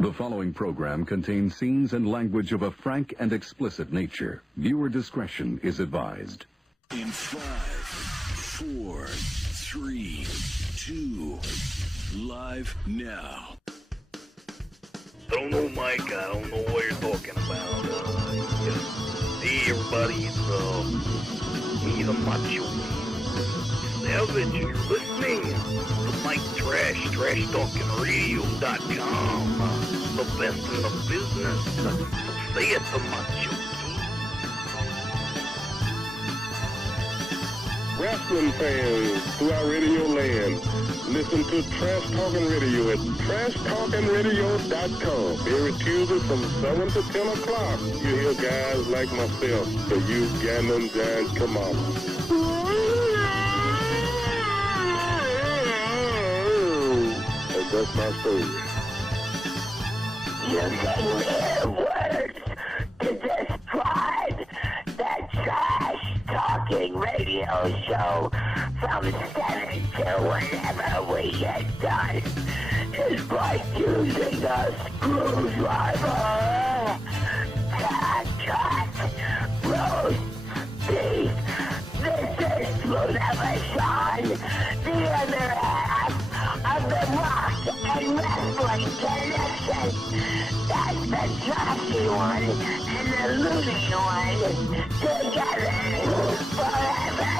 The following program contains scenes and language of a frank and explicit nature. Viewer discretion is advised. In 5, 4, 3, 2, live now. Don't know, Mike. I don't know what you're talking about. Hey, everybody, it's me, the Macho Savage. You're listening to Mike Trash, TrashTalkingRadio.com. The best in the business. Say it, the Macho King. Wrestling fans throughout radio land, listen to Trash Talking Radio at TrashTalkingRadio.com. Every Tuesday from 7 to 10 o'clock, you hear guys like myself, the you Ganon Giant Kamala. And that's my story. You can hear words to describe the Trash Talking Radio Show from 7 to whenever we get done. It's like using a screwdriver to cut roast beef. This is Sean, the other half of the Rock and Wrestling Connection. That's the trashy one and the loony one together forever.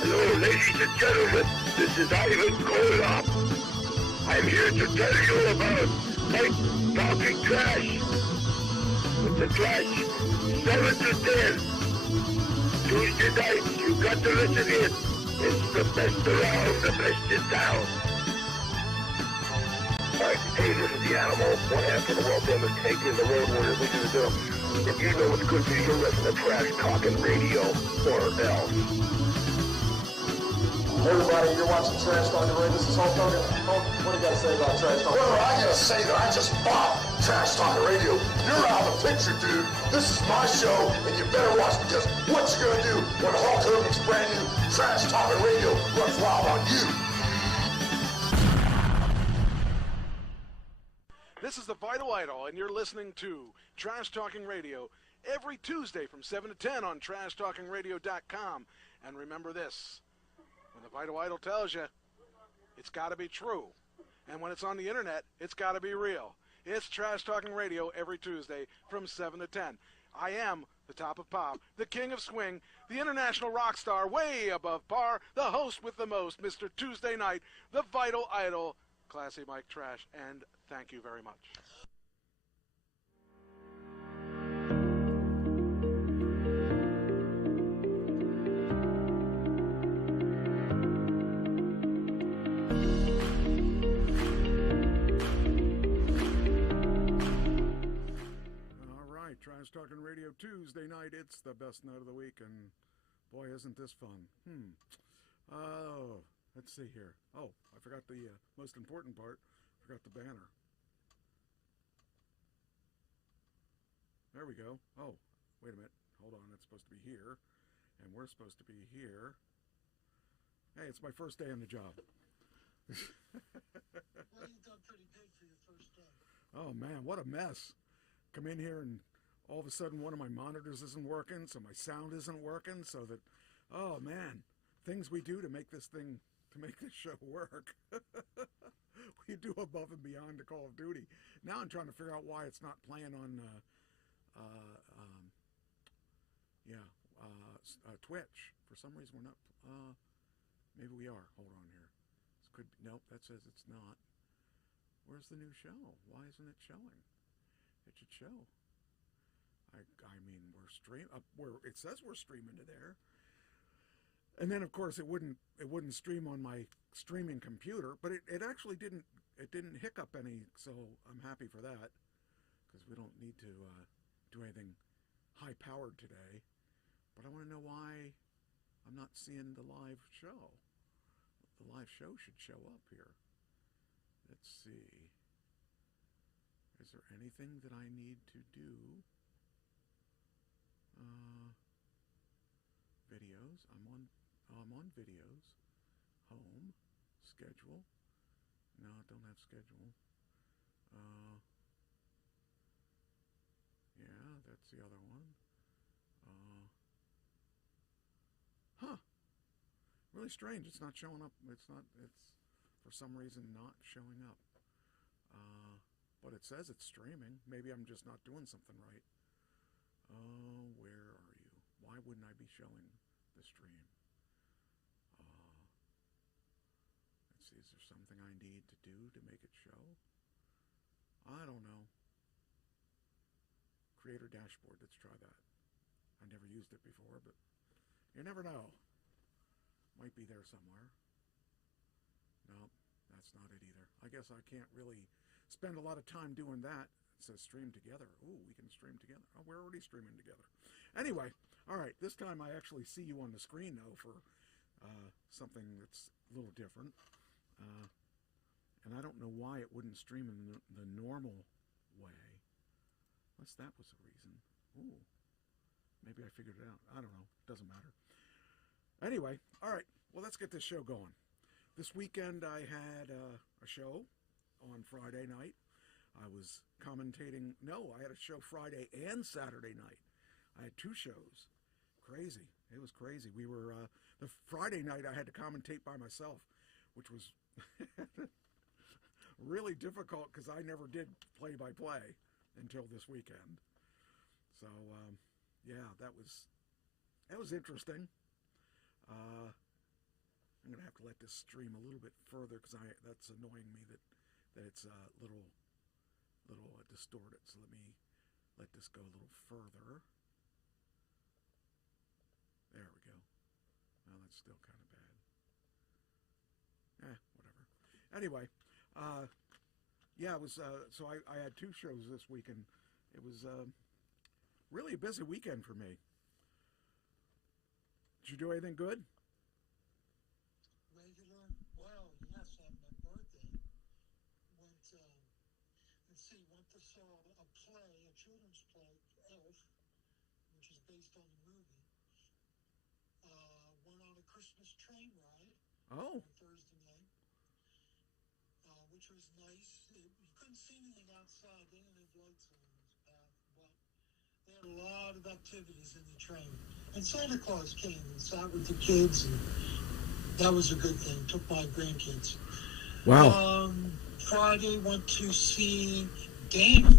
Hello, ladies and gentlemen. This is Ivan Koloff. I'm here to tell you about Mike Talking Trash. With the trash, 7 to 10. Tuesday nights, you got to listen in. It's the best around, the best in town. Alright, hey, this is the Animal. One half of the world famous take in the road warriors. Listen to them. If you know what's good for you, you'll listen to Trash Talking Radio or else. Everybody, you're watching Trash Talking Radio. This is Hulk Hogan. Hulk, what do you got to say about Trash Talking Radio? Well, I gotta say that I just bought Trash Talking Radio. You're out of the picture, dude. This is my show, and you better watch, because what you gonna do when Hulk Hogan's brand new Trash Talking Radio runs wild on you? This is the Vital Idol, and you're listening to Trash Talking Radio every Tuesday from 7 to 10 on TrashTalkingRadio.com. And remember this. When the Vital Idol tells you, it's got to be true. And when it's on the internet, it's got to be real. It's Trash Talking Radio every Tuesday from 7 to 10. I am the top of pop, the king of swing, the international rock star way above par, the host with the most, Mr. Tuesday Night, the Vital Idol, Classy Mike Trash, and thank you very much. Trash Talking Radio Tuesday night. It's the best night of the week, and boy, isn't this fun. Oh, let's see here. Oh, I forgot the most important part. Forgot the banner. There we go. Oh, wait a minute. Hold on. It's supposed to be here, and we're supposed to be here. Hey, it's my first day on the job. Well, you've done pretty big for your first day. Oh, man, what a mess. Come in here and all of a sudden one of my monitors isn't working, so my sound isn't working, so that, oh man, things we do to make this thing, to make this show work. We do above and beyond the Call of Duty. Now I'm trying to figure out why it's not playing on, Twitch. For some reason we're not, maybe we are. Hold on here. This could, nope, that says it's not. Where's the new show? Why isn't it showing? It should show. I mean, it says we're streaming to there, and then of course it wouldn't stream on my streaming computer, but it actually didn't hiccup any, so I'm happy for that, because we don't need to do anything high powered today. But I want to know why I'm not seeing the live show. The live show should show up here. Let's see. Is there anything that I need to do? I'm on videos, home, schedule. No, I don't have schedule. Yeah, that's the other one. Really strange. It's not showing up. It's for some reason not showing up. But it says it's streaming. Maybe I'm just not doing something right. Where are you? Why wouldn't I be showing the stream? Let's see, is there something I need to do to make it show? I don't know. Creator dashboard, let's try that. I never used it before, but you never know. Might be there somewhere. No, that's not it either. I guess I can't really spend a lot of time doing that. It says stream together. Ooh, we can stream together. Oh, we're already streaming together. Anyway, all right, this time I actually see you on the screen, though, for something that's a little different. And I don't know why it wouldn't stream in the normal way. Unless that was the reason. Ooh, maybe I figured it out. I don't know. Doesn't matter. Anyway, all right, well, let's get this show going. This weekend I had a show on Friday night. I was commentating. No, I had a show Friday and Saturday night. I had 2 shows. Crazy. It was crazy. We were, the Friday night I had to commentate by myself, which was really difficult because I never did play-by-play until this weekend. So, yeah, that was interesting. I'm going to have to let this stream a little bit further because that's annoying me that it's a little distorted. So let me let this go a little further. There we go. Well, that's still kind of bad. Whatever. Anyway, yeah, it was, so I had 2 shows this weekend. It was really a busy weekend for me. Did you do anything good? Regular? Well, yes, on my birthday. Went to saw a play, a children's play, Elf, which is based on the movie. Went on a Christmas train ride on Thursday night, which was nice. You couldn't see anything outside. They didn't have lights on this path, but they had a lot of activities in the train. And Santa Claus came and sat with the kids, and that was a good thing. Took my grandkids. Wow. Friday went to see David.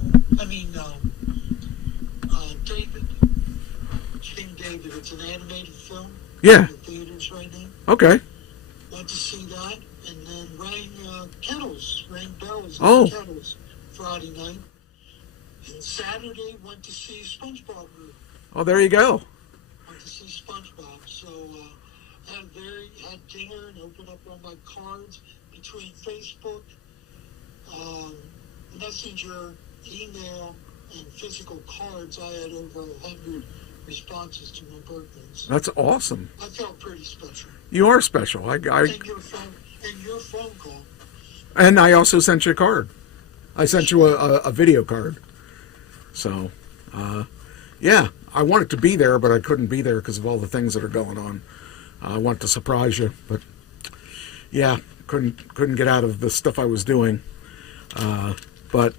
King David. It's an animated film. Yeah. In the theaters right now. Okay. Went to see that, and then rang bells Oh. Kettles Friday night. And Saturday went to see SpongeBob movie. Oh, there you go. Went to see SpongeBob. So had dinner and opened up all my cards between Facebook, Messenger, email, and physical cards. I had over 100 responses to my birthdays. That's awesome. I felt pretty special. You are special. And your phone call. And I also sent you a card. I sent you a video card. So, yeah, I wanted to be there, but I couldn't be there because of all the things that are going on. I wanted to surprise you, but yeah, couldn't get out of the stuff I was doing. But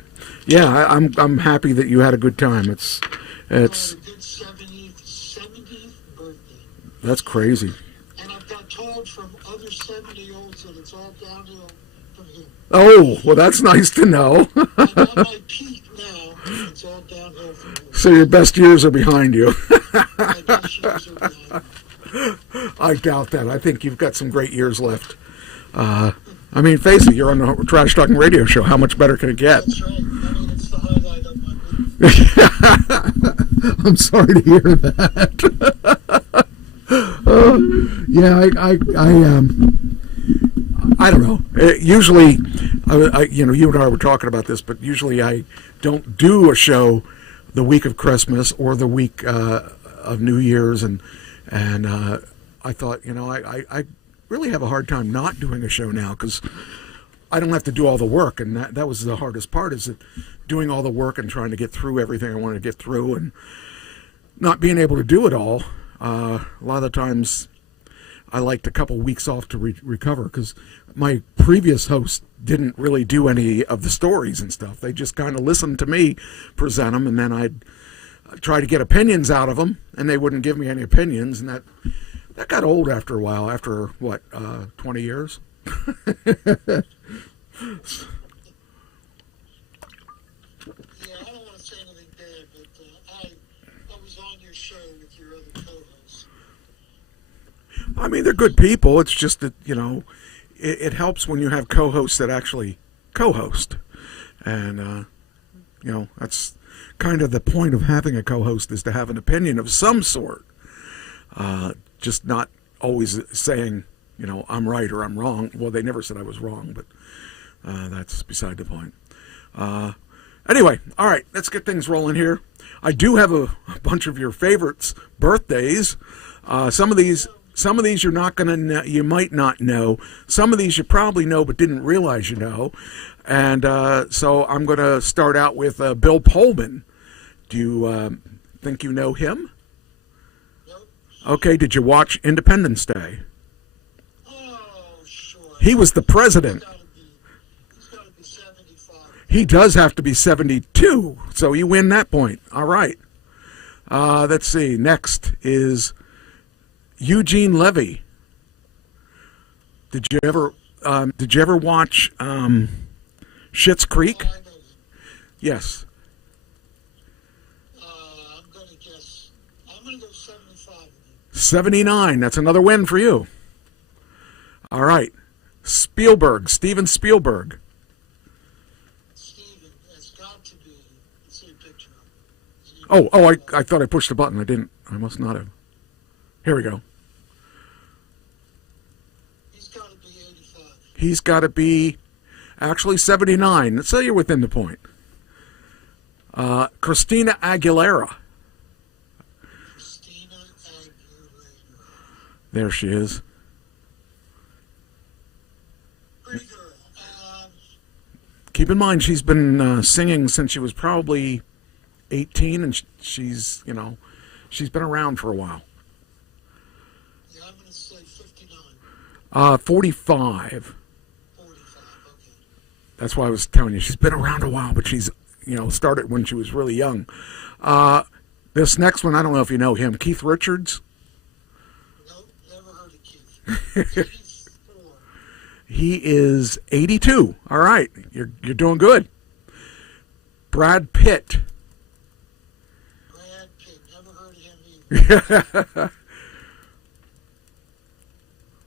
yeah, I'm happy that you had a good time. It's a good 70th birthday. That's crazy. And I've got told from other 70-year-olds that it's all downhill from here. Oh, well, that's nice to know. I'm at my peak now. It's all downhill from here. So your best years are behind you. My best years are behind me. I doubt that. I think you've got some great years left. I mean, face it, you're on the Trash Talking Radio Show. How much better can it get? That's right. I mean, it's the highlight of my week. I'm sorry to hear that. Yeah, I don't know. Usually, you and I were talking about this, but usually I don't do a show the week of Christmas or the week of New Year's, and I thought, I really have a hard time not doing a show now because I don't have to do all the work, and that was the hardest part, is that doing all the work and trying to get through everything I wanted to get through and not being able to do it all. A lot of the times I liked a couple weeks off to recover, because my previous host didn't really do any of the stories and stuff. They just kind of listened to me present them, and then I'd try to get opinions out of them, and they wouldn't give me any opinions, and that got old after a while. After 20 years. I mean, they're good people. It's just that, it helps when you have co-hosts that actually co-host. And, that's kind of the point of having a co-host, is to have an opinion of some sort. Just not always saying, I'm right or I'm wrong. Well, they never said I was wrong, but that's beside the point. Anyway, all right, let's get things rolling here. I do have a bunch of your favorites' birthdays. Some of these you're not going to know, you might not know. Some of these you probably know but didn't realize you know. And so I'm going to start out with Bill Pullman. Do you think you know him? Nope. Okay, did you watch Independence Day? Oh, sure. He was the president. He's got to be 75. He does have to be 72, so you win that point. All right. Let's see. Next is Eugene Levy. Did you ever watch Schitt's Creek? Oh, I know him. Yes. I'm going to guess. I'm going to go 75. 79. That's another win for you. All right. Steven Spielberg. Steven, it's got to be. Let's see a picture of him. Oh, I thought I pushed the button. I didn't. I must not have. Here we go. He's got to be 85. He's got to be actually 79. So you're within the point. Christina Aguilera. Christina Aguilera. There she is. Pretty girl. Keep in mind, she's been singing since she was probably 18, and she's been around for a while. Yeah, I'm going to say 59. 45. 45, okay. That's why I was telling you, she's been around a while, but she's, started when she was really young. This next one, I don't know if you know him, Keith Richards. Nope, never heard of Keith. 84. He is 82. All right, you're doing good. Brad Pitt. Brad Pitt, never heard of him either.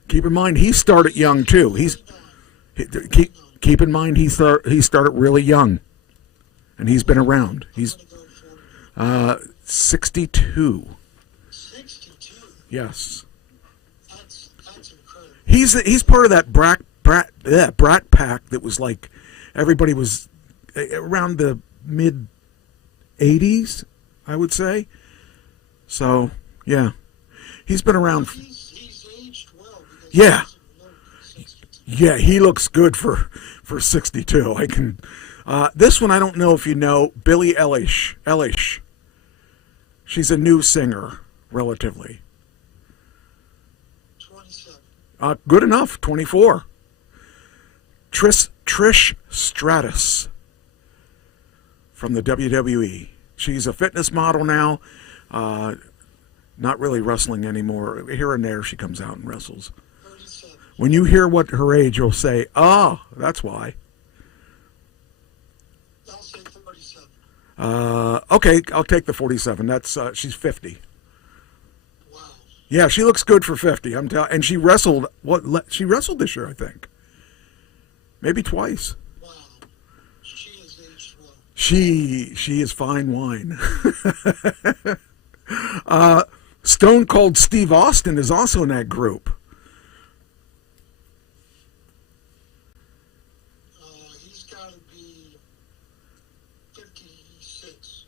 Keep in mind, he started young too. Keep in mind, he started really young, and he's been around. He's 62. 62? Yes. That's incredible. He's part of that brat pack that was like, everybody was around the mid 80s, I would say. So yeah, he's been around. He's aged well. Yeah. Yeah, he looks good for 62. I can. This one I don't know if you know, Billie Eilish. She's a new singer, relatively. 27. Good enough. 24. Trish Stratus from the WWE. She's a fitness model now. Not really wrestling anymore. Here and there she comes out and wrestles. 37. When you hear what her age, you'll say, "Oh, that's why." I'll say 47. Okay, I'll take the 47. That's she's 50. Wow. Yeah, she looks good for 50. And she wrestled. She wrestled this year, I think. Maybe twice. Wow. She has aged well. She is fine wine. Stone Cold Steve Austin is also in that group. He's got to be 56.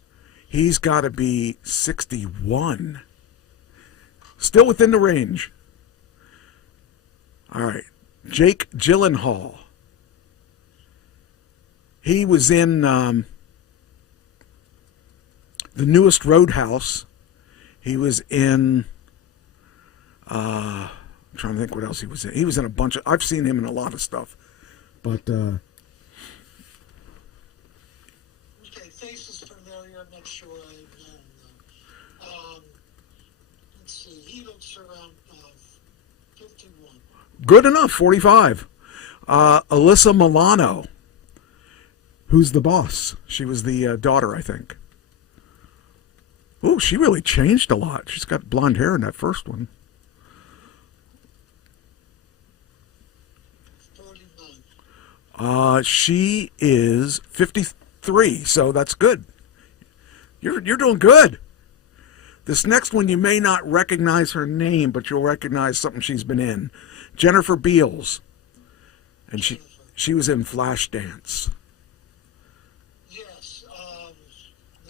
He's got to be 61. Still within the range. All right. Jake Gyllenhaal. He was in the newest Roadhouse. He was in I'm trying to think what else he was in. He was in a bunch of... I've seen him in a lot of stuff. But, Okay, face is familiar. I'm not sure I know him, though. Let's see. He looks around 51. good enough, 45. Alyssa Milano, who's the boss. She was the daughter, I think. Oh, she really changed a lot. She's got blonde hair in that first one. 49. She is 53, so that's good. You're doing good. This next one, you may not recognize her name, but you'll recognize something she's been in. Jennifer Beals. And she was in Flashdance. Yes,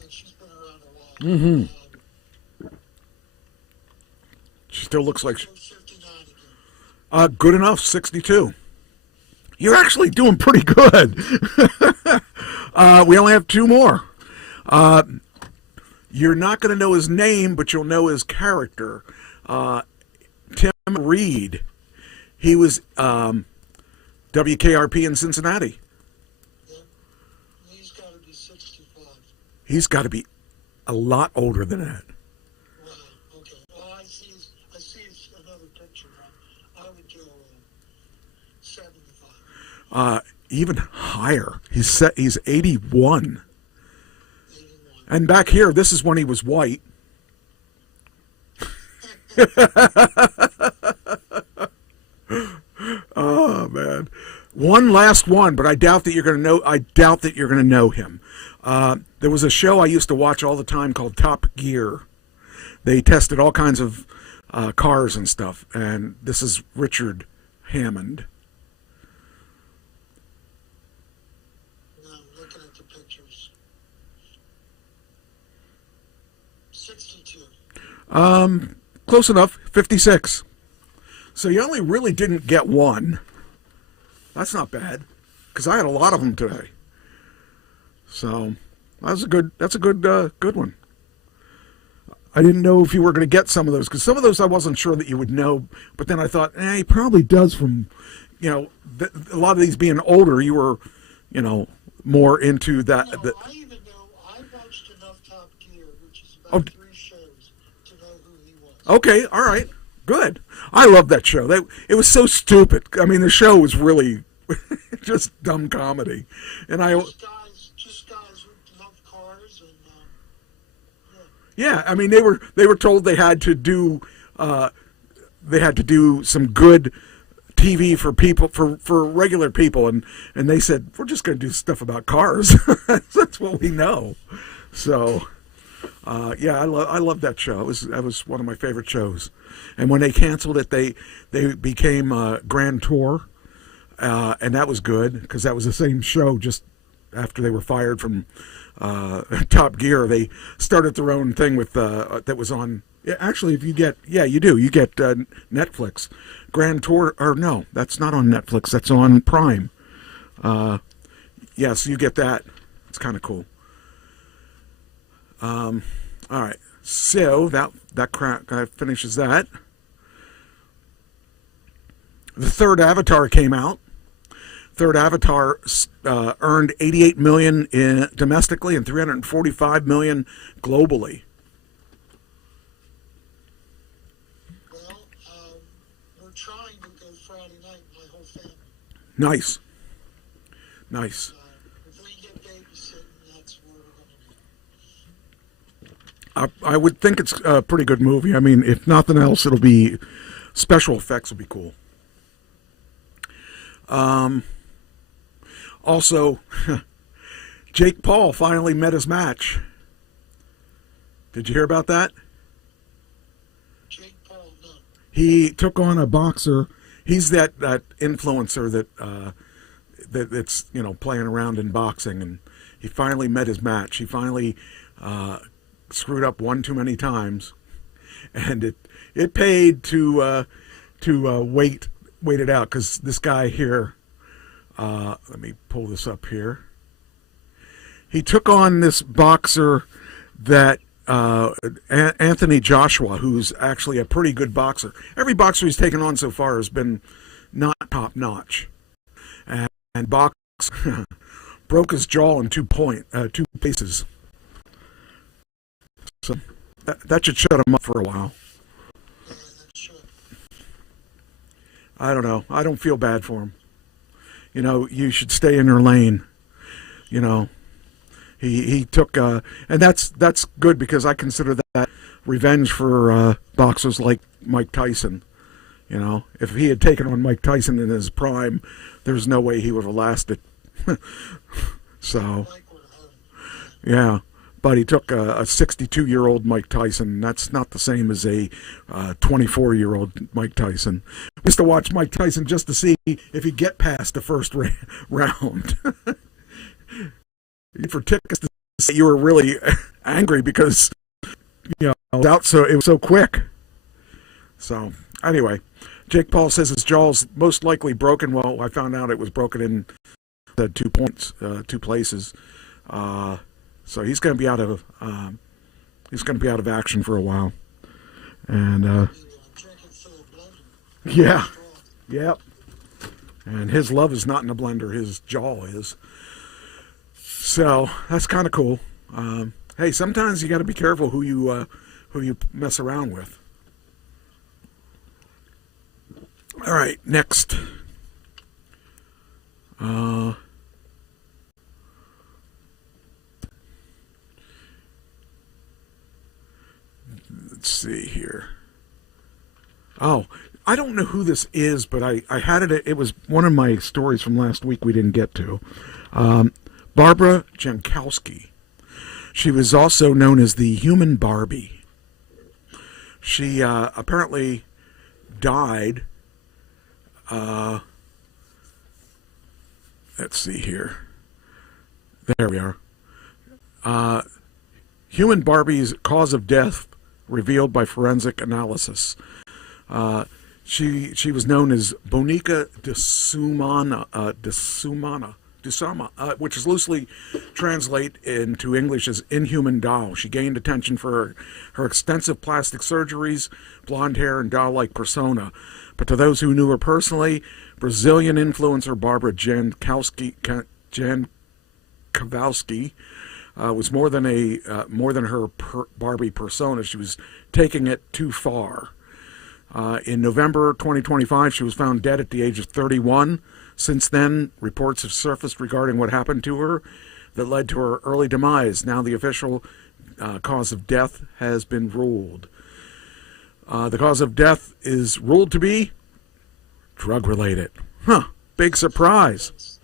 she's been around a while. Mm-hmm. She still looks like... 59 again. Good enough, 62. You're actually doing pretty good. We only have 2 more. You're not going to know his name, but you'll know his character. Tim Reed. He was WKRP in Cincinnati. Yeah. He's got to be 65. He's got to be a lot older than that. Right, okay. Well, I see another picture now. I would go 75. Even higher. He's 81. And back here, this is when he was white. Oh man, one last one, but I doubt that you're going to know. I doubt that you're going to know him. There was a show I used to watch all the time called Top Gear. They tested all kinds of cars and stuff, and this is Richard Hammond. No, I'm looking at the pictures. 62. Close enough, 56. So you only really didn't get one. That's not bad, because I had a lot of them today. So that's a good one. I didn't know if you were going to get some of those, because some of those I wasn't sure that you would know. But then I thought, he probably does from, a lot of these being older. You were, more into that. I even know I watched enough Top Gear, which is about 3 shows, to know who he was. Okay, all right, good. I love that show. It was so stupid. I mean, the show was really just dumb comedy, and just guys who love cars and yeah. I mean, they were told they had to do some good TV for people for regular people, and they said we're just going to do stuff about cars. That's what we know. So. I love that show. That was one of my favorite shows. And when they canceled it, they became Grand Tour, and that was good because that was the same show. Just after they were fired from Top Gear, they started their own thing with that was on. Yeah, actually, if you get you get Netflix. Grand Tour, or no, that's not on Netflix. That's on Prime. So you get that. It's kind of cool. All right, so that finishes that. The third Avatar came out. Third Avatar earned $88 million domestically and $345 million globally. well, we're trying to go Friday night, my whole family. Nice. If we get babysitting, that's where we're going to be. I would think it's a pretty good movie. I mean, if nothing else, it'll be special effects will be cool. Also, Jake Paul finally met his match. Did you hear about that? Jake Paul, no. He took on a boxer. He's that influencer that's playing around in boxing, and he finally met his match. He finally screwed up one too many times, and it paid to wait it out, because this guy here, let me pull this up here. He took on this boxer that Anthony Joshua, who's actually a pretty good boxer. Every boxer he's taken on so far has been not top notch, and box broke his jaw in 2 places. So that should shut him up for a while. I don't know. I don't feel bad for him. You know, you should stay in your lane. You know, he took, and that's good because I consider that revenge for boxers like Mike Tyson. You know, if he had taken on Mike Tyson in his prime, there's no way he would have lasted. So, yeah. But he took a 62-year-old Mike Tyson. That's not the same as a 24-year-old Mike Tyson. We used to watch Mike Tyson just to see if he'd get past the first round. For tickets to say you were really angry because it was so quick. So anyway, Jake Paul says his jaw's most likely broken. Well, I found out it was broken in 2 points, 2 places. So he's going to be out of action for a while. And yeah, yep. And his love is not in a blender; his jaw is. So that's kind of cool. Hey, sometimes you got to be careful who you mess around with. All right, next. Let's see here. Oh, I don't know who this is, but I had it. It was one of my stories from last week we didn't get to. Barbara Jankowski. She was also known as the Human Barbie. She apparently died. Let's see here. There we are. Human Barbie's cause of death revealed by forensic analysis. She was known as Bonica Dusama, which is loosely translate into English as inhuman doll. She gained attention for her extensive plastic surgeries, blonde hair, and doll-like persona. But to those who knew her personally, Brazilian influencer Barbara Jankowski was more than her Barbie persona. She was taking it too far. In November 2025, she was found dead at the age of 31. Since then, reports have surfaced regarding what happened to her that led to her early demise. Now the official cause of death has been ruled. The cause of death is ruled to be drug-related. Big surprise.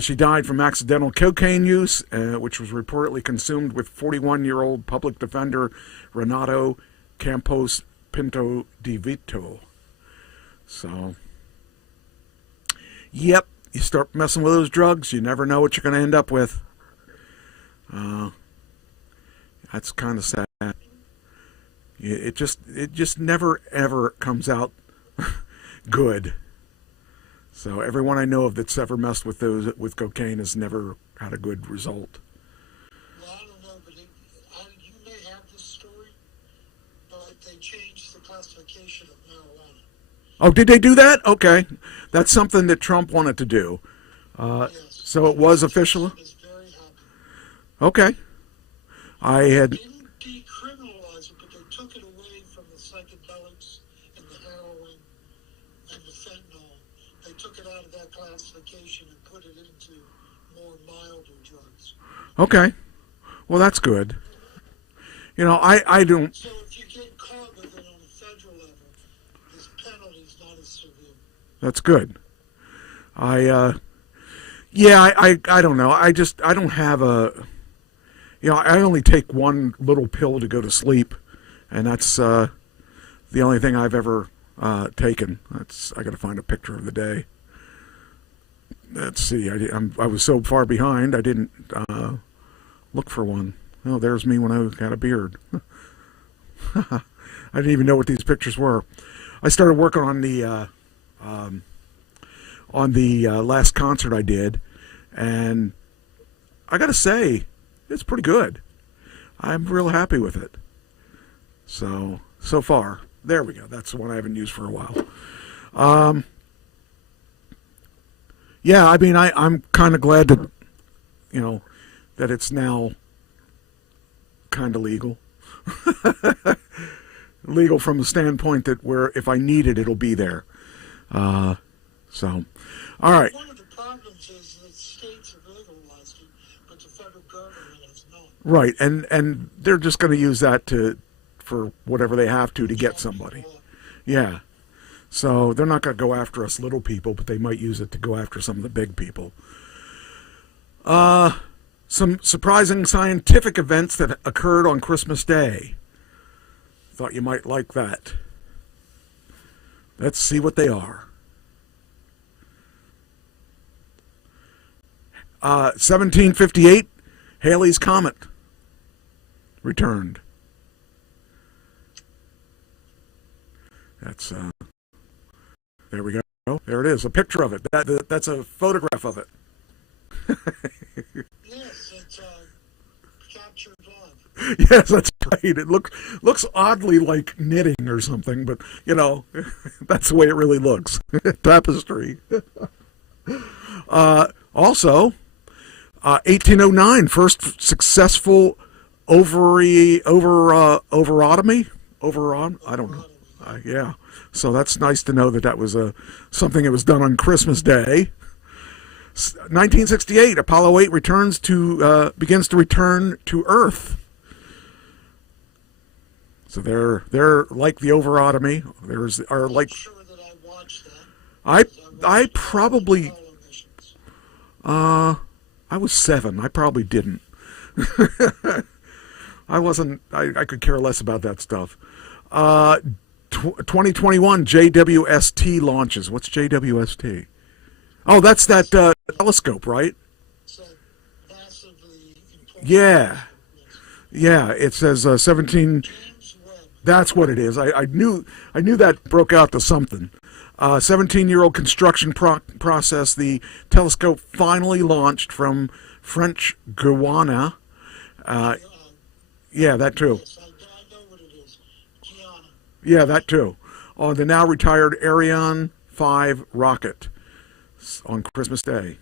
She died from accidental cocaine use, which was reportedly consumed with 41-year-old public defender Renato Campos Pinto de Vito. So, yep, you start messing with those drugs, you never know what you're going to end up with. That's kind of sad. It just never ever comes out good. So everyone I know of that's ever messed with cocaine has never had a good result. Well, I don't know, but you may have this story, but they changed the classification of marijuana. Oh, did they do that? Okay. That's something that Trump wanted to do. Yes. So it was official? Is very happy. Okay. I had... They didn't decriminalize it, but they took it away from the psychedelics and the heroin and the fentanyl. They took it out of that classification and put it into more milder drugs. Okay. Well, that's good. You know, I don't... So if you get caught with it on a federal level, his penalty's not as severe. That's good. I don't know. I don't have a... You know, I only take one little pill to go to sleep, and that's the only thing I've ever taken. I got to find a picture of the day. Let's see. I was so far behind, I didn't look for one. Oh, there's me when I had a beard. I didn't even know what these pictures were. I started working on the last concert I did, and I got to say, it's pretty good. I'm real happy with it. So far. There we go. That's the one I haven't used for a while. Yeah, I mean, I'm kind of glad that, that it's now kind of legal. Legal from the standpoint that where if I need it, it'll be there. All right. One of the problems is that states have legalized it, but the federal government has not. Right, and they're just going to use that for whatever they have to get somebody. Yeah. So they're not going to go after us little people, but they might use it to go after some of the big people. Some surprising scientific events that occurred on Christmas Day. Thought you might like that. Let's see what they are. 1758, Halley's Comet returned. That's there we go. There it is, a picture of it. That's a photograph of it. Yes, it's captured live. Yes, that's right. It looks oddly like knitting or something, but that's the way it really looks. Tapestry. Also, 1809, first successful ovarotomy. I don't know. Yeah. So that's nice to know that was something that was done on Christmas Day. 1968, Apollo 8 begins to return to Earth. So they're like the ovarotomy. Are like. I'm sure that I watched that. I probably. I was 7. I probably didn't. I wasn't. I could care less about that stuff. 2021 JWST launches. What's JWST? Oh, that's that telescope, right? So massively important. Yeah. It says 17. That's what it is. I knew that broke out to something. 17-year-old construction process. The telescope finally launched from French Guiana. Yeah, that too. Yes, I know what it is. Gianna. Yeah, that too. On the now retired Ariane 5 rocket on Christmas Day.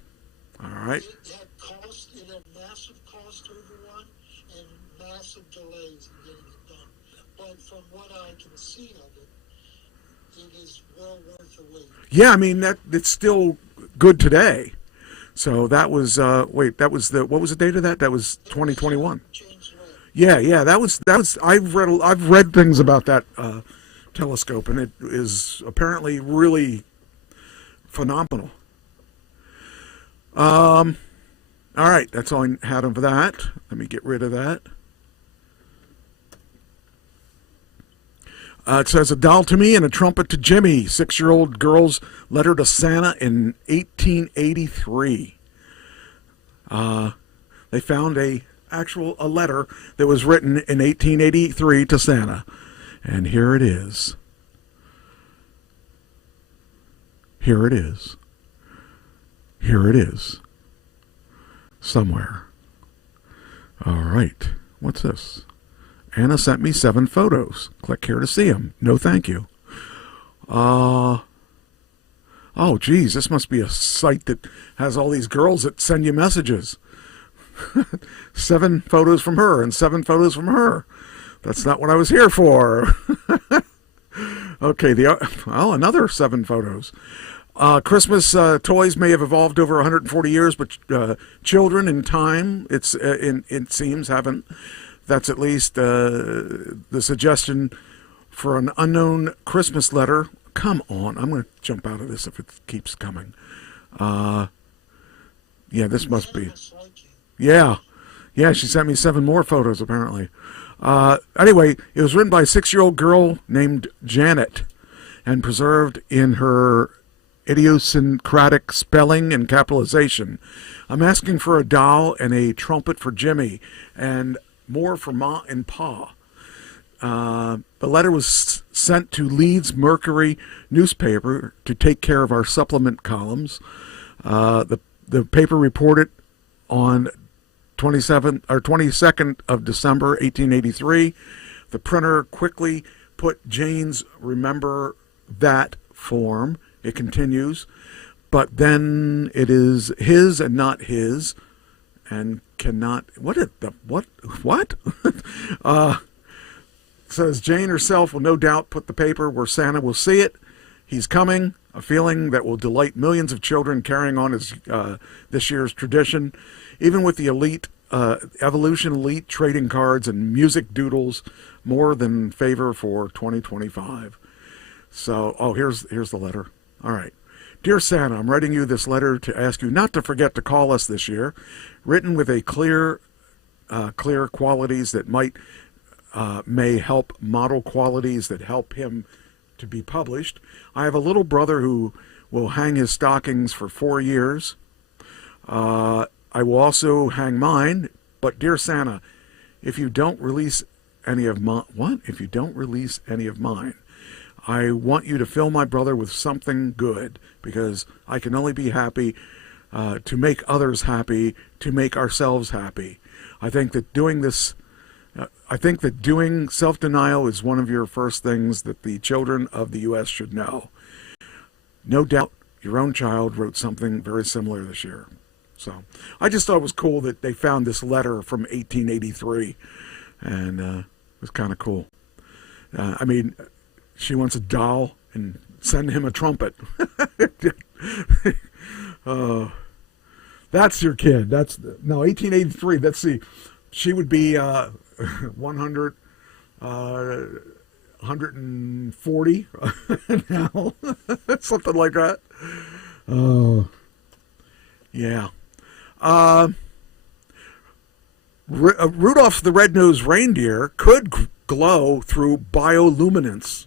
All right. It had massive cost overrun and massive delays in getting it done. But from what I can see of it, it is well worth the wait. Yeah, I mean it's still good today. So that was what was the date of that? That was 2021. Yeah, that was I've read things about that telescope, and it is apparently really phenomenal. All right, that's all I had for that. Let me get rid of that. It says, a doll to me and a trumpet to Jimmy. 6-year-old girl's letter to Santa in 1883. They found a letter that was written in 1883 to Santa. And here it is. Here it is. Here it is. Somewhere. All right. What's this? Anna sent me 7 photos. Click here to see them. No, thank you. Oh, geez, this must be a site that has all these girls that send you messages. 7 photos from her and 7 photos from her. That's not what I was here for. Okay, another 7 photos. Christmas toys may have evolved over 140 years, but children in time, it seems, haven't. That's at least the suggestion for an unknown Christmas letter. Come on, I'm going to jump out of this if it keeps coming. Yeah, this must be. Yeah, she sent me 7 more photos, apparently. Anyway, it was written by a 6-year-old girl named Janet and preserved in her idiosyncratic spelling and capitalization. I'm asking for a doll and a trumpet for Jimmy and more for Ma and Pa. The letter was sent to Leeds Mercury newspaper to take care of our supplement columns. The paper reported on 22nd of December, 1883. The printer quickly put Jane's "Remember That" form. It continues, but then it is his and not his, and cannot. What? Says Jane herself will no doubt put the paper where Santa will see it. He's coming. A feeling that will delight millions of children carrying on his this year's tradition, even with the evolution elite trading cards and music doodles more than favor for 2025. So, here's the letter. All right. Dear Santa, I'm writing you this letter to ask you not to forget to call us this year. Written with a clear qualities that may help model qualities that help him to be published. I have a little brother who will hang his stockings for 4 years. I will also hang mine. But dear Santa, if you don't release any of mine, I want you to fill my brother with something good, because I can only be happy to make others happy, to make ourselves happy. I think that doing self-denial is one of your first things that the children of the U.S. should know. No doubt your own child wrote something very similar this year. So I just thought it was cool that they found this letter from 1883, and it was kind of cool. I mean, she wants a doll and send him a trumpet. That's your kid. 1883. Let's see. She would be 140 now. Something like that. Yeah. Rudolph the Red-Nosed Reindeer could glow through bioluminescence.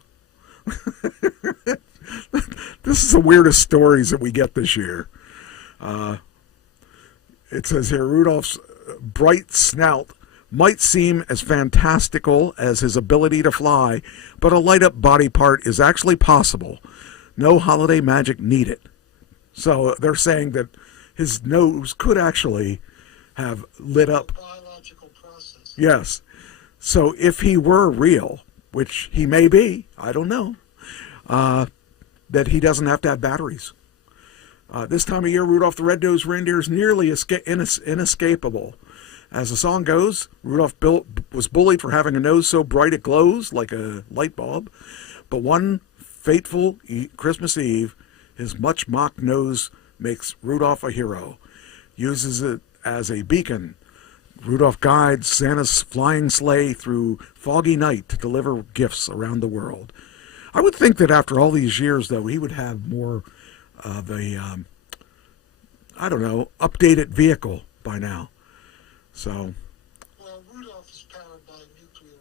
This is the weirdest stories that we get this year. It says here, Rudolph's bright snout might seem as fantastical as his ability to fly, but a light-up body part is actually possible. No holiday magic needed. So they're saying that his nose could actually have lit up. Biological process. Yes. So if he were real, which he may be, I don't know, that he doesn't have to have batteries. This time of year, Rudolph the Red-Nosed Reindeer is nearly inescapable. As the song goes, Rudolph was bullied for having a nose so bright it glows like a light bulb. But one fateful Christmas Eve, his much-mocked nose makes Rudolph a hero. Uses it as a beacon. Rudolph guides Santa's flying sleigh through foggy night to deliver gifts around the world. I would think that after all these years, though, he would have more of a, updated vehicle by now. So. Well, Rudolph is powered by nuclear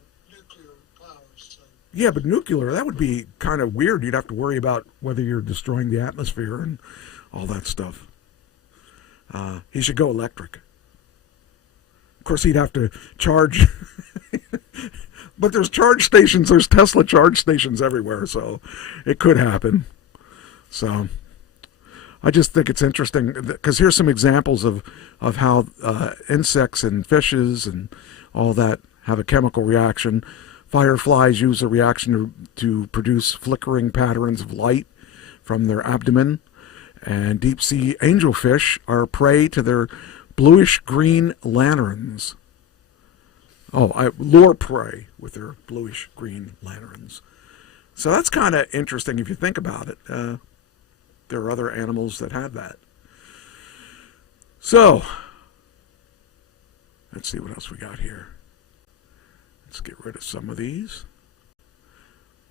power. So. Yeah, but nuclear, that would be kind of weird. You'd have to worry about whether you're destroying the atmosphere and all that stuff. He should go electric. Of course, he'd have to charge. But there's charge stations. There's Tesla charge stations everywhere, so it could happen. So I just think it's interesting, because here's some examples of how insects and fishes and all that have a chemical reaction. Fireflies use a reaction to produce flickering patterns of light from their abdomen. And deep-sea angelfish are prey to their bluish-green lanterns. Lure prey with their bluish-green lanterns. So that's kind of interesting if you think about it. There are other animals that have that. So, let's see what else we got here. Let's get rid of some of these.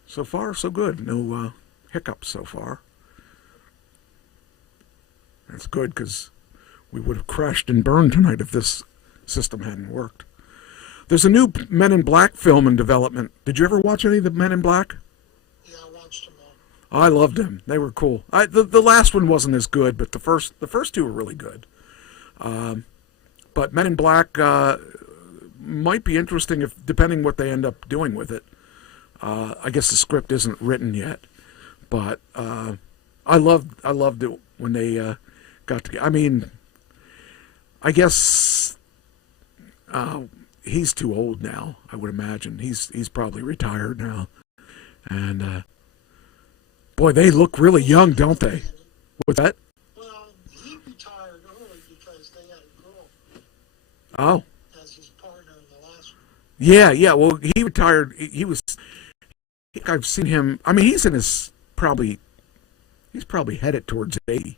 So far, so good. No hiccups so far. That's good, because we would have crashed and burned tonight if this system hadn't worked. There's a new Men in Black film in development. Did you ever watch any of the Men in Black? Yeah, I watched them all. I loved them. They were cool. The last one wasn't as good, but the first two were really good. But Men in Black might be interesting depending what they end up doing with it. I guess the script isn't written yet, but I loved it when they got together. I mean, I guess He's too old now, I would imagine. He's probably retired now. And, boy, they look really young, don't they? What's that? Well, he retired early because they had a girl. Oh. As his partner in the last one. Yeah. Well, he retired. He was. I've seen him. I mean, he's in his probably. He's probably headed towards 80.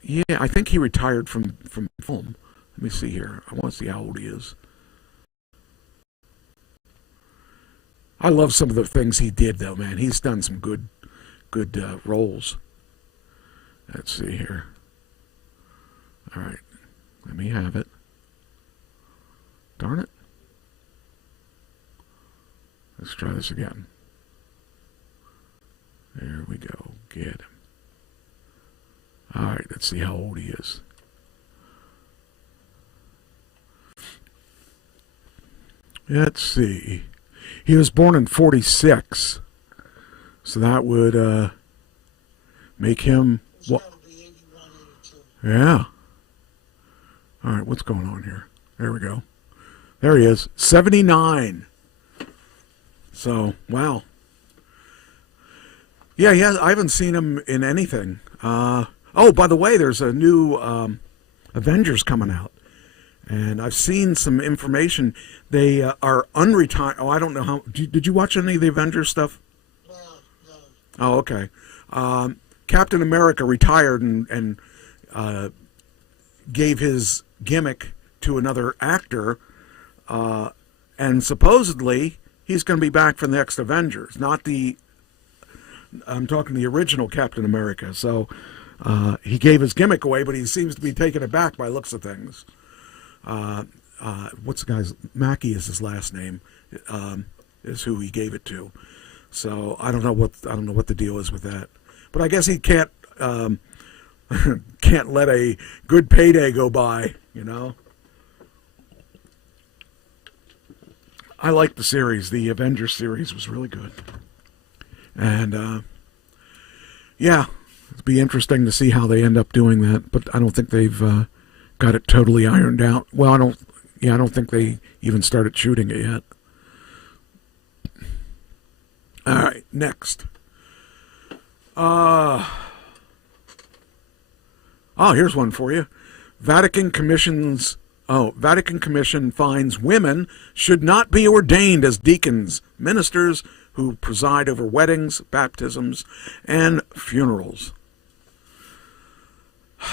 Yeah, I think he retired from film. Let me see here. I want to see how old he is. I love some of the things he did, though, man. He's done some good roles. Let's see here. All right, let me have it. Darn it. Let's try this again. There we go. Get him. All right, let's see how old he is. Let's see. He was born in 46. So that would make him... What? Yeah. All right, what's going on here? There we go. There he is. 79. So, wow. Yeah, I haven't seen him in anything. Oh, by the way, there's a new Avengers coming out. And I've seen some information. They are unretired. Oh, I don't know how. Did you watch any of the Avengers stuff? No. Oh, okay. Captain America retired and gave his gimmick to another actor. And supposedly, he's going to be back for the next Avengers. Not the... I'm talking the original Captain America. So he gave his gimmick away, but he seems to be taking it back by looks of things. What's the guy's... Mackie is his last name. Is who he gave it to. So I don't know what the deal is with that. But I guess he can't can't let a good payday go by, you know. I liked the series. The Avengers series was really good. And, yeah, it'd be interesting to see how they end up doing that. But I don't think they've got it totally ironed out. Well, I don't think they even started shooting it yet. All right, next. Here's one for you. Vatican Commission finds women should not be ordained as deacons, ministers who preside over weddings, baptisms, and funerals. Yeah,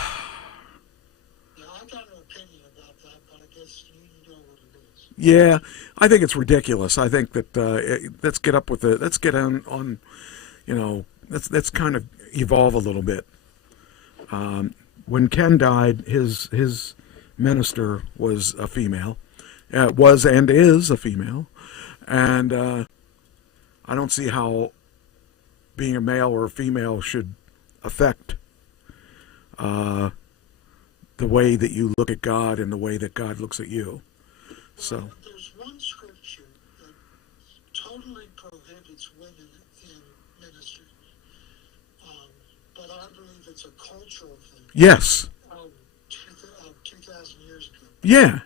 I got an opinion about that, but I guess you know what it is. Yeah, I think it's ridiculous. I think that let's get up with it. Let's get on you know, let's kind of evolve a little bit. When Ken died, his minister was a female, was and is a female, and I don't see how being a male or a female should affect the way that you look at God and the way that God looks at you. So there's one scripture that totally prohibits women in ministry, but I believe it's a cultural thing. Yes. 2,000 years ago. Yeah.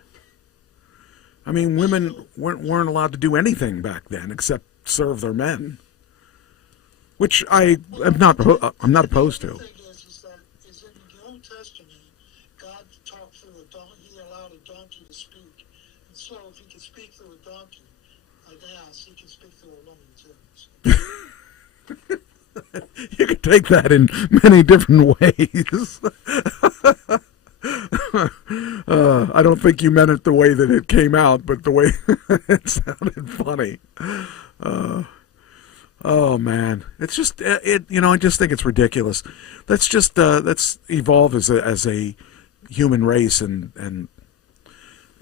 I mean, women weren't allowed to do anything back then except serve their men, which I'm not opposed to. The thing is that in the Old Testament, God talked through a donkey. He allowed a donkey to speak, and so if he could speak through a donkey, an ass, he can speak through a woman too. You could take that in many different ways. I don't think you meant it the way that it came out, but the way it sounded funny. Oh man, it's just I just think it's ridiculous. Let's evolve as a human race, and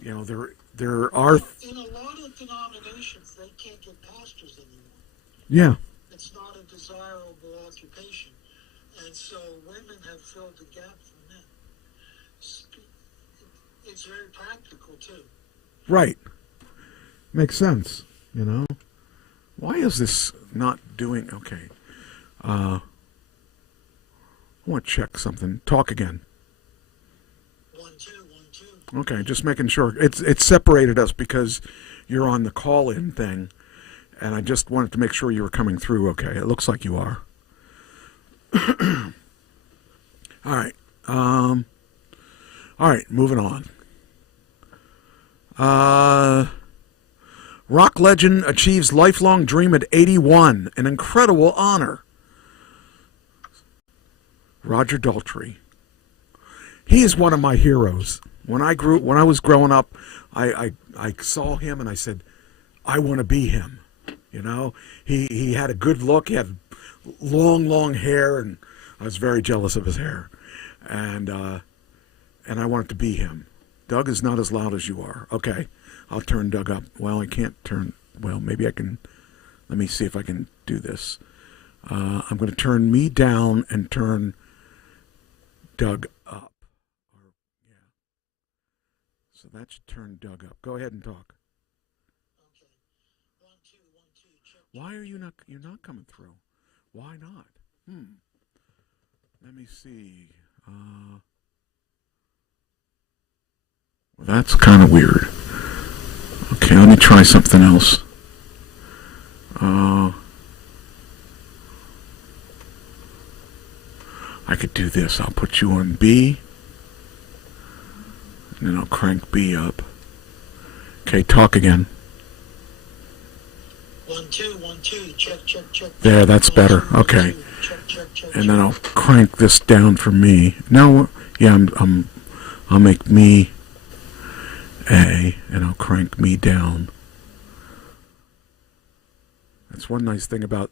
you know there are in a lot of denominations they can't get pastors anymore. Yeah. It's not a desirable occupation, and so women have filled the gap for men. It's very practical too. Right. Makes sense, you know. Why is this not doing... Okay. I want to check something. Talk again. Okay, just making sure. It's separated us because you're on the call-in thing, and I just wanted to make sure you were coming through okay. It looks like you are. All right. All right, moving on. Rock legend achieves lifelong dream at 81. An incredible honor. Roger Daltry. He is one of my heroes. When I was growing up, I saw him and I said, I want to be him. You know, he had a good look. He had long hair, and I was very jealous of his hair, and I wanted to be him. Doug is not as loud as you are. Okay, I'll turn Doug up. Well, I can't turn. Well, maybe I can. Let me see if I can do this. I'm going to turn me down and turn Doug up. Yeah. So that should turn Doug up. Go ahead and talk. Why are you not? You're not coming through. Why not? Let me see. Well, that's kind of weird. Okay, let me try something else. I could do this. I'll put you on B, and then I'll crank B up. Okay, talk again. 1 2 1 2 check. There, that's better. Okay. Check. And then I'll crank this down for me. No, yeah, I'll make me A, and I'll crank me down. That's one nice thing about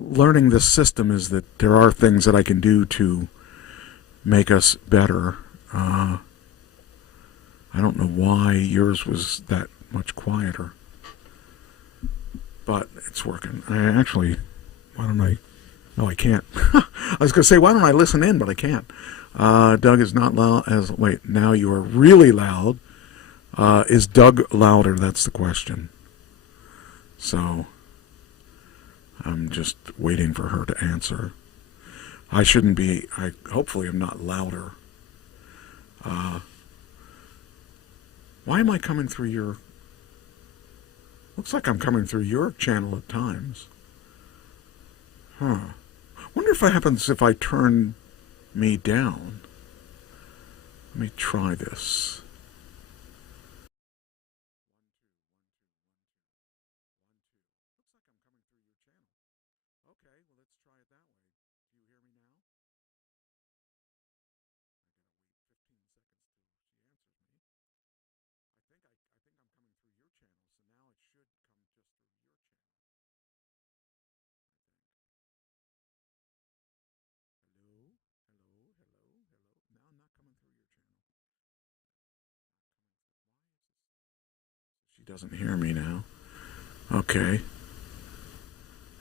learning this system, is that there are things that I can do to make us better. I don't know why yours was that much quieter, but it's working. Why don't I? No, I can't. I was going to say, why don't I listen in, but I can't. Doug is not loud as... Wait, now you are really loud. Is Doug louder? That's the question. So, I'm just waiting for her to answer. I shouldn't be... hopefully I'm not louder. Why am I coming through your... Looks like I'm coming through your channel at times. Wonder if it happens if I turn me down. Let me try this. She doesn't hear me now. Okay.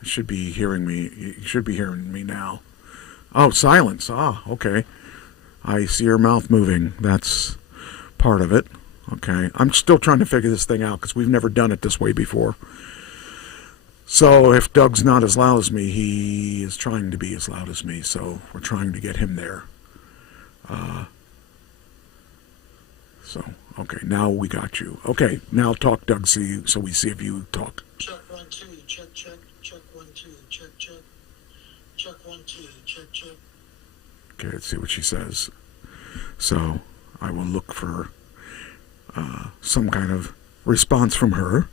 You should be hearing me. You should be hearing me now. Oh, silence. Okay. I see your mouth moving. That's part of it. Okay. I'm still trying to figure this thing out because we've never done it this way before. So if Doug's not as loud as me, he is trying to be as loud as me. So we're trying to get him there. Okay, now we got you. Okay, now talk, Doug, so we see if you talk. Check 1 2 check 1 2 check 1 2 check. Okay, let's see what she says. So I will look for some kind of response from her,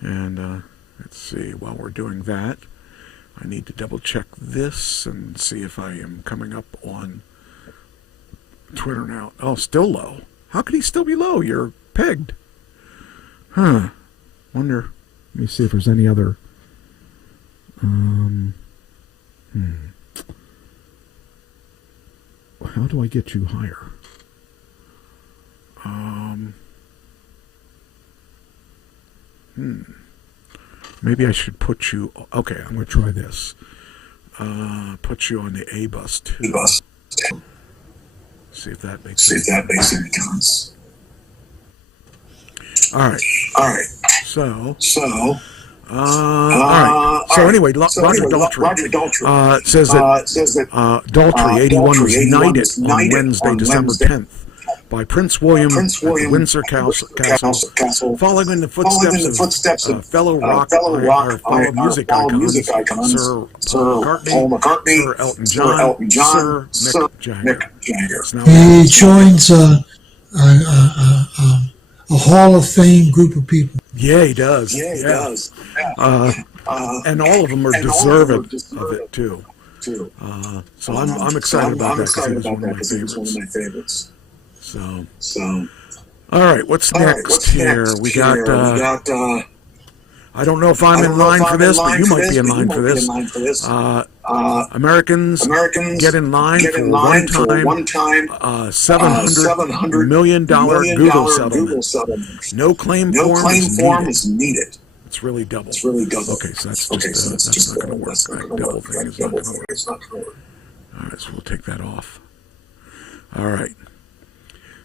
and let's see. While we're doing that, I need to double check this and see if I am coming up on Twitter now. Oh, still low. How could he still be low? You're pegged. Wonder. Let me see if there's any other. How do I get you higher? Maybe I should put you. Okay, I'm going to try this. Put you on the A bus too. See if that makes any difference. All right. So. All right. So anyway, Roger Daltry says that Daltry 81 was knighted on Wednesday, December 10th. by Prince William at the Windsor Castle, following in the footsteps of fellow music icons, Sir Paul McCartney, Sir Elton John, Sir Mick Jagger. He joins a Hall of Fame group of people. Yeah, he does. Yeah. And all of them are deserving of it too. So I'm excited about that because he was one of my favorites. So all right, what's next here? We got. I don't know if I'm in line for this, but you might be in line for this. Americans get in line for one-time $700 million Google settlement. No claim form is needed. It's really double. Okay, so that's not going to work. That double thing is not going to work. All right, so we'll take that off. All right.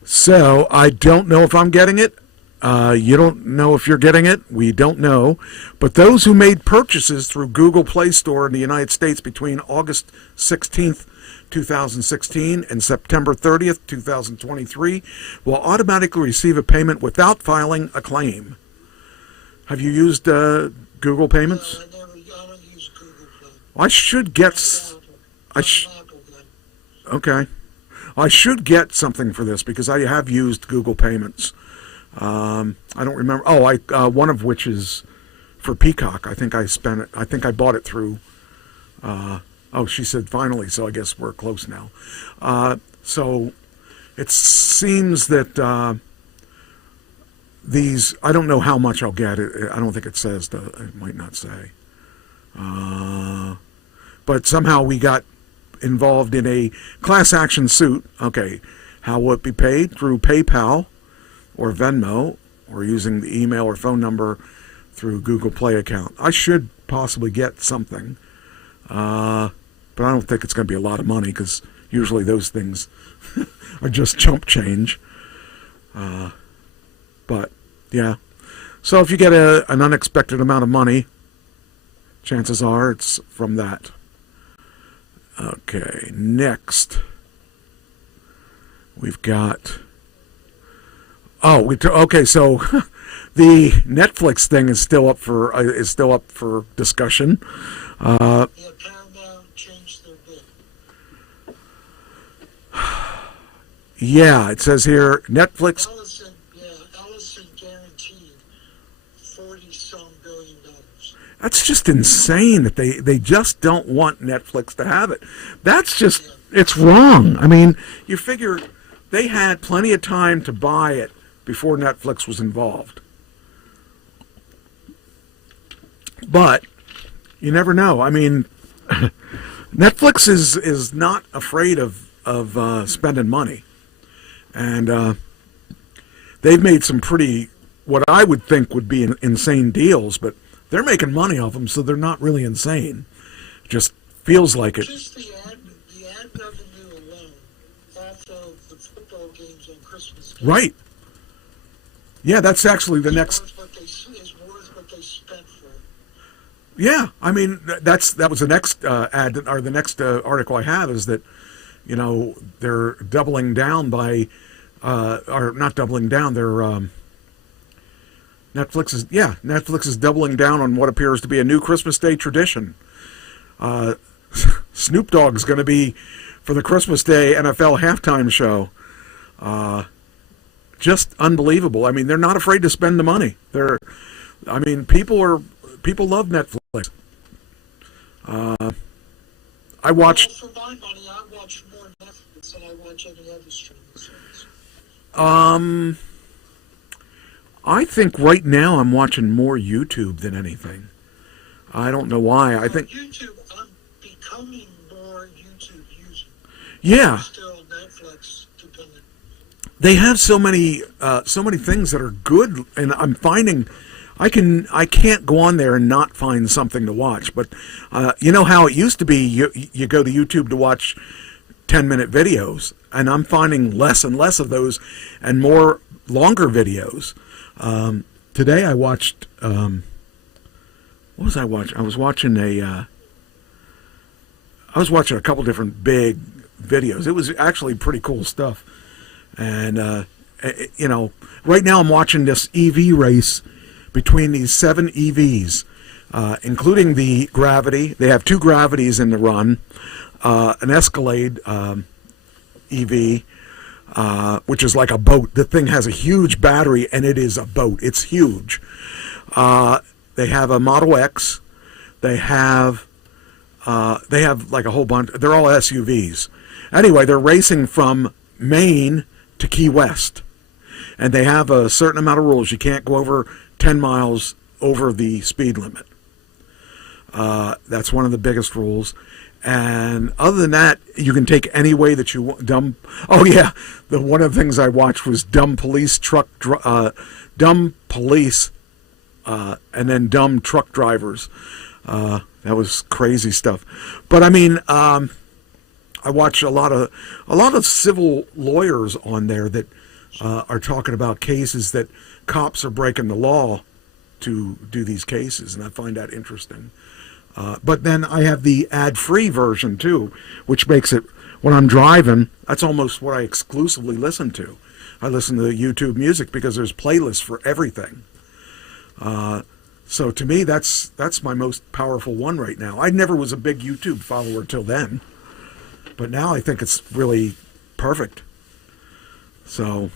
So I don't know if I'm getting it. You don't know if you're getting it. We don't know. But those who made purchases through Google Play Store in the United States between August 16th, 2016 and September 30th, 2023 will automatically receive a payment without filing a claim. Have you used Google Payments? I don't use Google Play. I should get... Okay. I should get something for this because I have used Google Payments. I don't remember. One of which is for Peacock. I think I bought it through. She said finally, so I guess we're close now. So it seems that these. I don't know how much I'll get. I don't think it says. It might not say. But somehow we got involved in a class action suit. Okay, how will it be paid? Through PayPal or Venmo, or using the email or phone number through Google Play account. I should possibly get something, but I don't think it's going to be a lot of money because usually those things are just chump change. But yeah, so if you get an unexpected amount of money, chances are it's from that. Okay, next we've got. Okay. So the Netflix thing is still up for discussion. Paramount changed their bid. Yeah, it says here Netflix. Ellison guaranteed $40-some billion. That's just insane that they just don't want Netflix to have it. That's just it's wrong. I mean, you figure they had plenty of time to buy it before Netflix was involved. But you never know. I mean, Netflix is not afraid of spending money. And they've made some pretty, what I would think would be insane deals, but they're making money off them, so they're not really insane. Just feels like it. Just the ad revenue alone off of the football games on Christmas Day. Right. Yeah, that's actually the next. Is worth what they spent for it. Yeah, I mean that was the next ad or the next article I have is that they're doubling down by or not doubling down. They're Netflix is doubling down on what appears to be a new Christmas Day tradition. Snoop Dogg is going to be for the Christmas Day NFL halftime show. Just unbelievable. I mean, they're not afraid to spend the money. People love Netflix. I watched. For my money, I watch more Netflix than I watch any other streaming service. I think right now I'm watching more YouTube than anything. I don't know why. I think YouTube. I'm becoming more YouTube user. Yeah. Still Netflix dependent. They have so many things that are good, and I'm finding I can't go on there and not find something to watch. But you know how it used to be, you go to YouTube to watch 10-minute videos, and I'm finding less and less of those and more longer videos. Today I watched what was I watching? I was watching a couple different big videos. It was actually pretty cool stuff. And, you know, right now I'm watching this EV race between these 7 EVs, including the Gravity. They have 2 Gravities in the run, an Escalade EV, which is like a boat. The thing has a huge battery, and it is a boat. It's huge. They have a Model X. They have like a whole bunch. They're all SUVs. Anyway, they're racing from Maine to Key West, and they have a certain amount of rules. You can't go over 10 miles over the speed limit. That's one of the biggest rules. And other than that, you can take any way that you want. Oh yeah, one of the things I watched was dumb police, and then dumb truck drivers. That was crazy stuff. But I mean, I watch a lot of civil lawyers on there that are talking about cases that cops are breaking the law to do these cases, and I find that interesting. But then I have the ad-free version too, which makes it, when I'm driving, that's almost what I exclusively listen to. I listen to YouTube music because there's playlists for everything. So to me, that's my most powerful one right now. I never was a big YouTube follower till then, but now I think it's really perfect. So,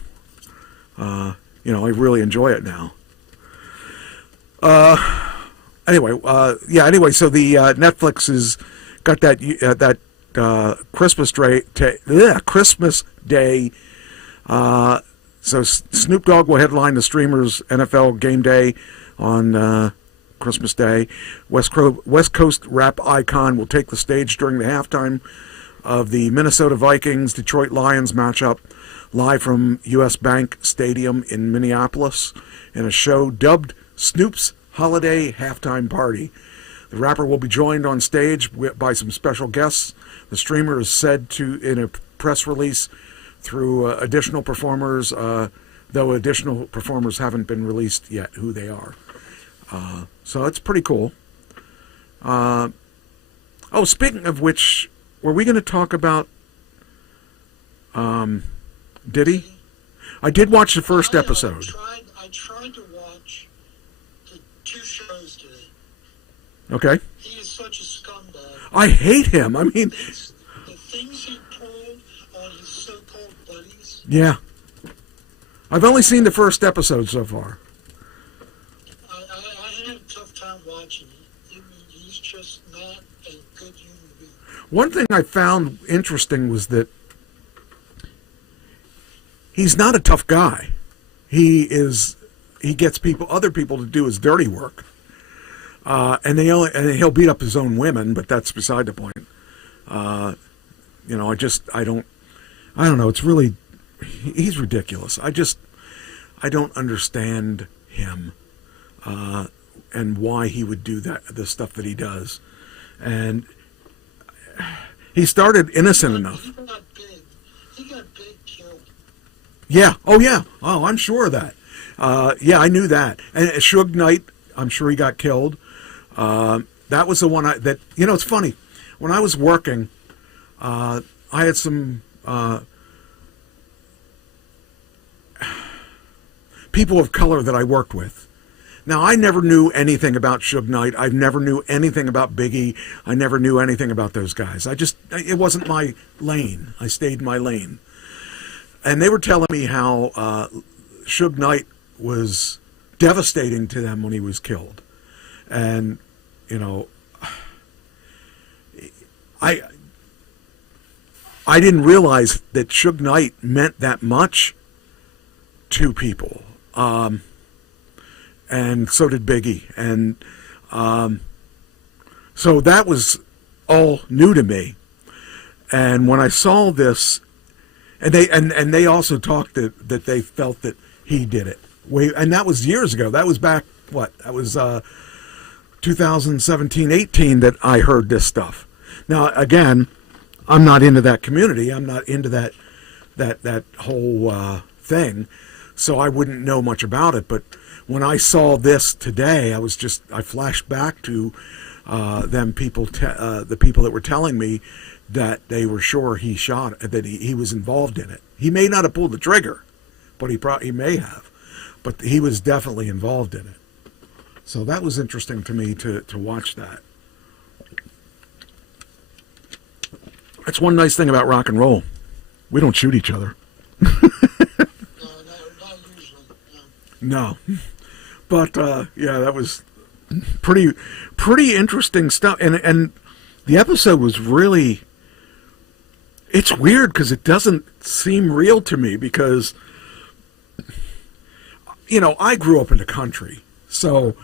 you know, I really enjoy it now. Anyway, so the Netflix has got that Christmas Day. So Snoop Dogg will headline the streamers' NFL game day on Christmas Day. West Coast rap icon will take the stage during the halftime of the Minnesota Vikings Detroit Lions matchup, live from U.S. Bank Stadium in Minneapolis, in a show dubbed Snoop's Holiday Halftime Party. The rapper will be joined on stage by some special guests. The streamer is said to, in a press release, through additional performers, though additional performers haven't been released yet who they are. So it's pretty cool. Speaking of which, were we going to talk about Diddy? I did watch the first episode. I tried to watch the 2 shows today. Okay. He is such a scumbag. I hate him. I mean, the things he pulled on his so-called buddies. Yeah. I've only seen the first episode so far. I had a tough time watching it. He's just not a good human being. One thing I found interesting was that he's not a tough guy. He gets other people to do his dirty work. And he'll beat up his own women, but that's beside the point. You know, I don't know. It's really, he's ridiculous. I don't understand him, and why he would do the stuff that he does. And he started innocent enough. He got big killed. Yeah. Oh, yeah. Oh, I'm sure of that. Yeah, I knew that. And Suge Knight, I'm sure he got killed. That was the one it's funny. When I was working, I had some people of color that I worked with. Now, I never knew anything about Suge Knight. I never knew anything about Biggie. I never knew anything about those guys. It wasn't my lane. I stayed in my lane. And they were telling me how Suge Knight was devastating to them when he was killed. And, you know, I didn't realize that Suge Knight meant that much to people. And so did Biggie. And so that was all new to me. And when I saw this, and they also talked that they felt that he did it. And that was years ago. That was back, that was 2017-18 that I heard this stuff. Now, again, I'm not into that community. I'm not into that whole thing. So I wouldn't know much about it. But when I saw this today, I flashed back to the people that were telling me that they were sure he shot, that he was involved in it. He may not have pulled the trigger, but he may have. But he was definitely involved in it. So that was interesting to me to watch that. That's one nice thing about rock and roll. We don't shoot each other. Not usually. No. But, yeah, that was pretty interesting stuff. And the episode was really... It's weird because it doesn't seem real to me because, you know, I grew up in the country. So,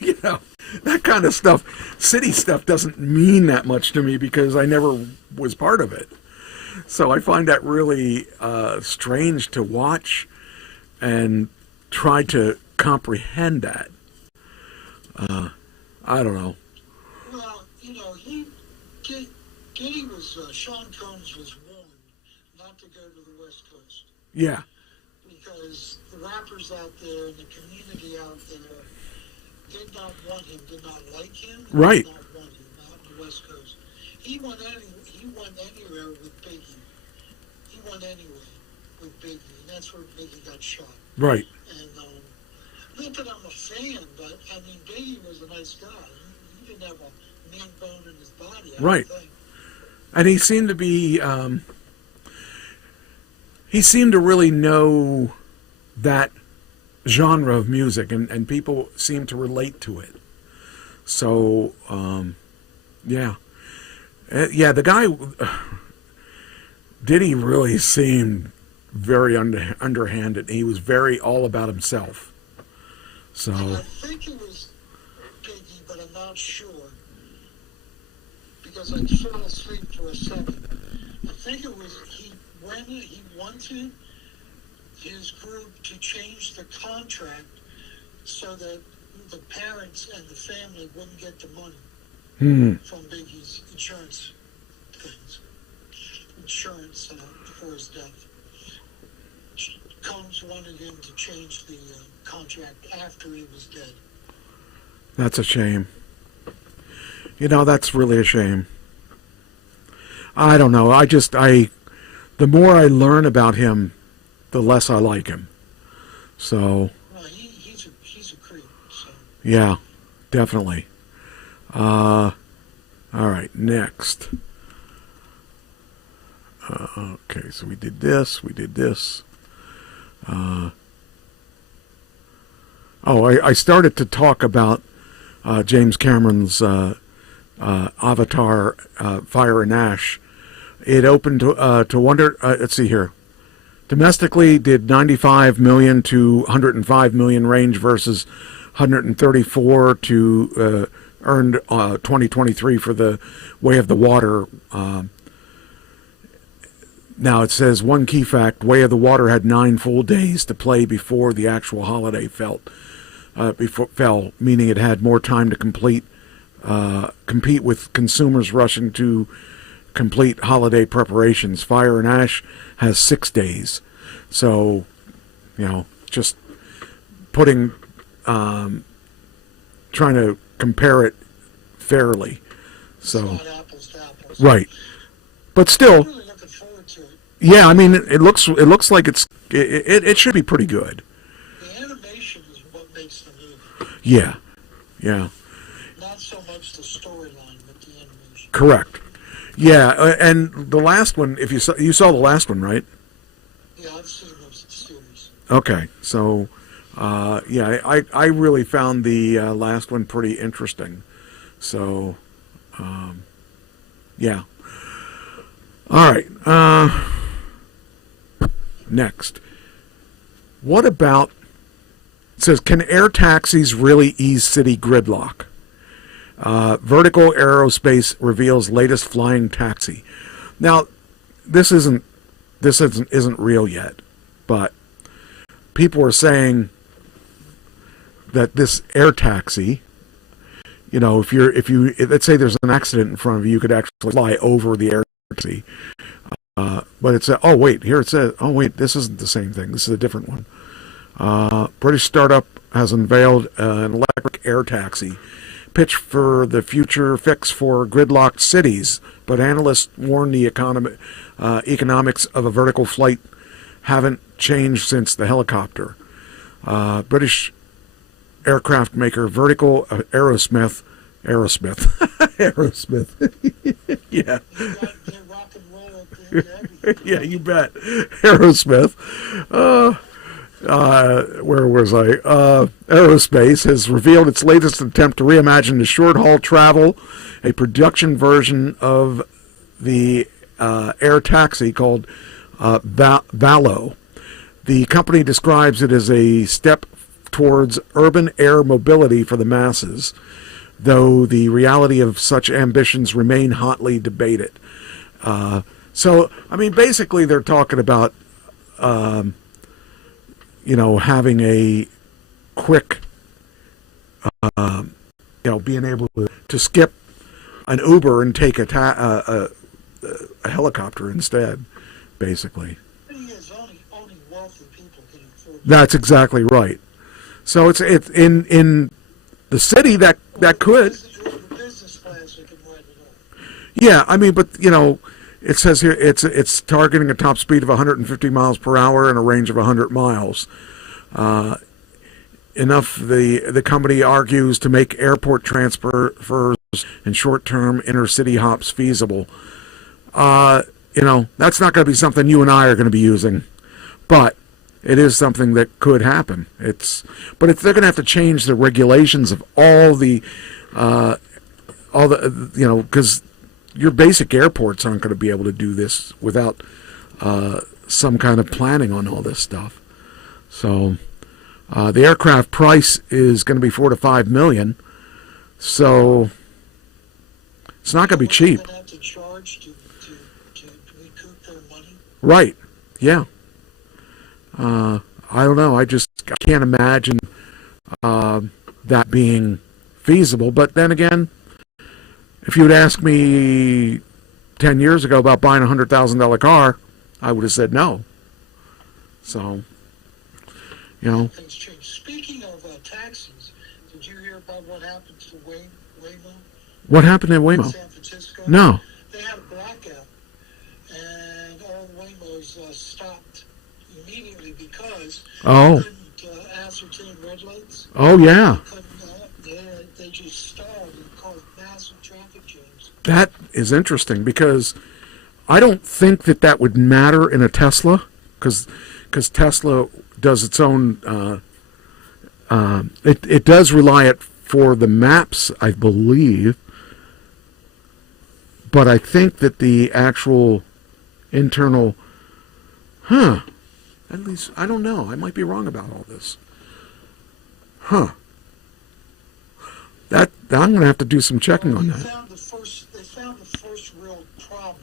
you know, that kind of stuff, city stuff doesn't mean that much to me because I never was part of it. So I find that really strange to watch and try to comprehend that. I don't know. Well, you know, Getty was, Sean Combs was warned not to go to the West Coast. Yeah. Because the rappers out there and the community out there did not want him, did not like him. Right. Did not want him out on the West Coast. He went anywhere with Biggie. He went anywhere with Biggie, and that's where Biggie got shot. Right. And not that I'm a fan, but I mean, Biggie was a nice guy. He didn't have a man bone in his body. Right. And he seemed to be, he seemed to really know that genre of music, and people seemed to relate to it. So, yeah. Yeah, the guy, Diddy really seemed very underhanded. He was very all about himself. So. And I think it was Biggie, but I'm not sure. Because I fell asleep for a second. I think it was he wanted his group to change the contract so that the parents and the family wouldn't get the money from Biggie's insurance things. Insurance for his death. Combs wanted him to change the contract after he was dead. That's a shame. You know, that's really a shame. I don't know. The more I learn about him, the less I like him. So. Well, he's a creep. So. Yeah, definitely. All right, next. Okay, so we did this. I started to talk about James Cameron's Avatar, Fire and Ash. It opened to wonder. Let's see here. Domestically, did 95 million to 105 million range versus 134 to earned 2023 for the Way of the Water. Now it says one key fact: Way of the Water had 9 full days to play before the actual holiday fell, meaning it had more time to compete with consumers rushing to complete holiday preparations. Fire and Ash has 6 days. So, you know, just putting, trying to compare it fairly. So, it's not apples to apples. right. But still, I'm really looking forward to it. yeah, I mean, it looks like it should be pretty good. The animation is what makes the movie. Yeah. Not so much the storyline, but the animation. Correct. Yeah, and the last one, if you saw the last one, right? Yeah, I've seen those series. Okay, so yeah, I really found the last one pretty interesting. So, yeah. All right. Next, what about? It says, can air taxis really ease city gridlock? Vertical Aerospace reveals latest flying taxi. Now, this isn't real yet, but people are saying that this air taxi, you know, if you let's say there's an accident in front of you, you could actually fly over the air taxi. But it's oh wait, here it says, oh wait, this isn't the same thing. This is a different one. British startup has unveiled an electric air taxi pitch for the future fix for gridlocked cities, but analysts warn the economics of a vertical flight haven't changed since the helicopter. British aircraft maker Vertical Aerosmith. Yeah. Yeah, you bet. Aerosmith. Where was I? Aerospace has revealed its latest attempt to reimagine the short-haul travel, a production version of the air taxi called Valo. The company describes it as a step towards urban air mobility for the masses, though the reality of such ambitions remain hotly debated. So, I mean, basically they're talking about, having a quick, being able to skip an Uber and take a helicopter instead, basically. That's exactly right. So it's in the city that could. Yeah, I mean, but it says here it's targeting a top speed of 150 miles per hour and a range of 100 miles. Enough, the company argues, to make airport transfers and short-term intercity hops feasible. That's not going to be something you and I are going to be using, but it is something that could happen. They're going to have to change the regulations of all the because your basic airports aren't going to be able to do this without some kind of planning on all this stuff. So the aircraft price is going to be $4 to $5 million. So it's not going to be cheap. To charge to recoup their money? Right. Yeah. I don't know. I can't imagine that being feasible. But then again, if you would ask me 10 years ago about buying a $100,000 car, I would have said no. So, Things change. Speaking of taxis, did you hear about what happened to Waymo? What happened at Waymo? San Francisco? No. They had a blackout, and all Waymos stopped immediately because they couldn't ascertain red lights. Oh, yeah. They just stalled and caused massive traffic jams. That is interesting because I don't think that would matter in a Tesla because Tesla does its own. It does rely for the maps, I believe, but I think that the actual internal. At least I don't know. I might be wrong about all this. That I'm going to have to do some checking on that. They found the first real problem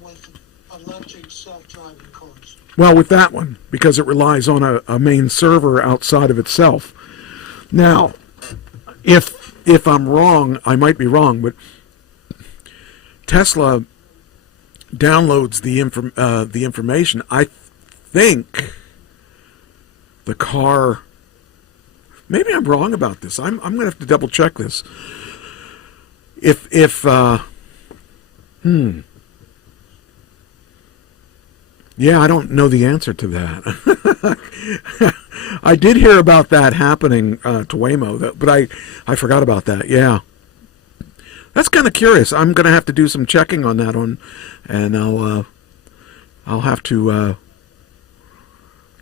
with electric self-driving cars. Well, with that one, because it relies on a main server outside of itself. Now, if I'm wrong, I might be wrong, but Tesla downloads the information. I think the car. Maybe I'm wrong about this. I'm going to have to double check this. Yeah, I don't know the answer to that. I did hear about that happening to Waymo, but I forgot about that. Yeah, that's kind of curious. I'm going to have to do some checking on that and I'll have to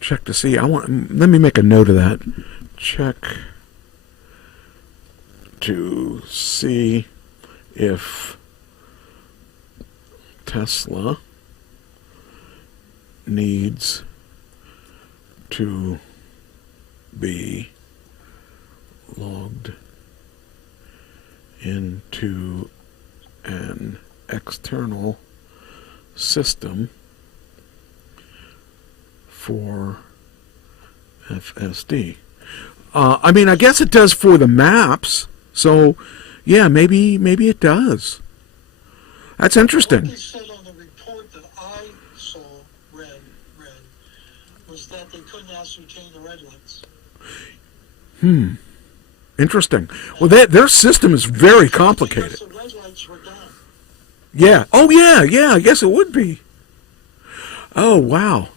check to see. Let me make a note of that. Check to see if Tesla needs to be logged into an external system for FSD. I mean, I guess it does for the maps. So, yeah, maybe it does. That's interesting. What they said on the report that I saw, read, was that they couldn't ascertain the red lights. Interesting. Well, their system is very complicated. The red lights were down. Yeah. Oh, yeah, yeah. I guess it would be. Oh, wow.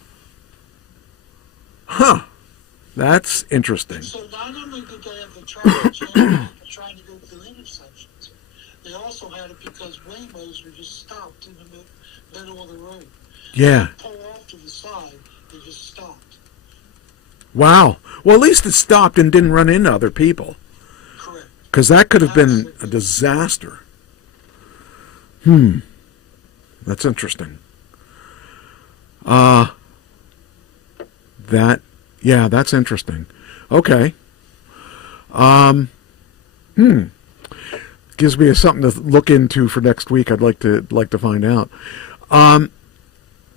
Huh. That's interesting. So not only did they have the traffic jam trying to go through intersections, they also had it because Waymos were just stopped in the middle of the road. Yeah. They pull off to the side, they just stopped. Wow. Well, at least it stopped and didn't run into other people. Correct. Because that could have been a disaster. That's interesting. That's interesting. Okay. Gives me something to look into for next week. I'd like to find out.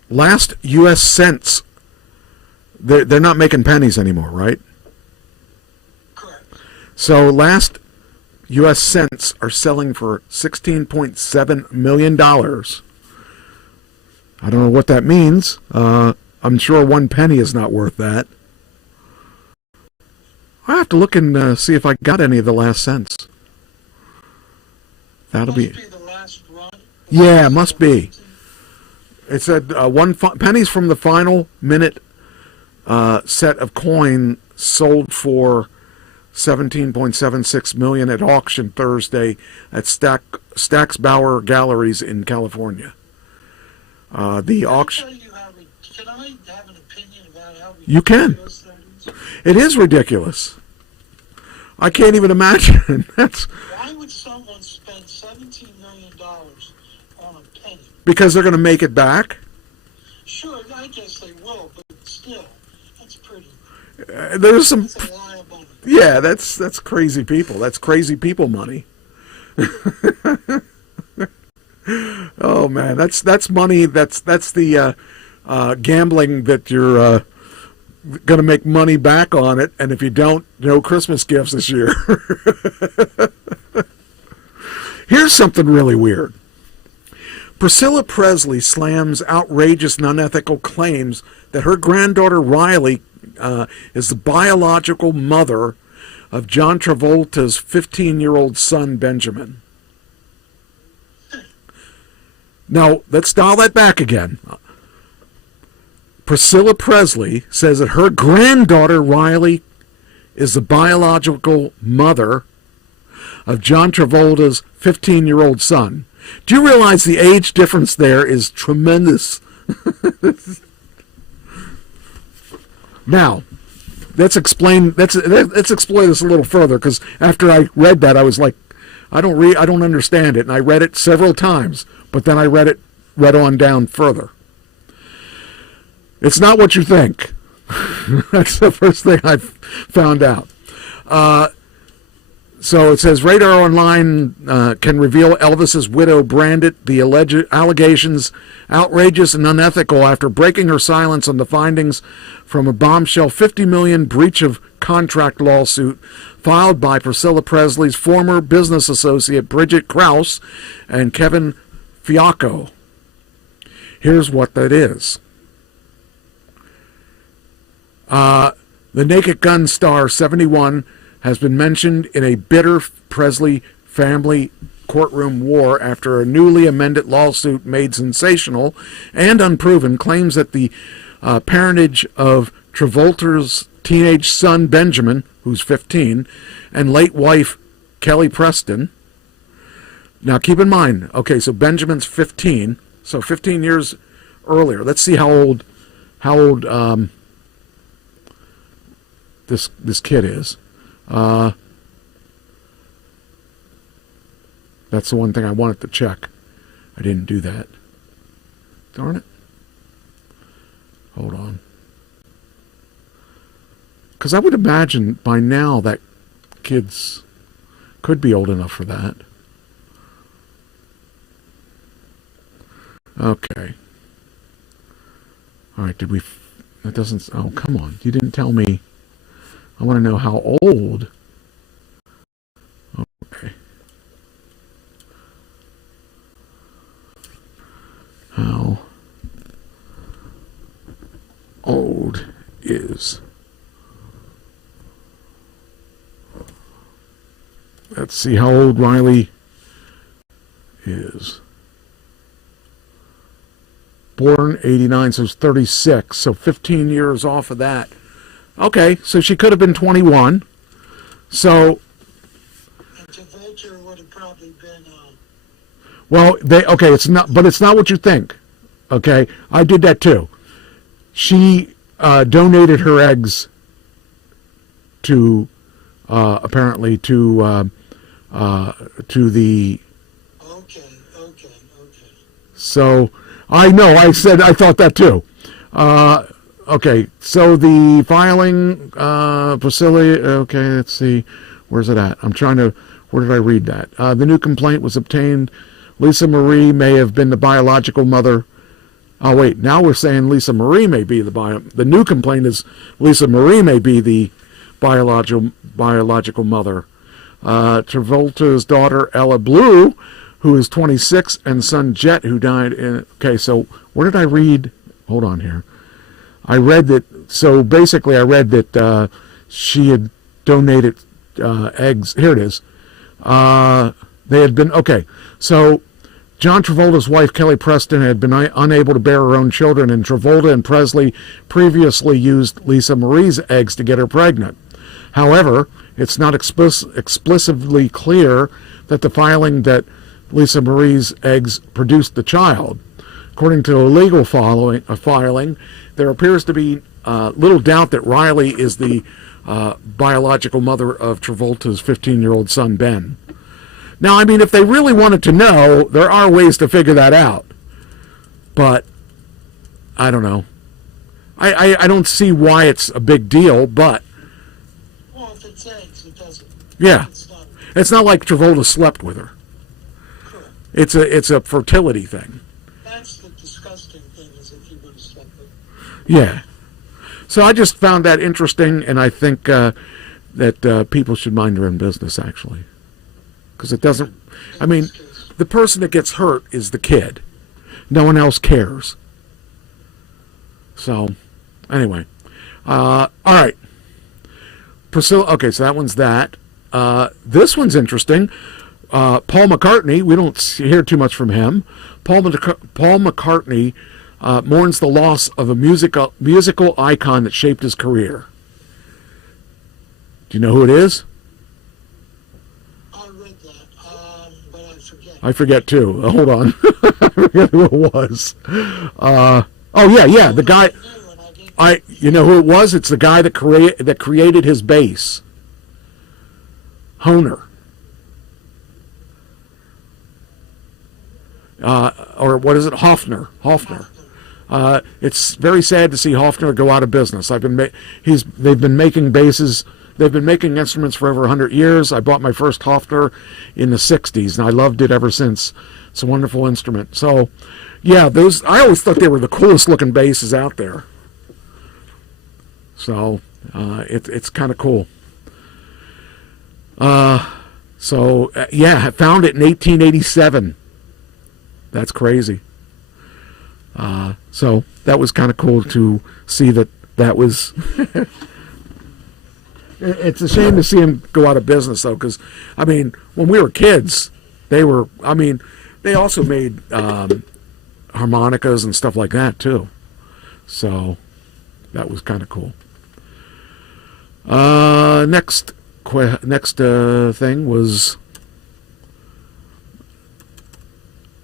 Last U.S. cents. They're not making pennies anymore, right? Correct. So last U.S. cents are selling for $16.7 million. I don't know what that means. I'm sure 1 penny is not worth that. I have to look and see if I got any of the last cents. That'll be the last run. Yeah, it must be. It said pennies from the final minute set of coin sold for $17.76 million at auction Thursday at Stack's Bauer Galleries in California. The auction. Can I have an opinion about how You can. ridiculous that is? It is ridiculous. I can't even imagine. Why would someone spend $17 million on a penny? Because they're going to make it back. Sure, I guess they will, but still, that's pretty. There's some. That's a lie of money. Yeah, that's crazy people. That's crazy people money. Oh man, that's money. That's the gambling that you're going to make money back on it, and if you don't, no Christmas gifts this year. Here's something really weird. Priscilla Presley slams outrageous and unethical claims that her granddaughter Riley is the biological mother of John Travolta's 15-year-old son Benjamin. Now, let's dial that back again. Priscilla Presley says that her granddaughter Riley is the biological mother of John Travolta's 15-year-old son. Do you realize the age difference there is tremendous? Now, let's explain. Let's explore this a little further, because after I read that, I was like, I don't understand it, and I read it several times. But then I read on down further. It's not what you think. That's the first thing I found out. So it says Radar Online can reveal Elvis's widow branded the alleged allegations outrageous and unethical after breaking her silence on the findings from a bombshell $50 million breach of contract lawsuit filed by Priscilla Presley's former business associate Bridget Krause and Kevin Fiacco. Here's what that is. The Naked Gun star 71 has been mentioned in a bitter Presley family courtroom war after a newly amended lawsuit made sensational and unproven claims that the parentage of Travolta's teenage son Benjamin, who's 15, and late wife Kelly Preston. Now keep in mind, okay, so Benjamin's 15, so 15 years earlier. Let's see how old this kid is. That's the one thing I wanted to check. I didn't do that. Darn it. Hold on. Because I would imagine by now that kids could be old enough for that. Okay. All right, that doesn't, oh, come on. You didn't tell me. I want to know how old. Okay. How old is let's see how old Riley is. Born 89, so 36, so 15 years off of that. Okay, so she could have been 21. So, And Travolta would have probably been. Well, it's not, but it's not what you think. Okay, I did that too. She donated her eggs to apparently to the. Okay. So I know I thought that too. Okay, so the filing, Priscilla. Okay, let's see, where's it at? Where did I read that? The new complaint was obtained. Lisa Marie may have been the biological mother. Oh wait, now we're saying Lisa Marie may be the new complaint is Lisa Marie may be the biological mother. Travolta's daughter Ella Blue, who is 26, and son Jet, who died in. Okay, so where did I read? Hold on here. I read that. So basically, I read that she had donated eggs. Here it is. They had been okay. So John Travolta's wife Kelly Preston had been unable to bear her own children, and Travolta and Presley previously used Lisa Marie's eggs to get her pregnant. However, it's not explicitly clear that the filing that Lisa Marie's eggs produced the child. According to a legal filing, there appears to be little doubt that Riley is the biological mother of Travolta's 15-year-old son, Ben. Now, I mean, if they really wanted to know, there are ways to figure that out. But, I don't know. I don't see why it's a big deal, but... Well, if it's eggs, it doesn't. Yeah. It's not like Travolta slept with her. Correct. It's a fertility thing. That's the disgusting thing, is if you would have slept with her. Yeah. So I just found that interesting, and I think that people should mind their own business, actually. Because it doesn't... I mean, the person that gets hurt is the kid. No one else cares. So, anyway. All right. Priscilla... Okay, so that one's that. This one's interesting. Paul McCartney, we don't hear too much from him. Paul McCartney mourns the loss of a musical icon that shaped his career. Do you know who it is? I read that, but I forget. I forget too. Hold on. I forget who it was. The guy. You know who it was? It's the guy that created his bass. Hohner. Or what is it? Hofner. It's very sad to see Hofner go out of business. They've been making basses. They've been making instruments for over 100 years. I bought my first Hofner in the 60s, and I loved it ever since. It's a wonderful instrument. So, yeah, I always thought they were the coolest looking basses out there. So, it's kind of cool. I found it in 1887. That's crazy. So that was kind of cool to see that was... It's a shame to see him go out of business, though, because, I mean, when we were kids, they also made harmonicas and stuff like that, too. So that was kind of cool. Next thing was...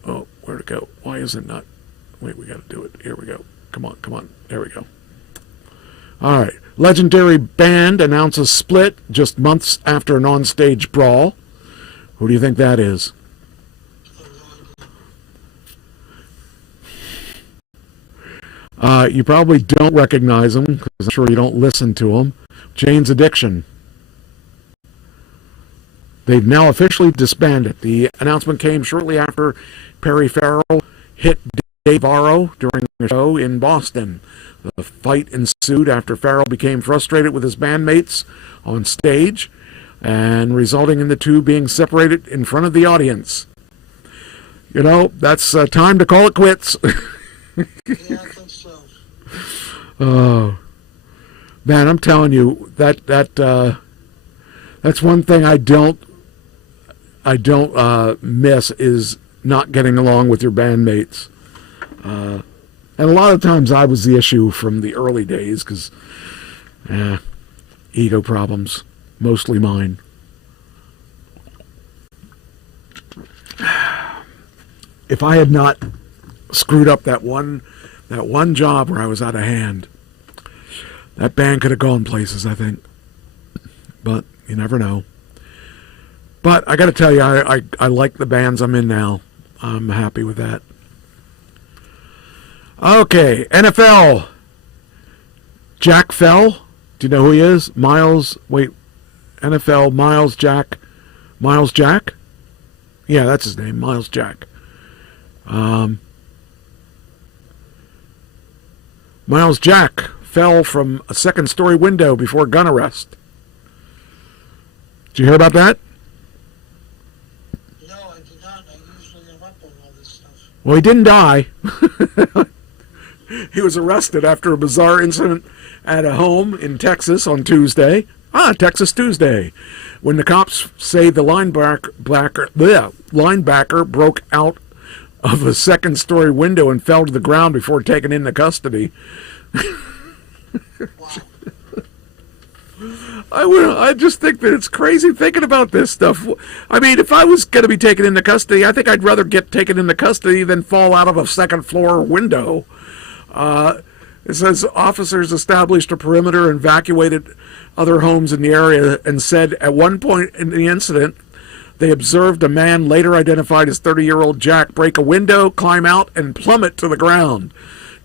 Oh, where'd it go? Why is it not? Wait, we got to do it. Here we go. Come on. There we go. All right. Legendary band announces split just months after an onstage brawl. Who do you think that is? You probably don't recognize them because I'm sure you don't listen to them. Jane's Addiction. They've now officially disbanded. The announcement came shortly after Perry Farrell hit Dave Varro during a show in Boston. The fight ensued after Farrell became frustrated with his bandmates on stage, and resulting in the two being separated in front of the audience. You know, that's time to call it quits. Yeah, I think so. Oh, man, I'm telling you, that's one thing I don't I don't miss is not getting along with your bandmates. And a lot of times I was the issue from the early days because ego problems, mostly mine. If I had not screwed up that one job where I was out of hand, that band could have gone places, I think. But you never know. But I got to tell you, I like the bands I'm in now. I'm happy with that. Okay, NFL. Jack Fell. Do you know who he is? NFL, Miles Jack. Miles Jack? Yeah, that's his name, Miles Jack. Miles Jack fell from a second-story window before gun arrest. Did you hear about that? No, I did not. I usually am up on all this stuff. Well, he didn't die. He was arrested after a bizarre incident at a home in Texas on Tuesday. Texas Tuesday. When the cops say the linebacker broke out of a second-story window and fell to the ground before taken into custody. I just think that it's crazy thinking about this stuff. I mean, if I was going to be taken into custody, I think I'd rather get taken into custody than fall out of a second-floor window. It says officers established a perimeter and evacuated other homes in the area and said at one point in the incident, they observed a man later identified as 30-year-old Jack break a window, climb out, and plummet to the ground.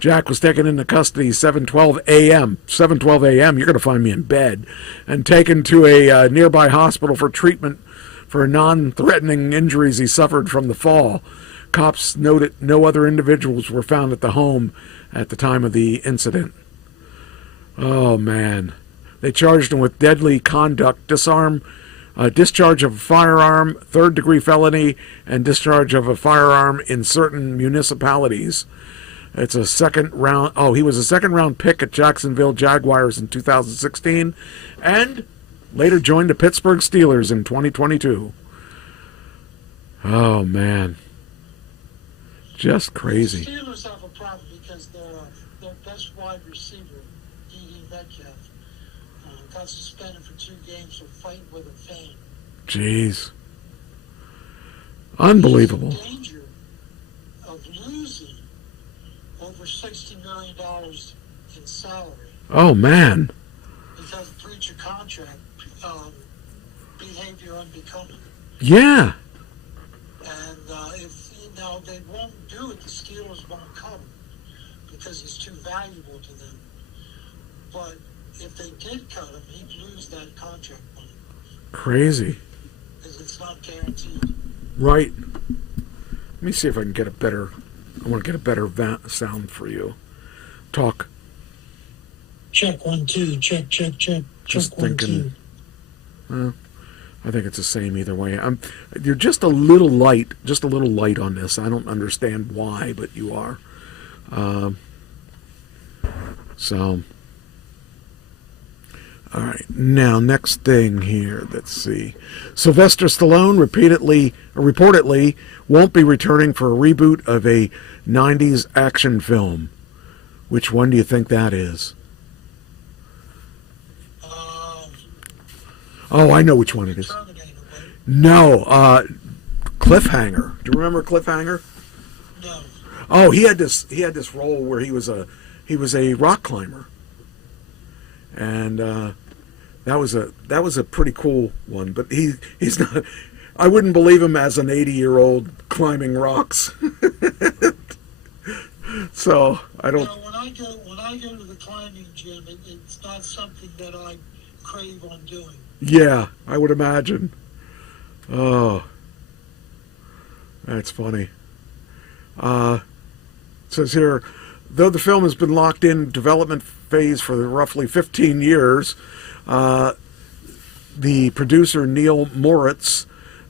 Jack was taken into custody 7:12 a.m. 7:12 a.m. You're going to find me in bed, and taken to a nearby hospital for treatment for non-threatening injuries he suffered from the fall. Cops noted no other individuals were found at the home at the time of the incident. Oh man, they charged him with deadly conduct, discharge of a firearm, third-degree felony, and discharge of a firearm in certain municipalities. It's a second round. Oh, he was a second-round pick at Jacksonville Jaguars in 2016, and later joined the Pittsburgh Steelers in 2022. Oh man, just crazy. The Steelers have a problem because their best wide receiver, D.E. Metcalf, got suspended for 2 games for fighting with a fan. Jeez. Unbelievable. He's in danger of losing over $60 million in salary. Oh, man. Because of breach of contract, behavior unbecoming. Yeah. And now they won't do it, the Steelers won't come because he's too valuable to them. But if they did cut him, he'd lose that contract money. Crazy. Because it's not guaranteed. Right. Let me see if I can get a better... I want to get a better sound for you. Talk. Check 1 2. Check. Just Check 1 thinking. 2. I think it's the same either way. You're just a little light on this. I don't understand why, but you are. All right. Now, next thing here. Let's see. Sylvester Stallone reportedly won't be returning for a reboot of a 90s action film. Which one do you think that is? Oh, I know which one it is. No, Cliffhanger. Do you remember Cliffhanger? No. Oh, he had this role where he was a rock climber, and that was a pretty cool one. But he's not. I wouldn't believe him as an 80-year-old climbing rocks. So I don't. When I go to the climbing gym, it's not something that I crave on doing. Yeah, I would imagine. Oh, that's funny. It says here, though the film has been locked in development phase for roughly 15 years, the producer Neil Moritz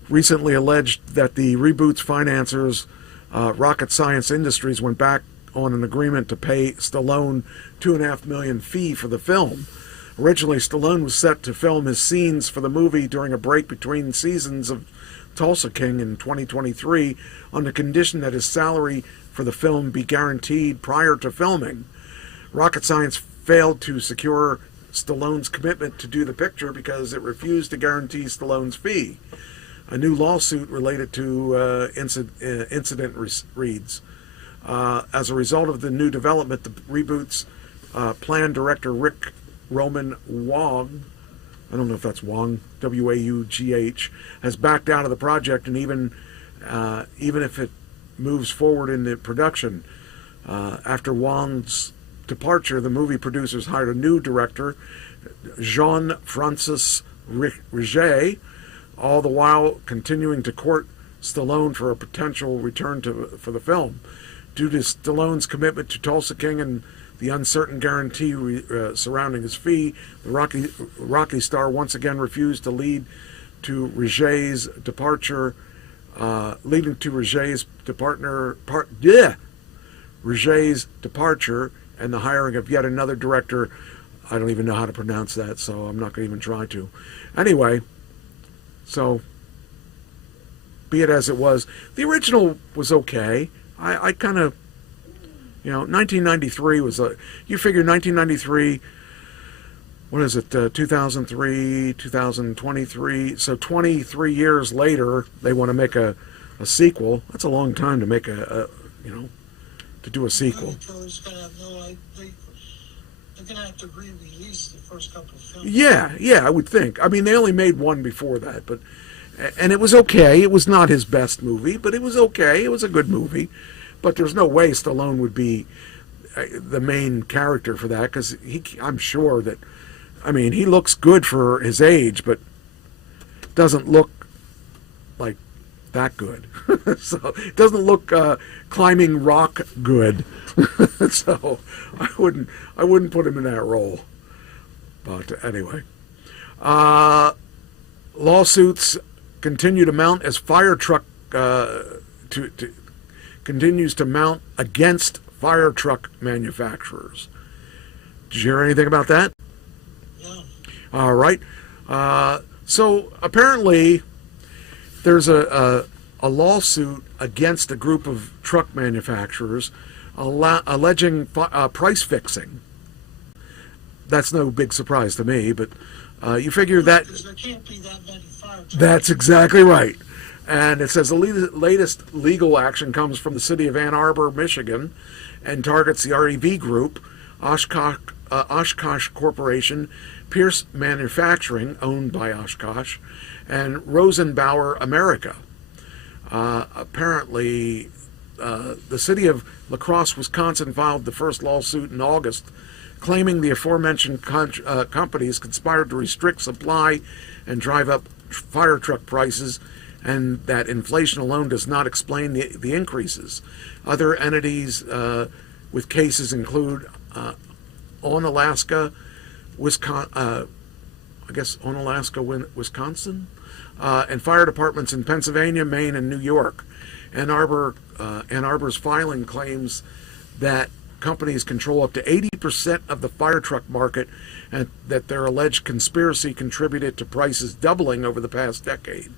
recently alleged that the reboot's financiers, Rocket Science Industries, went back on an agreement to pay Stallone $2.5 million fee for the film. Originally, Stallone was set to film his scenes for the movie during a break between seasons of Tulsa King in 2023 on the condition that his salary for the film be guaranteed prior to filming. Rocket Science failed to secure Stallone's commitment to do the picture because it refused to guarantee Stallone's fee. A new lawsuit related to incident reads. As a result of the new development, the reboot's planned director Rick Roman Wong, I don't know if that's Wong, W-A-U-G-H, has backed out of the project, and even if it moves forward in the production. After Wong's departure, the movie producers hired a new director, Jean-Francis Riget, all the while continuing to court Stallone for a potential return for the film. Due to Stallone's commitment to Tulsa King and the uncertain guarantee surrounding his fee, the Rocky star once again refused to lead to Riget's departure, leading to Riget's departure and the hiring of yet another director. I don't even know how to pronounce that, so I'm not going to even try to. Anyway, so be it as it was. The original was okay. I kind of, 1993 was you figure 1993, what is it, 2003, 2023, so 23 years later, they want to make a sequel. That's a long time to make to do a sequel. They're going to have to re-release the first couple of films. Yeah, I would think. I mean, they only made one before that, and it was okay. It was not his best movie, but it was okay. It was a good movie. But there's no way Stallone would be the main character for that, because I'm sure that, he looks good for his age, but doesn't look like that good. So it doesn't look climbing rock good. So I wouldn't put him in that role. But anyway, lawsuits continue to mount as fire truck continues to mount against fire truck manufacturers. Did you hear anything about that? No. All right. So apparently there's a lawsuit against a group of truck manufacturers alleging price fixing. That's no big surprise to me, but you figure that... Because there can't be that many fire trucks. That's exactly right. And it says the latest legal action comes from the city of Ann Arbor, Michigan, and targets the REV Group, Oshkosh Corporation, Pierce Manufacturing, owned by Oshkosh, and Rosenbauer America. Apparently, the city of La Crosse, Wisconsin, filed the first lawsuit in August, claiming the aforementioned companies conspired to restrict supply and drive up fire truck prices, and that inflation alone does not explain the increases. Other entities with cases include Onalaska, Wisconsin, and fire departments in Pennsylvania, Maine, and New York. Ann Arbor's filing claims that companies control up to 80% of the fire truck market, and that their alleged conspiracy contributed to prices doubling over the past decade,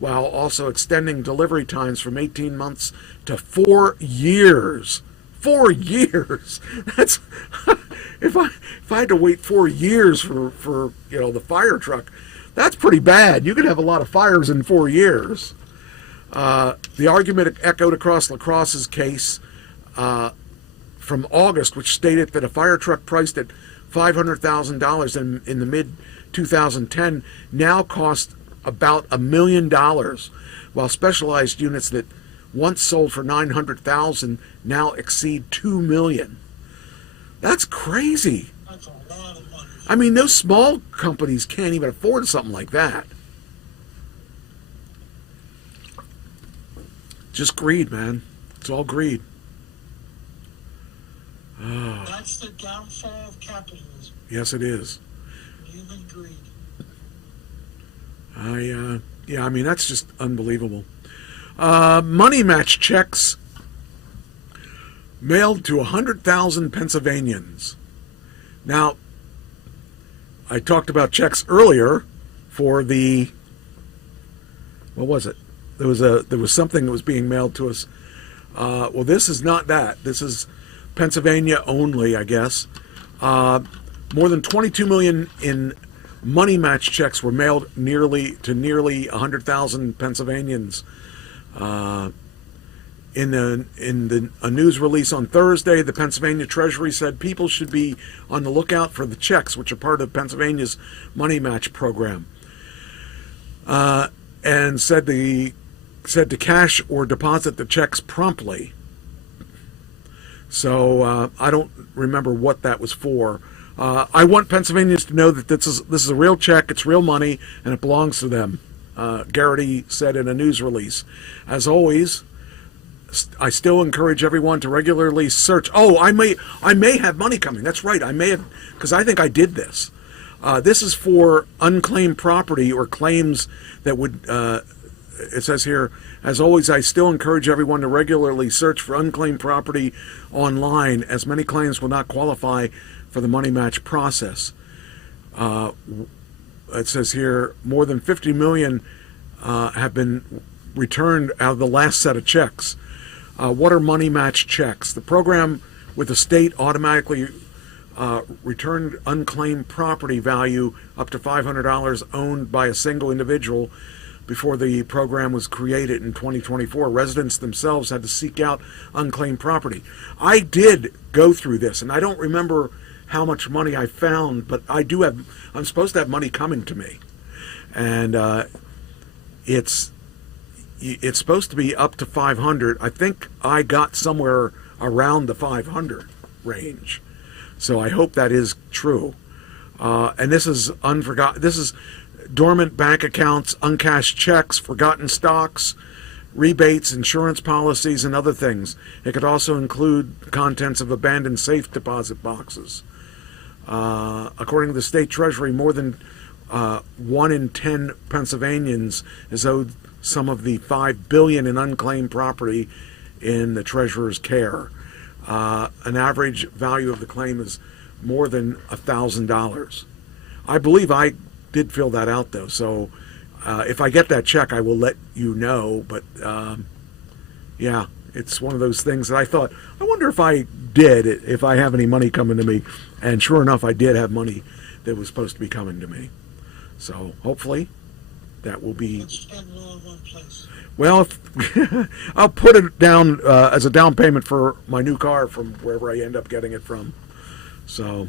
while also extending delivery times from 18 months to 4 years. 4 years. That's if I had to wait 4 years for the fire truck, that's pretty bad. You could have a lot of fires in 4 years. The argument echoed across La Crosse's case from August, which stated that a fire truck priced at $500,000 in the mid-2010 now cost about $1 million, while specialized units that once sold for $900,000 now exceed $2 million. That's crazy. That's a lot of money. Those small companies can't even afford something like that. Just greed, man. It's all greed. That's the downfall of capitalism. Yes, it is. Human greed. That's just unbelievable. Money match checks mailed to 100,000 Pennsylvanians. Now, I talked about checks earlier for the what was it? There was something that was being mailed to us. Well, this is not that. This is Pennsylvania only, I guess. More than 22 million in money match checks were mailed nearly 100,000 Pennsylvanians. In a news release on Thursday, the Pennsylvania Treasury said people should be on the lookout for the checks, which are part of Pennsylvania's money match program, and said to cash or deposit the checks promptly. So I don't remember what that was for. I want Pennsylvanians to know that this is a real check, it's real money, and it belongs to them, Garrity said in a news release. As always, I still encourage everyone to regularly search. Oh, I may have money coming. That's right. I may have, because I think I did this. This is for unclaimed property or claims that would, it says here, as always, I still encourage everyone to regularly search for unclaimed property online, as many claims will not qualify for the money match process. It says here, more than 50 million have been returned out of the last set of checks. What are money match checks? The program with the state automatically returned unclaimed property value up to $500 owned by a single individual. Before the program was created in 2024, residents themselves had to seek out unclaimed property. I did go through this, and I don't remember how much money I found, but I'm supposed to have money coming to me. And it's supposed to be up to 500. I think I got somewhere around the 500 range. So I hope that is true. And this is This is dormant bank accounts, uncashed checks, forgotten stocks, rebates, insurance policies, and other things. It could also include contents of abandoned safe deposit boxes. According to the state treasury, more than 1 in 10 Pennsylvanians is owed some of the $5 billion in unclaimed property in the treasurer's care. An average value of the claim is more than $1,000. I believe I did fill that out, though, so if I get that check, I will let you know. But yeah, it's one of those things that I thought, I wonder if I did, if I have any money coming to me. And sure enough, I did have money that was supposed to be coming to me. So hopefully that will be... Let's spend it all in one place. Well, I'll put it down as a down payment for my new car from wherever I end up getting it from. So,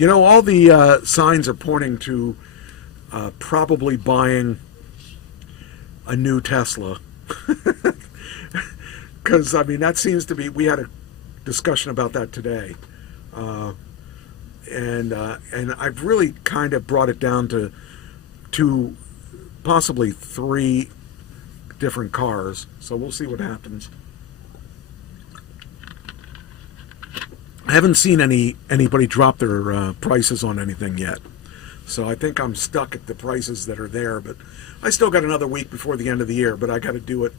all the signs are pointing to probably buying a new Tesla. Because, that seems to be... We had a discussion about that today. And I've really kind of brought it down to 2, possibly 3 different cars. So we'll see what happens. I haven't seen anybody drop their prices on anything yet. So I think I'm stuck at the prices that are there. But I still got another week before the end of the year. But I got to do it,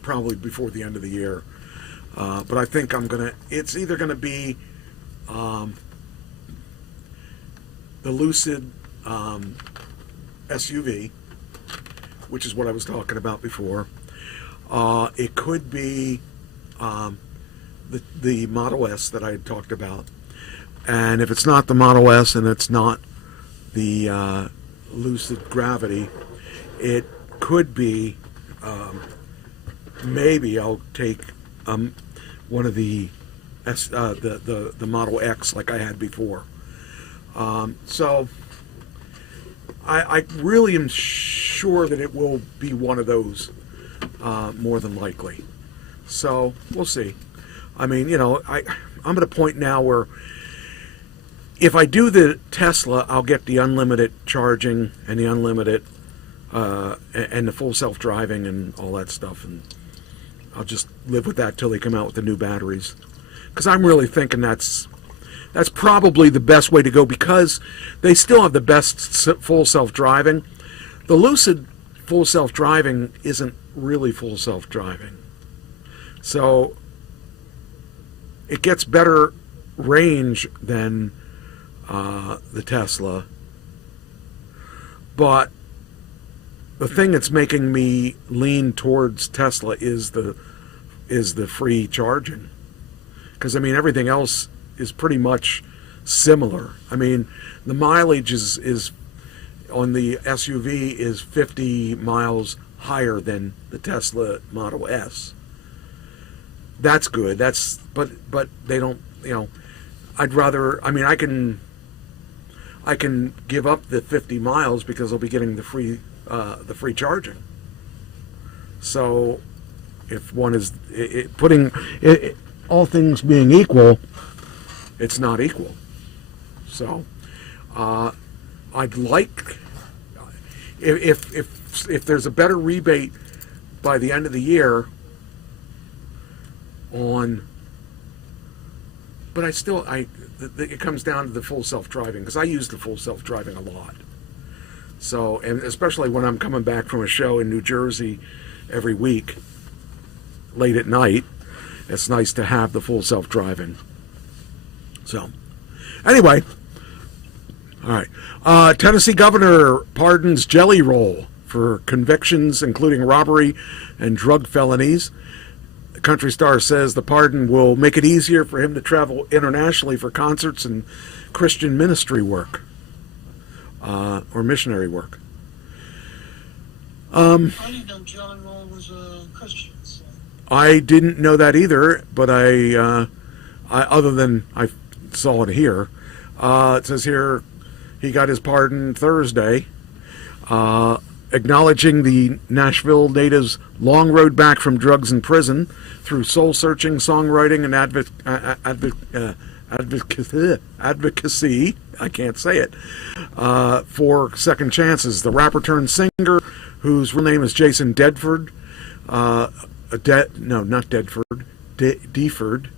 probably before the end of the year. But I think it's either going to be the Lucid SUV, which is what I was talking about before. It could be the Model S that I had talked about. And if it's not the Model S and it's not the Lucid Gravity, it could be, maybe I'll take one of the Model X like I had before. So I really am sure that it will be one of those, more than likely. So we'll see. I'm at a point now where if I do the Tesla, I'll get the unlimited charging and the unlimited and the full self-driving and all that stuff, and I'll just live with that till they come out with the new batteries. Because I'm really thinking that's probably the best way to go, because they still have the best full self-driving. The Lucid full self-driving isn't really full self-driving. So it gets better range than the Tesla. But the thing that's making me lean towards Tesla is the free charging. Because, I mean, everything else is pretty much similar. I mean, the mileage is on the SUV is 50 miles higher than the Tesla Model S. That's good. But they don't, you know, I'd rather, I mean, I can give up the 50 miles because I'll be getting the free charging. So if one is putting all things being equal, it's not equal. So I'd like if there's a better rebate by the end of the year on, but it comes down to the full self-driving, because I use the full self-driving a lot. So, and especially when I'm coming back from a show in New Jersey every week late at night, it's nice to have the full self-driving. So, anyway, all right. Tennessee governor pardons Jelly Roll for convictions including robbery and drug felonies. The Country Star says the pardon will make it easier for him to travel internationally for concerts and Christian ministry work, or missionary work. I didn't know Jelly Roll was a Christian. So. I didn't know that either, but I other than I saw it here. It says here he got his pardon Thursday, acknowledging the Nashville native's long road back from drugs and prison through soul-searching, songwriting, and advocacy. I can't say it. For second chances, the rapper turned singer, whose real name is Jason Dedford, Deford,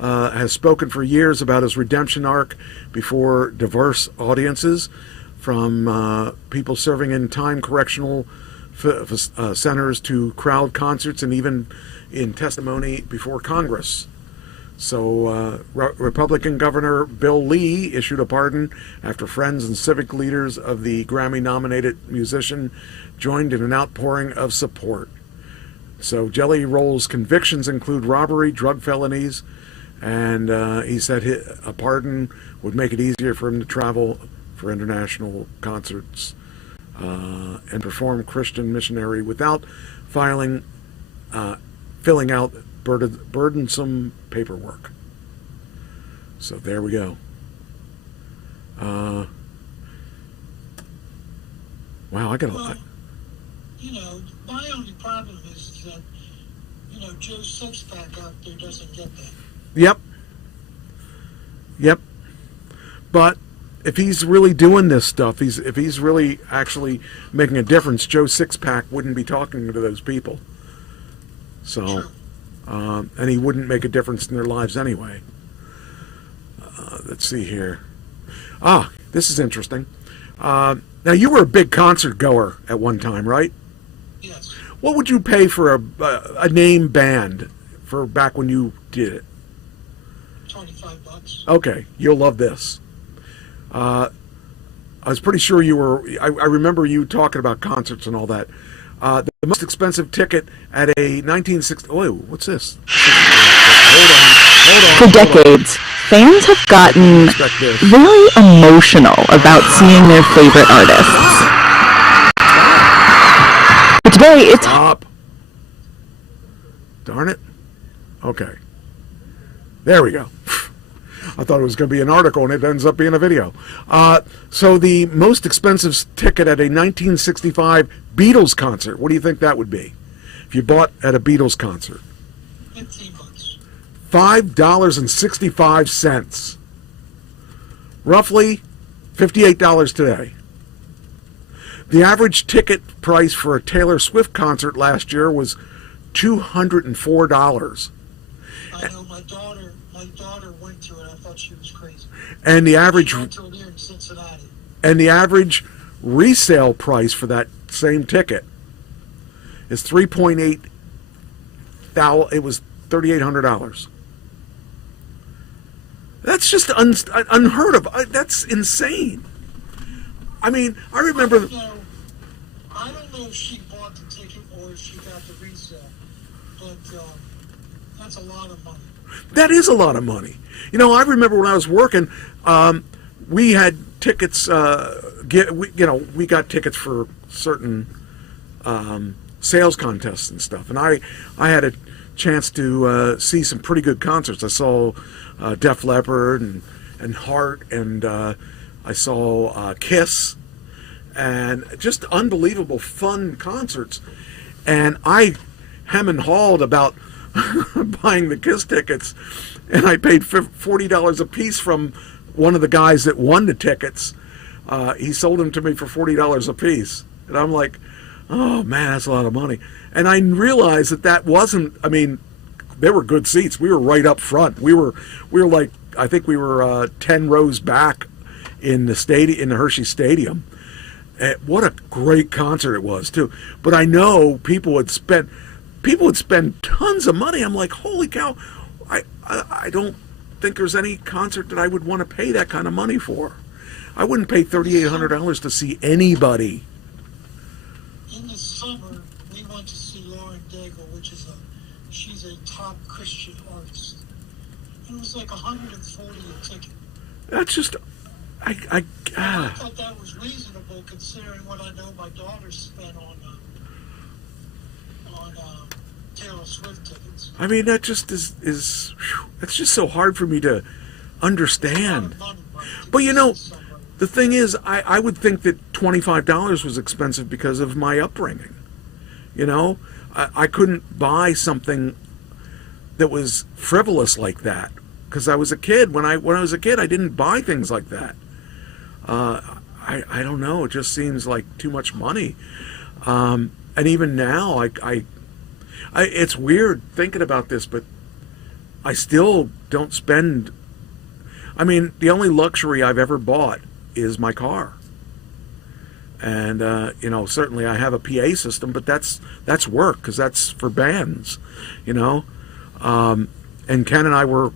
has spoken for years about his redemption arc before diverse audiences, from people serving in time correctional centers to crowd concerts and even in testimony before Congress. So Republican Governor Bill Lee issued a pardon after friends and civic leaders of the Grammy-nominated musician joined in an outpouring of support. So Jelly Roll's convictions include robbery, drug felonies, and he said a pardon would make it easier for him to travel for international concerts and perform Christian missionary without filling out burdensome paperwork. So there we go. Wow, I got a lot. You know, my only problem is that, you know, Joe Sixpack out there doesn't get that. Yep. But if he's really doing this stuff, if he's really actually making a difference, Joe Sixpack wouldn't be talking to those people. So, and he wouldn't make a difference in their lives anyway. Let's see here. This is interesting. Now, you were a big concert goer at one time, right? Yes. What would you pay for a name band for back when you did it? $25. Okay, you'll love this. I was pretty sure you were. I remember you talking about concerts and all that. The most expensive ticket at a 1960. Oh, what's this? Hold on. For decades, fans have gotten really emotional about seeing their favorite artists. But today, it's... Stop. Darn it. Okay. There we go. I thought it was going to be an article, and it ends up being a video. So the most expensive ticket at a 1965 Beatles concert, what do you think that would be? If you bought at a Beatles concert? $15. $5.65. Roughly $58 today. The average ticket price for a Taylor Swift concert last year was $204. I know my daughter went to it. I thought she was crazy. And the average She went to it here in Cincinnati. And the average resale price for that same ticket is $3,800. It was $3,800. That's just unheard of. That's insane. I mean, I remember. I don't don't know if she bought the ticket or if she got the resale, but that's a lot of money. That is a lot of money. You know, I remember when I was working, we had tickets. We got tickets for certain sales contests and stuff, and I had a chance to see some pretty good concerts. I saw Def Leppard and Heart, and I saw Kiss, and just unbelievable fun concerts. And I hem and hawed about buying the Kiss tickets, and I paid $40 a piece from one of the guys that won the tickets. He sold them to me for $40 a piece, and I'm like, oh man, that's a lot of money. And I realized that wasn't. I mean, they were good seats. We were right up front. We were like, I think we were 10 rows back in the stadium, in the Hershey Stadium. And what a great concert it was too. But I know people would spend tons of money. I'm like, holy cow! I don't think there's any concert that I would want to pay that kind of money for. I wouldn't pay $3,800 to see anybody. In the summer, we went to see Lauren Daigle, she's a top Christian artist. It was like $140 a ticket. That's just, I thought that was reasonable considering what I know my daughter spent on Taylor Swift tickets. I mean, that just is it's just so hard for me to understand. But you know, the thing is, I would think that $25 was expensive because of my upbringing. You know, I couldn't buy something that was frivolous like that because I was a kid. When I was a kid, I didn't buy things like that. I don't know. It just seems like too much money. And even now, it's weird thinking about this, but I still don't spend. I mean, the only luxury I've ever bought is my car. And you know, certainly I have a PA system, but that's work because that's for bands, you know. And Ken and I were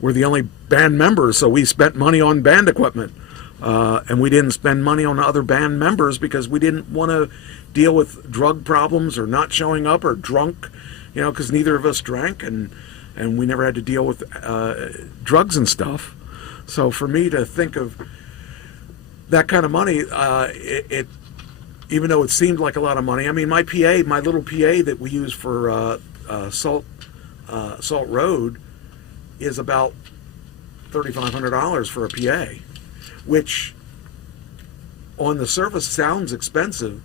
the only band members, so we spent money on band equipment, and we didn't spend money on other band members because we didn't want to deal with drug problems or not showing up or drunk, you know, because neither of us drank, and we never had to deal with drugs and stuff. So for me to think of that kind of money, it even though it seemed like a lot of money, I mean, my little PA that we use for Salt Road is about $3,500 for a PA, which on the surface sounds expensive,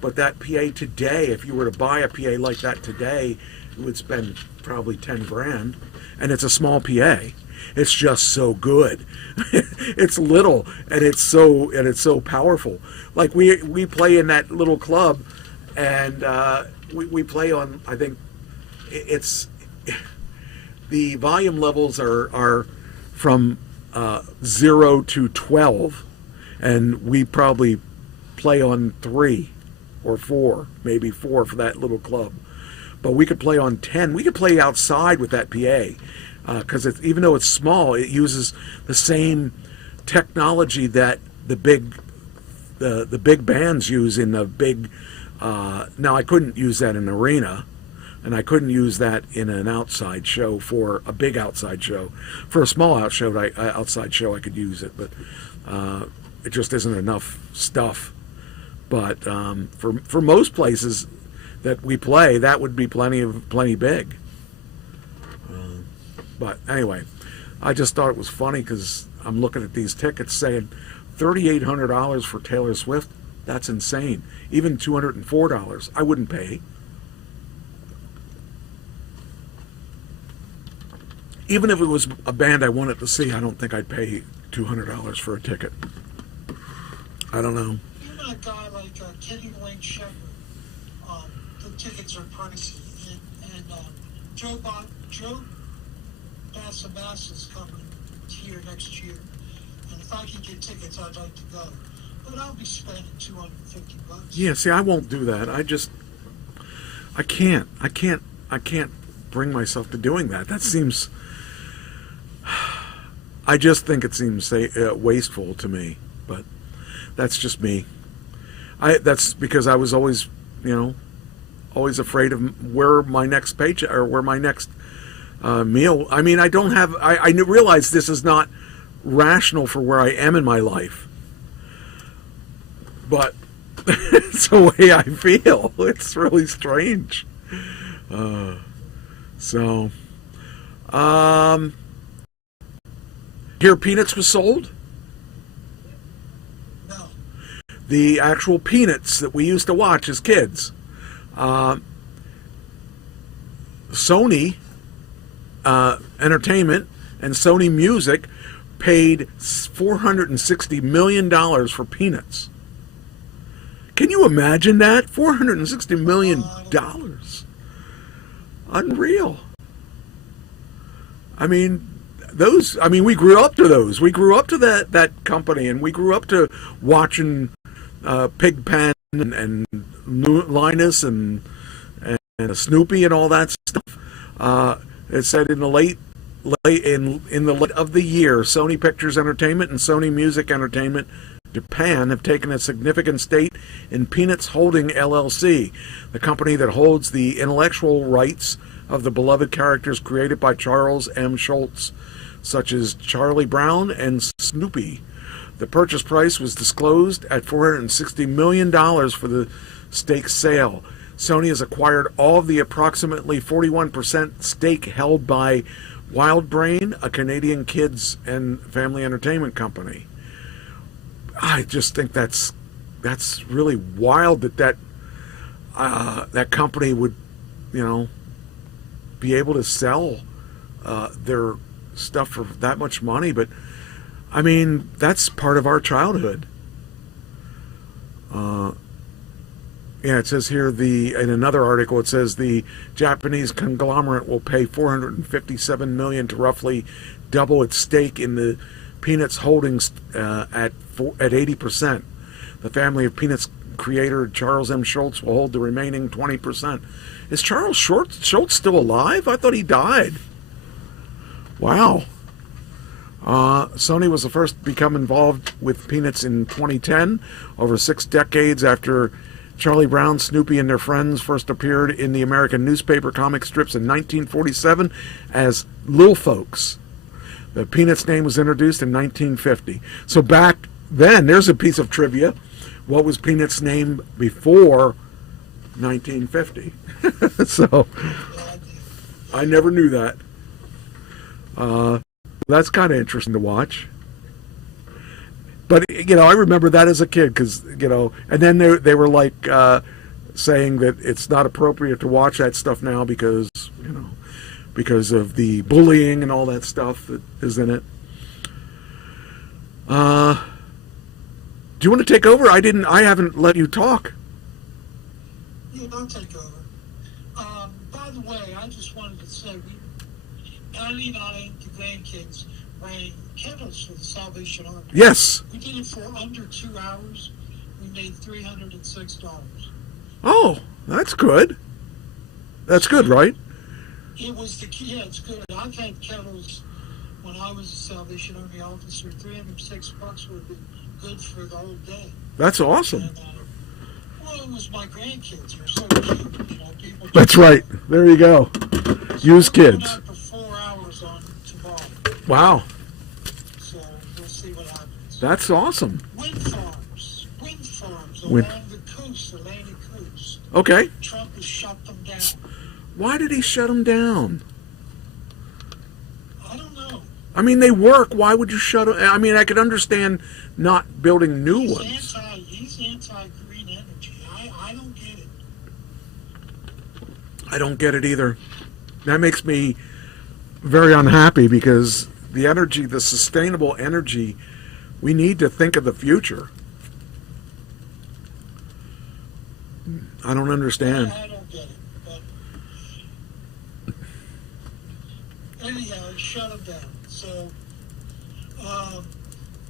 but that PA today, if you were to buy a PA like that today, you would spend probably 10 grand, and it's a small PA. It's just so good. It's little and it's so powerful. Like we play in that little club, and we play on. I think it's the volume levels are from 0 to 12, and we probably play on 3 or 4, maybe 4 for that little club. But we could play on 10. We could play outside with that PA. Because even though it's small, it uses the same technology that the big bands use in the big. Now I couldn't use that in an arena, and I couldn't use that in an outside show for a big outside show. For a small outside show, I could use it, but it just isn't enough stuff. But for most places that we play, that would be plenty big. But anyway, I just thought it was funny because I'm looking at these tickets saying $3,800 for Taylor Swift. That's insane. Even $204, I wouldn't pay. Even if it was a band I wanted to see, I don't think I'd pay $200 for a ticket. I don't know. You're not a guy like Kenny Wayne Shepherd. The tickets are pricey. And Joe Bassamass is coming here next year, and if I can get tickets, I'd like to go. But I'll be spending $250. Yeah, see, I won't do that. I can't bring myself to doing that. That seems. I just think it seems wasteful to me, but that's just me. That's because I was always always afraid of where my next paycheck or where my next meal. I mean, I don't have. I realize this is not rational for where I am in my life, but it's the way I feel. It's really strange. Here, Peanuts was sold. No. The actual Peanuts that we used to watch as kids. Sony Entertainment and Sony Music paid $460 million for Peanuts. Can you imagine that? $460 million. Unreal. I mean, we grew up to those. We grew up to that company, and we grew up to watching Pigpen and Linus and Snoopy and all that stuff. It said in the late of the year, Sony Pictures Entertainment and Sony Music Entertainment Japan have taken a significant stake in Peanuts Holding LLC, the company that holds the intellectual rights of the beloved characters created by Charles M. Schulz, such as Charlie Brown and Snoopy. The purchase price was disclosed at $460 million for the stake sale. Sony has acquired all of the approximately 41% stake held by Wildbrain, a Canadian kids and family entertainment company. I just think that's really wild that company would, be able to sell their stuff for that much money. But I mean, that's part of our childhood. It says here in another article, it says the Japanese conglomerate will pay $457 million to roughly double its stake in the Peanuts holdings at 80%. The family of Peanuts creator Charles M. Schulz will hold the remaining 20%. Is Charles Schulz still alive? I thought he died. Wow. Sony was the first to become involved with Peanuts in 2010, over 6 decades after Charlie Brown, Snoopy, and their friends first appeared in the American newspaper comic strips in 1947 as Little Folks. The Peanuts name was introduced in 1950. So back then, there's a piece of trivia. What was Peanuts' name before 1950? So I never knew that. That's kind of interesting to watch. But, I remember that as a kid because, and then they were like saying that it's not appropriate to watch that stuff now because, because of the bullying and all that stuff that is in it. Do you want to take over? I haven't let you talk. Yeah, I'll take over. By the way, I just wanted to say, Annie and I, the grandkids, ran kettles for the Salvation Army. Yes. We did it for under 2 hours. We made $306. Oh, that's good. That's good, right? It was it's good. I've had kettles when I was a Salvation Army officer. $306 would be good for the whole day. That's awesome. And, it was my grandkids. They're so cute. People. That's right. There you go. Use kids. We're going for 4 hours on tomorrow. Wow. So we'll see what happens. That's awesome. Wind farms along the coast, Atlantic coast. Okay. Trump has shut them down. Why did he shut them down? I don't know. I mean, they work. Why would you shut them? I mean, I could understand not building new ones. He's anti-green energy. I don't get it. I don't get it either. That makes me very unhappy because the sustainable energy, we need to think of the future. I don't understand. I don't get it. But anyhow, he shut him down. So,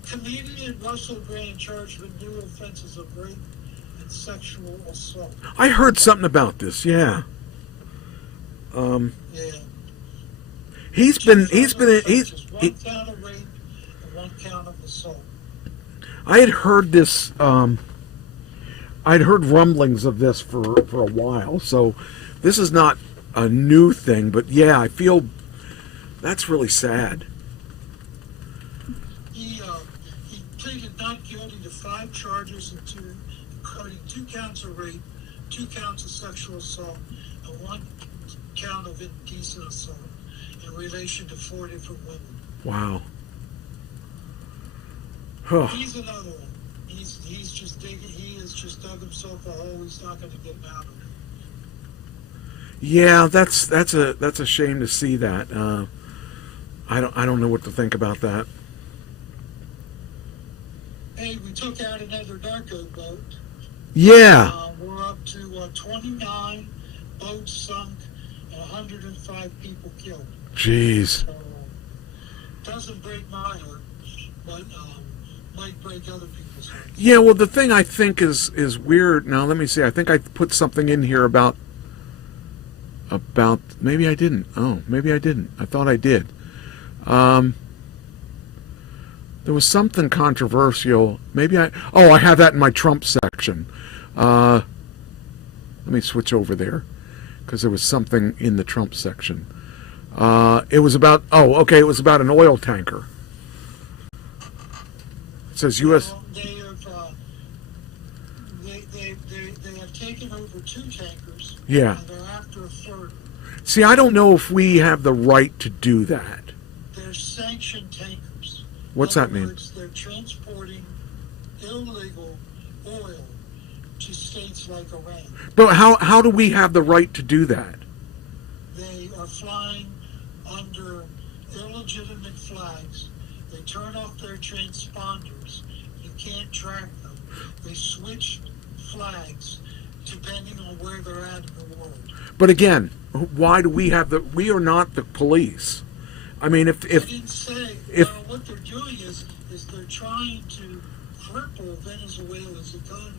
comedian Russell Brand charged with new offenses of rape and sexual assault. I heard something about this. Yeah. Yeah. He's one count of rape and 1 count of assault. I had heard this. I'd heard rumblings of this for a while, so this is not a new thing, but yeah, I feel that's really sad. He pleaded not guilty to 5 charges, including 2 counts of rape, 2 counts of sexual assault, and 1 count of indecent assault in relation to 4 different women. Wow. He's another one. He's just digging. He has just dug himself a hole. He's not going to get out of it. Yeah, that's a shame to see that. I don't know what to think about that. Hey, we took out another narco boat. Yeah. We're up to 29 boats sunk and 105 people killed. Jeez. So, doesn't break my heart, but might break other people's hearts. Yeah, well, the thing I think is weird. Now, let me see. I think I put something in here about maybe I didn't. Oh, maybe I didn't. I thought I did. There was something controversial. Maybe I have that in my Trump section. Let me switch over there because there was something in the Trump section. It was about it was about an oil tanker. It says U.S. Well, they have taken over 2 tankers. Yeah. And they're after a 3rd. See, I don't know if we have the right to do that. They're sanctioned tankers. What's that mean? Words, they're transporting illegal oil to states like Iran. But how do we have the right to do that? They are flying under illegitimate flags. They turn off their transponders. You can't track them. They switch flags depending on where they're at in the world. But again, why do we have we are not the police. I mean, if I didn't say, what they're doing is they're trying to cripple Venezuela's economy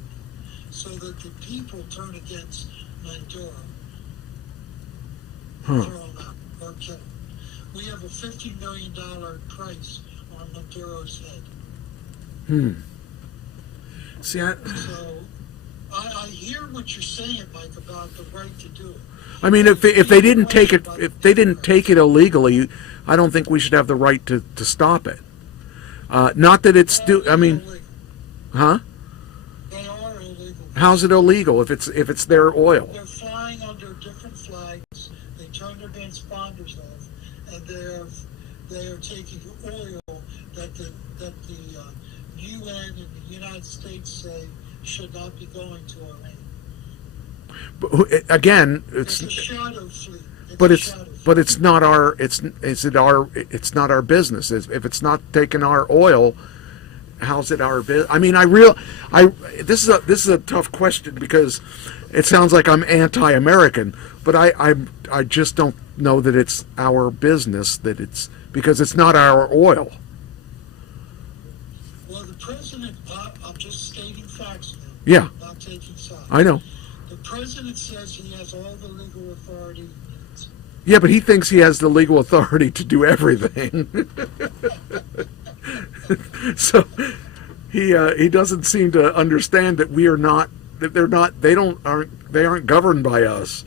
so that the people turn against Maduro. Throw him out or kill him. We have a $50 million price on Maduro's head. See, So I hear what you're saying, Mike, about the right to do it. I mean, if they didn't take it illegally, I don't think we should have the right to stop it. Not that it's I mean, illegal. Huh? They are illegal. How's it illegal if it's their oil? They're flying under different flags. They turn their transponders off, and they are taking oil that the UN and the United States say should not be going to Iran. But again, It's a shadow fleet. But it's not our it's not our business. If it's not taking our oil, how's it our business? I mean, this is a tough question because it sounds like I'm anti-American, but I just don't know that it's our business, that it's because it's not our oil. Well, the president, I'm just stating facts now. Yeah. Not taking sides. I know. The president says he has all the legal authority he needs. Yeah, but he thinks he has the legal authority to do everything. So he doesn't seem to understand that we are not, that they aren't governed by us.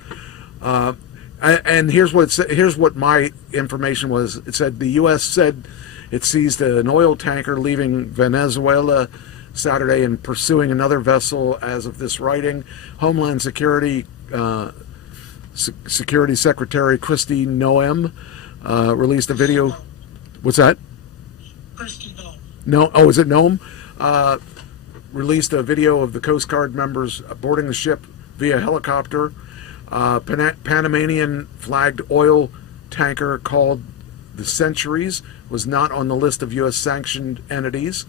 And here's what my information was. It said the U.S. said it seized an oil tanker leaving Venezuela Saturday and pursuing another vessel as of this writing. Homeland Security Security Secretary Kristi Noem released a video. What's that? Kristi Noem. No, oh, is it Noem? Released a video of the Coast Guard members boarding the ship via helicopter. Panamanian flagged oil tanker called the Centuries was not on the list of U.S. sanctioned entities.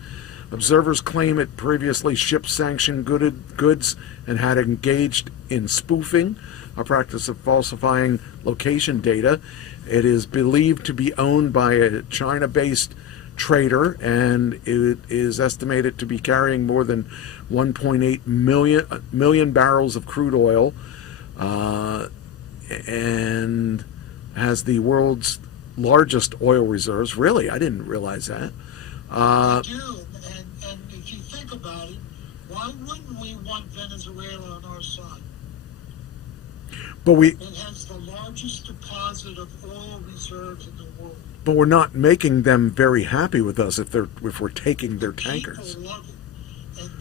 Observers claim it previously shipped sanctioned goods and had engaged in spoofing, a practice of falsifying location data. It is believed to be owned by a China-based trader, and it is estimated to be carrying more than 1.8 million barrels of crude oil, and has the world's largest oil reserves. Really? I didn't realize that. They do, and if you think about it, Why wouldn't we want Venezuela on our side? But it has the largest deposit of oil reserves in the world. But we're not making them very happy with us if we're taking their tankers. People love it, and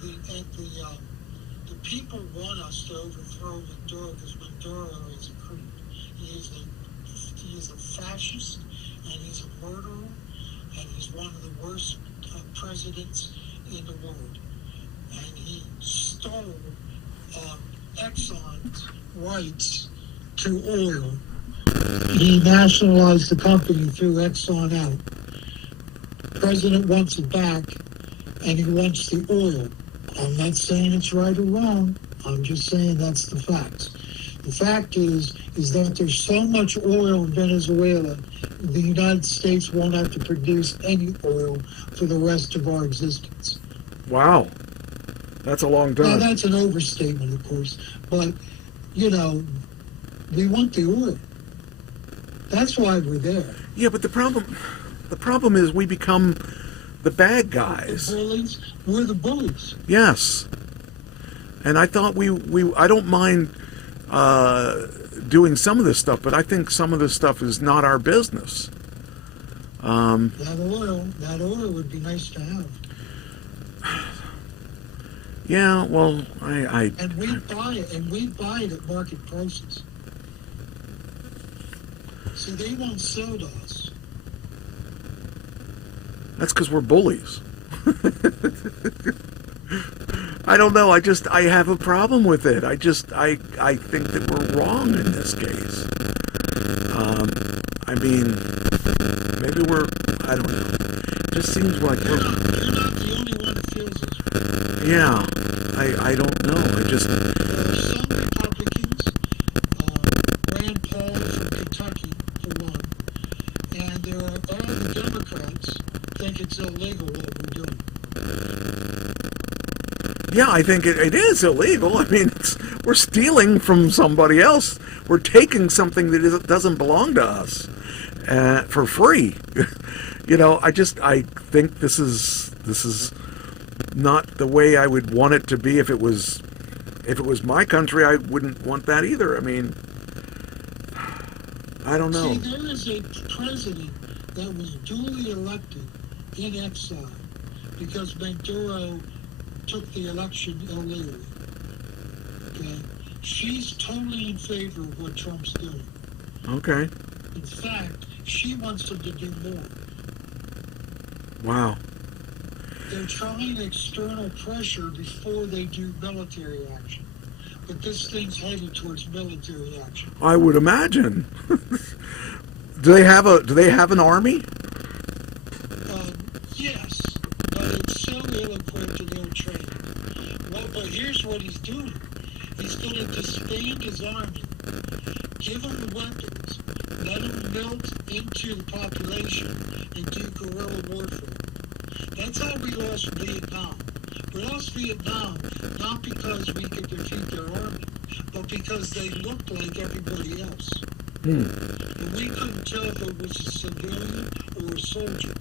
the people want us to overthrow Maduro because Maduro is a creep. He is a fascist, and he's a murderer, and he's one of the worst presidents in the world. And he stole Exxon's rights to oil. He nationalized the company, threw Exxon out. The president wants it back, and he wants the oil. I'm not saying it's right or wrong. I'm just saying that's the facts. The fact is that there's so much oil in Venezuela, the United States won't have to produce any oil for the rest of our existence. Wow. That's a long time. Now, that's an overstatement, of course, but, you know, we want the oil. That's why we're there. Yeah, but the problem is we become the bad guys. The bullies, we're the bullies. Yes. And I thought I don't mind doing some of this stuff, but I think some of this stuff is not our business. That oil would be nice to have. Yeah, well, And we buy it at market prices. See, they won't sell to us. That's because we're bullies. I don't know. I have a problem with it. I think that we're wrong in this case. I mean, maybe I don't know. It just seems like you're not the only one that feels this way. Yeah, I don't know. There are some Republicans, Rand Paul from Kentucky, for one, and there are all the Democrats think it's illegal what we're doing. Yeah, I think it is illegal. I mean, we're stealing from somebody else. We're taking something that doesn't belong to us for free. You know, I think this is not the way I would want it to be. If it was my country, I wouldn't want that either. I mean, I don't know. See, there is a president that was duly elected in exile because Maduro took the election illegally. Okay? She's totally in favor of what Trump's doing. Okay. In fact, she wants him to do more. Wow. They're trying external pressure before they do military action. But this thing's headed towards military action. I would imagine. Do they have an army? Yes, but it's so ill-equipped and ill-trained. Well, but here's what he's doing. He's going to disband his army, give them the weapons, let them melt into the population, and do guerrilla warfare. That's how we lost Vietnam. We lost Vietnam not because we could defeat their army, but because they looked like everybody else. And we couldn't tell if it was a civilian or a soldier.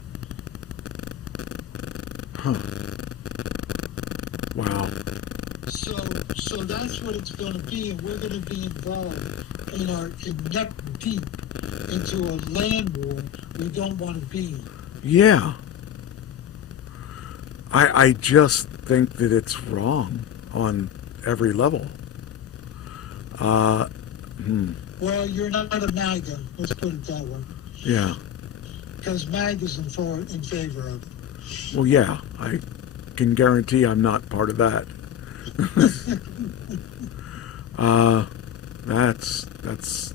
Huh. Wow. So that's what it's going to be, and we're going to be involved in neck deep into a land war we don't want to be in. Yeah. I just think that it's wrong on every level. Well, you're not a MAGA, let's put it that way. Yeah. Because MAGA's in favor of it. Well, yeah, I can guarantee I'm not part of that. That's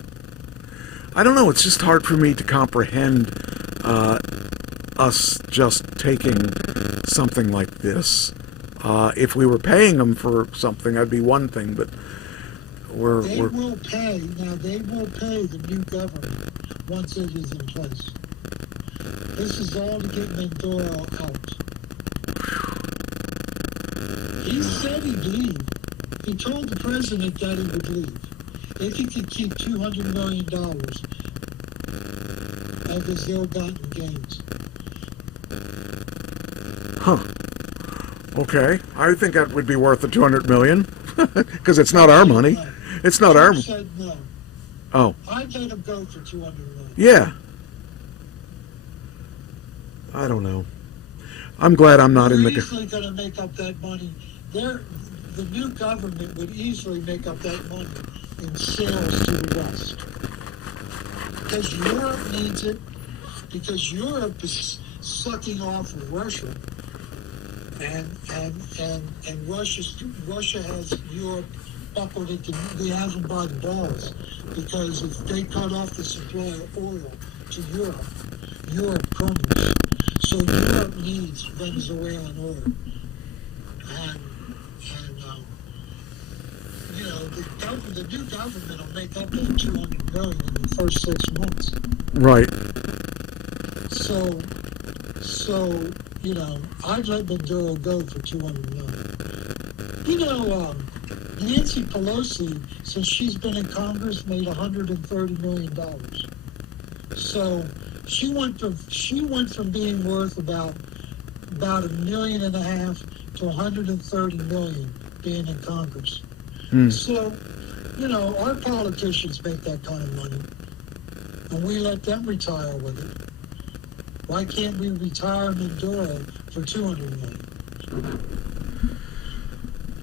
I don't know, it's just hard for me to comprehend us just taking something like this. If we were paying them for something, that'd be one thing, but They will pay the new government once it is in place. This is all to get Maduro out. He said he'd leave. He told the president that he would leave if he could keep $200 million of his ill-gotten gains. Huh. Okay, I think that would be worth the $200 million because it's not our money. No. It's not Trump our. said no. Oh. I'd let him go for $200 million. Yeah. I don't know. I'm glad I'm not in the. They're easily going to make up that money. The new government would easily make up that money in sales to the West. Because Europe needs it. Because Europe is sucking off of Russia. And Russia has Europe buckled at they have them by the balls. Because if they cut off the supply of oil to Europe crumbles. So Europe needs Venezuelan oil. And the new government will make up that $200 million in the first 6 months. Right. So I'd let Maduro go for $200 million. Nancy Pelosi, since she's been in Congress, made $130 million. So she went from being worth about $1.5 million to $130 million being in Congress. So, our politicians make that kind of money, and we let them retire with it. Why can't we retire Maduro for $200 million?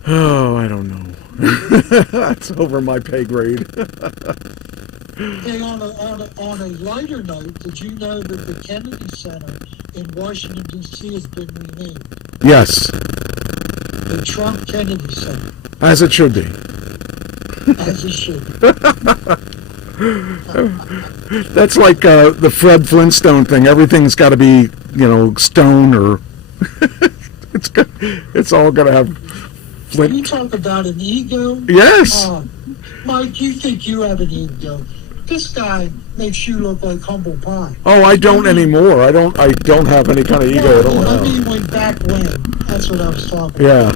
Oh, I don't know. That's over my pay grade. Hey, on a lighter note, did you know that the Kennedy Center in Washington, D.C. has been renamed? Yes. The Trump Kennedy Center. As it should be. As it should be. That's like the Fred Flintstone thing. Everything's got to be, stone or it's all got to have Flint. You talk about an ego? Yes. Mike, you think you have an ego? This guy makes you look like humble pie. Oh, I don't anymore. I don't have any kind of ego at all. I mean, back when. That's what I was talking about. Yeah.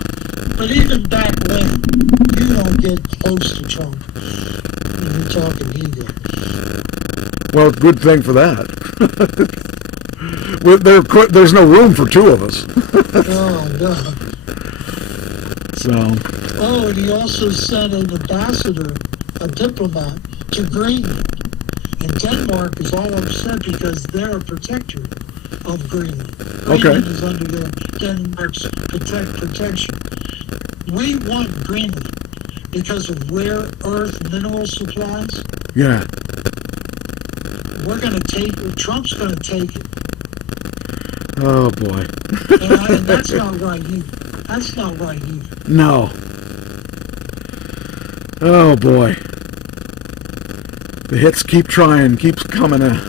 But even back when, you don't get close to Trump when you're talking ego. Well, good thing for that. There's no room for two of us. Oh, no. So. Oh, and he also sent an ambassador, a diplomat, to Greenland. And Denmark is all upset because they're a protector of Greenland. Greenland is under Denmark's protection. We want Greenland because of rare earth mineral supplies. Yeah. We're going to take it. Trump's going to take it. Oh, boy. And that's not right either. That's not right either. No. Oh, boy. The hits keeps coming in.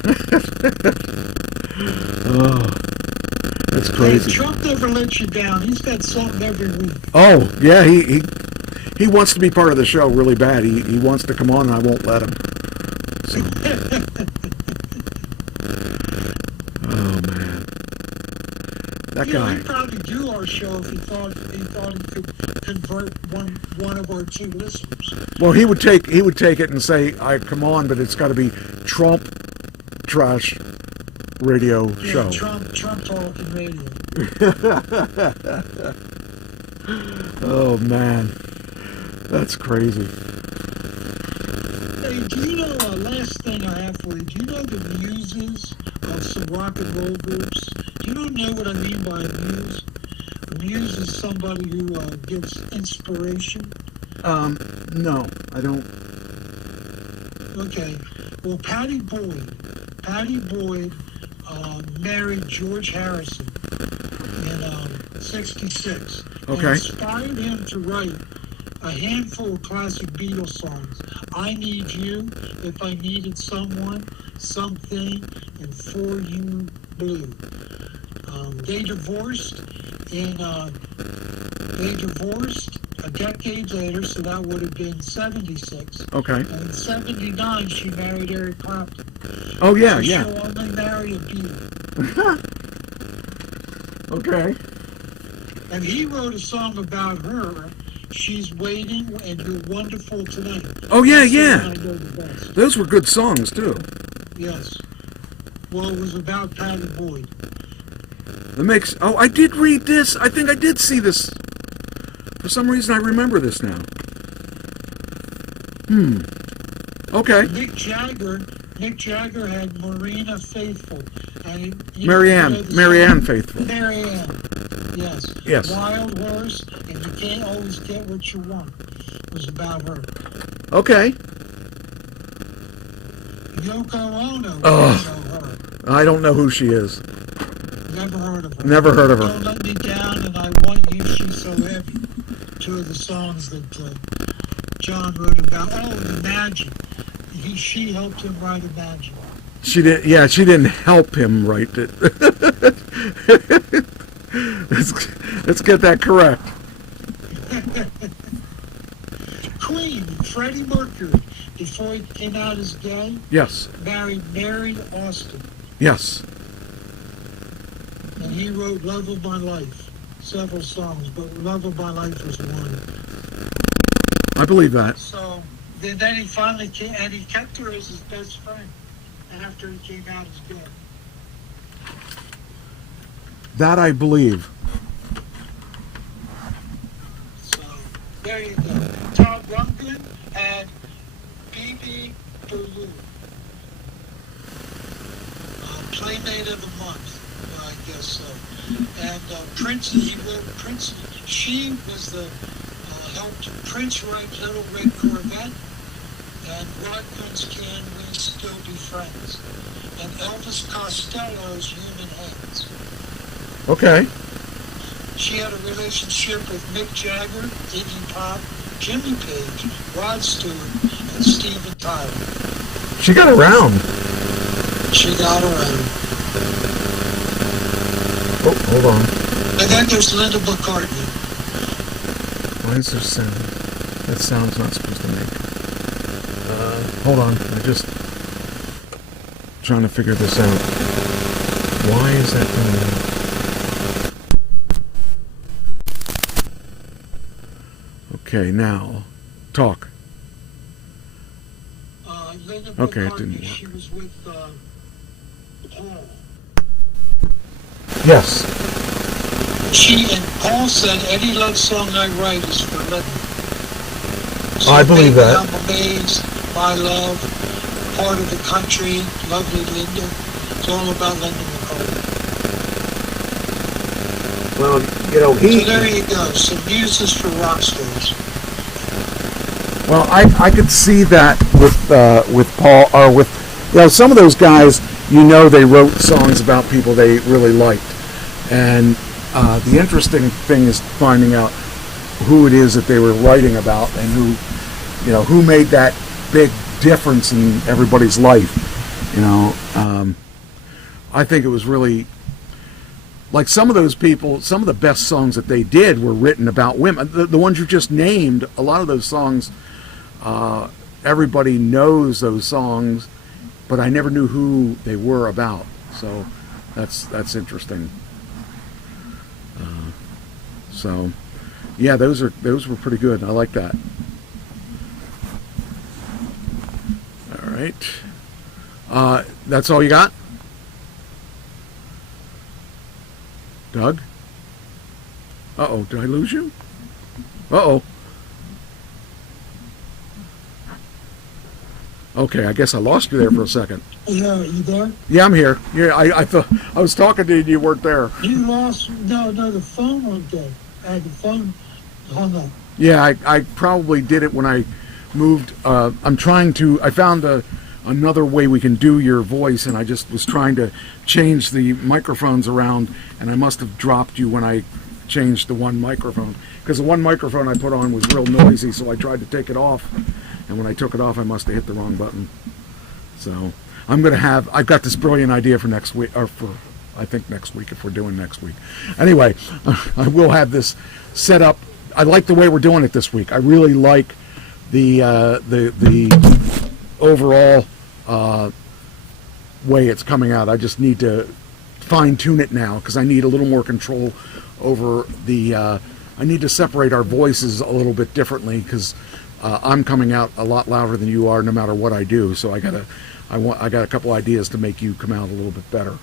Oh, that's crazy. Hey, Trump never lets you down. He's got something every week. Oh, yeah, he wants to be part of the show really bad. He wants to come on, and I won't let him. So. Oh, man. That guy. He'd probably do our show if he thought he could convert one of our 2 listeners. Well, he would take it and say, "I come on, but it's got to be Trump trash radio show." Trump talking radio. Oh man, that's crazy. Hey, do you know, last thing I have for you, do you know the muses of some rock and roll groups? Do you know what I mean by a muse? A muse is somebody who gives inspiration. No, I don't. Okay, well, Patty Boyd married George Harrison in 66. Okay. And inspired him to write a handful of classic Beatles songs. I Need You, If I Needed Someone, Something, and For You Blue. They divorced a decade later, so that would have been 76. Okay. And in 79, she married Eric Clapton. Oh, yeah, so yeah. she'll only marry a Beatle. Okay. And he wrote a song about her. She's Waiting and You're Wonderful Tonight. Oh, yeah, yeah. I know the best. Those were good songs, too. Yes. Well, it was about Patty Boyd. It makes... Oh, I did read this. I think I did see this. For some reason, I remember this now. Okay. Mick Jagger had Marina Faithfull. Marianne Faithfull. Marianne, yes. Yes. Wild Horse, and You Can't Always Get What You Want was about her. Okay. Yoko Ono. Oh, I don't know who she is. Never heard of her. Never heard of her. Don't Let Me Down and I Want You, She's So Heavy. Two of the songs that John wrote about. Oh, and Imagine. She helped him write Imagine. She did. Yeah, she didn't help him write it. let's get that correct. Queen, Freddie Mercury, before he came out as gay. Yes. Married Mary Austin. Yes. And he wrote Love of My Life. Several songs, but Love of My Life was one. I believe that. So then he finally came, and he kept her as his best friend after he came out as gay. That I believe. So there you go. Tom Rundgren and B.B. Baloo. Playmate of the Month, I guess so. And Prince, he wrote Prince. She was the helped Prince write Little Red Corvette, and What Prince Can We Still Be Friends, and Elvis Costello's Human Hands. Okay. She had a relationship with Mick Jagger, Iggy Pop, Jimmy Page, Rod Stewart, and Steven Tyler. She got around. She got around. Oh, hold on. And then there's Linda McCartney. Why is there sound? That sound's not supposed to make. Hold on. I'm just trying to figure this out. Why is that going on? Okay, now talk. Linda Okay, McCartney, it didn't work. She was with Paul. Yes. And Paul said, any love song I write is for Linda. So I believe Baby, that. I'm Amazed, My Love, Part of the Country, Lovely Linda. It's all about Linda McCartney. Well, you know, So there you go. Some muses for rock stars. Well, I could see that with Paul, or with, you know, some of those guys, you know, they wrote songs about people they really liked. And the interesting thing is finding out who it is that they were writing about and who, you know, who made that big difference in everybody's life. You know, I think it was really, like some of those people, some of the best songs that they did were written about women. The ones you just named, a lot of those songs, everybody knows those songs, but I never knew who they were about. So that's interesting. So yeah, those were pretty good. I like that. All right. That's all you got? Doug? Uh-oh, did I lose you? Uh-oh. Okay, I guess I lost you there for a second. Yeah, you there? Yeah, I'm here. Yeah, I thought I was talking to you and you weren't there. You lost, no, the phone went dead. The phone hung up. Yeah, I probably did it when I moved. I found another way we can do your voice, and I just was trying to change the microphones around, and I must have dropped you when I changed the one microphone. Because the one microphone I put on was real noisy, so I tried to take it off. And when I took it off, I must have hit the wrong button. So I've got this brilliant idea for next week, or for, I think next week, if we're doing next week. Anyway, I will have this set up. I like the way we're doing it this week. I really like the overall way it's coming out. I just need to fine tune it now because I need a little more control over I need to separate our voices a little bit differently because I'm coming out a lot louder than you are no matter what I do. So I got a couple ideas to make you come out a little bit better.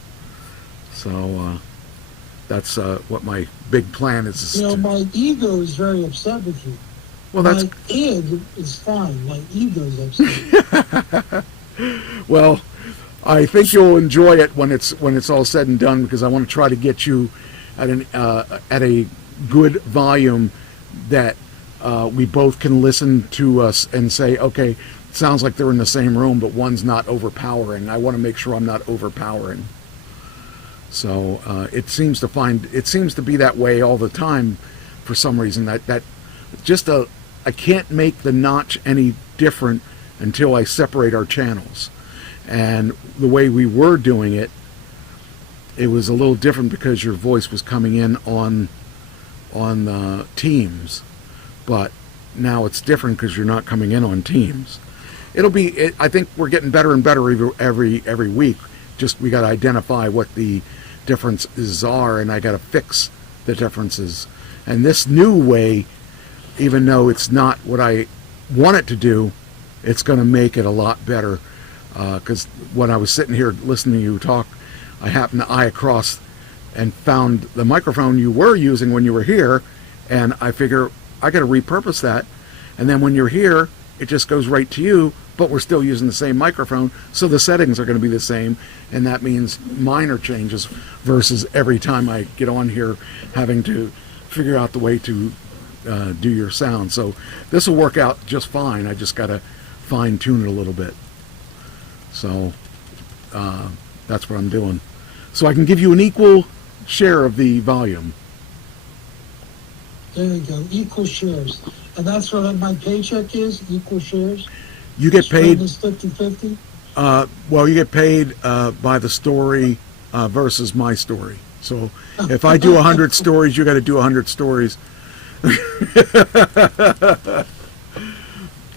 So that's what my big plan is. You know, my ego is very upset with you. Well, that's... My id is fine. My ego is upset. Well, I think you'll enjoy it when it's all said and done, because I want to try to get you at a good volume that we both can listen to us and say, okay, it sounds like they're in the same room, but one's not overpowering. I want to make sure I'm not overpowering. So it seems to be that way all the time for some reason. I can't make the notch any different until I separate our channels. And the way we were doing it, it was a little different because your voice was coming in on Teams, but now it's different because you're not coming in on Teams. I think we're getting better and better every week. Just we got to identify what the differences are, and I got to fix the differences. And this new way, even though it's not what I want it to do, it's going to make it a lot better. Because when I was sitting here listening to you talk, I happened to eye across and found the microphone you were using when you were here, and I figure I got to repurpose that. And then when you're here, it just goes right to you, but we're still using the same microphone, so the settings are going to be the same, and that means minor changes versus every time I get on here having to figure out the way to do your sound. So this will work out just fine. I just got to fine tune it a little bit. So that's what I'm doing. So I can give you an equal share of the volume. There you go, equal shares. And that's what my paycheck is, equal shares? You get paid... 50-50? Well, you get paid by the story versus my story. So if I do 100 stories, you got to do 100 stories.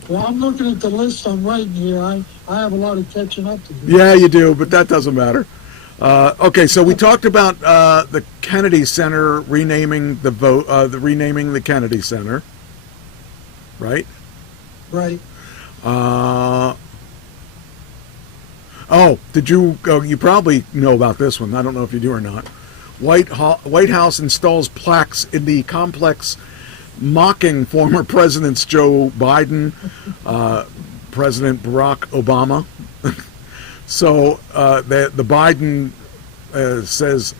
Well, I'm looking at the list I'm writing here. I have a lot of catching up to do. Yeah, you do, but that doesn't matter. Okay, so we talked about the Kennedy Center renaming renaming the Kennedy Center, right? Right. Did you? You probably know about this one. I don't know if you do or not. White House installs plaques in the complex mocking former presidents Joe Biden, President Barack Obama. So the Biden says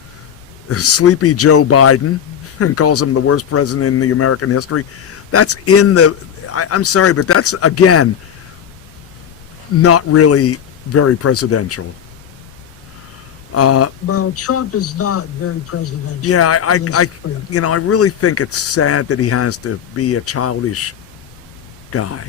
sleepy Joe Biden and calls him the worst president in the American history. That's in the... I'm sorry, but that's, again, not really very presidential. Well, Trump is not very presidential. Yeah, I really think it's sad that he has to be a childish guy.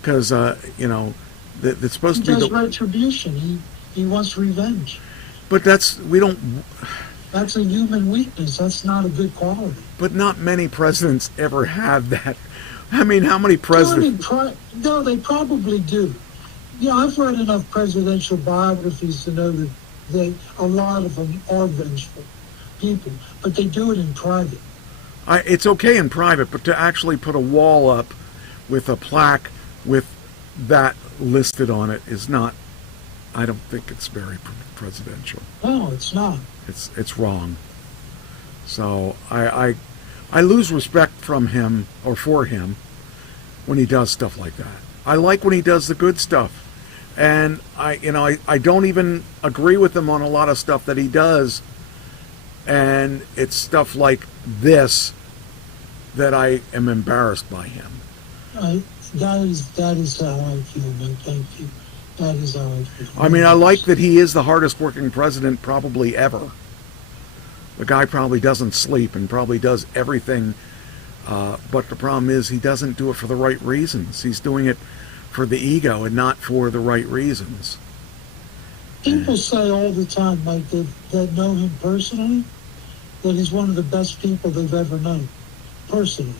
Because, it's supposed to be... He does retribution. He wants revenge. But that's a human weakness. That's not a good quality. But not many presidents ever have that. I mean, how many presidents... No, they probably do. Yeah, I've read enough presidential biographies to know that a lot of them are vengeful people, but they do it in private. It's okay in private, but to actually put a wall up with a plaque with that listed on it is not... I don't think it's very presidential. No, it's not. It's wrong. So I lose respect from him or for him when he does stuff like that. I like when he does the good stuff, and I don't even agree with him on a lot of stuff that he does, and it's stuff like this that I am embarrassed by him. That is how I feel, man. Thank you. That is how I feel. I mean, I like that he is the hardest working president probably ever. The guy probably doesn't sleep and probably does everything, but the problem is he doesn't do it for the right reasons. He's doing it for the ego and not for the right reasons. People say all the time, Mike, that know him personally, that he's one of the best people they've ever known, personally.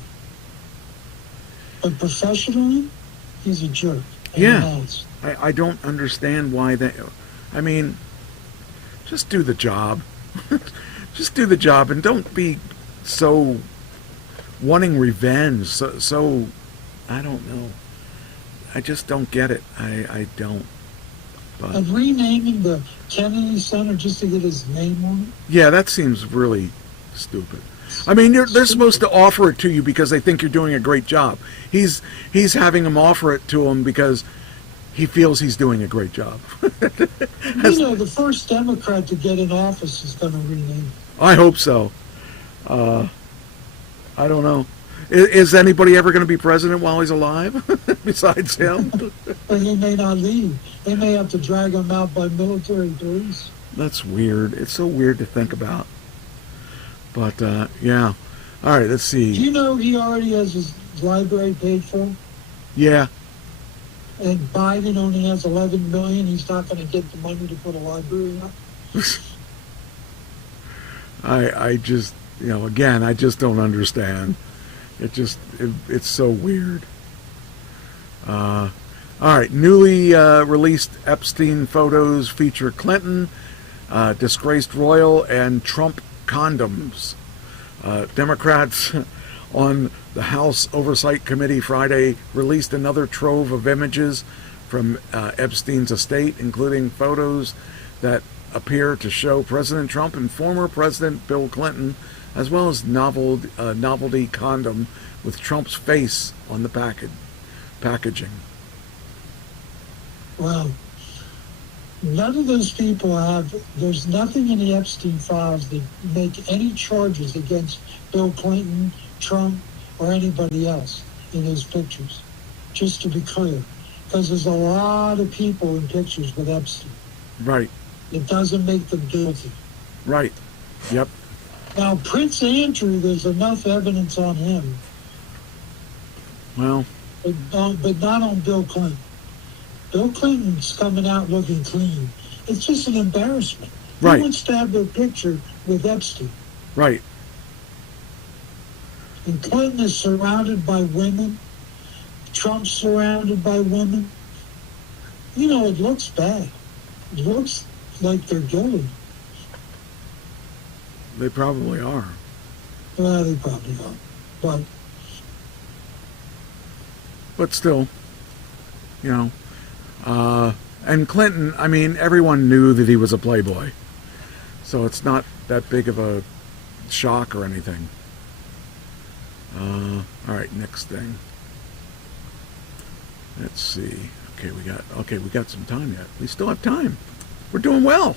But professionally, he's a jerk. Yeah. I don't understand why they... I mean, just do the job. Just do the job and don't be so wanting revenge. So I don't know. I just don't get it. I don't. But, and renaming the Kennedy Center just to get his name on it? yeah, that seems really stupid. I mean, they're supposed to offer it to you because they think you're doing a great job. He's having them offer it to him because he feels he's doing a great job. The first Democrat to get in office is going to rename it. I hope so. I don't know. Is anybody ever going to be president while he's alive besides him? But he may not leave. They may have to drag him out by military police. That's weird. It's so weird to think about. But, yeah. All right, let's see. Do you know he already has his library paid for? Yeah. And Biden only has $11 million. He's not going to get the money to put a library up. I just, again, I just don't understand. It's so weird. All right, newly released Epstein photos feature Clinton, disgraced royal, and Trump condoms. Democrats on the House Oversight Committee Friday released another trove of images from Epstein's estate, including photos that appear to show President Trump and former President Bill Clinton, as well as novelty condom with Trump's face on the packaging. Well, none of those people there's nothing in the Epstein files that make any charges against Bill Clinton, Trump, or anybody else in those pictures. Just to be clear. Because there's a lot of people in pictures with Epstein. Right. It doesn't make them guilty. Right. Yep. Now, Prince Andrew, there's enough evidence on him. Well. But not on Bill Clinton. Bill Clinton's coming out looking clean. It's just an embarrassment. Right. Who wants to have their picture with Epstein? Right. And Clinton is surrounded by women. Trump's surrounded by women. It looks bad. It looks like they're guilty. They probably are. Well, they probably are. But still, and Clinton, I mean, everyone knew that he was a playboy. So it's not that big of a shock or anything. All right, next thing. Let's see. Okay, we got some time yet. We still have time. We're doing well.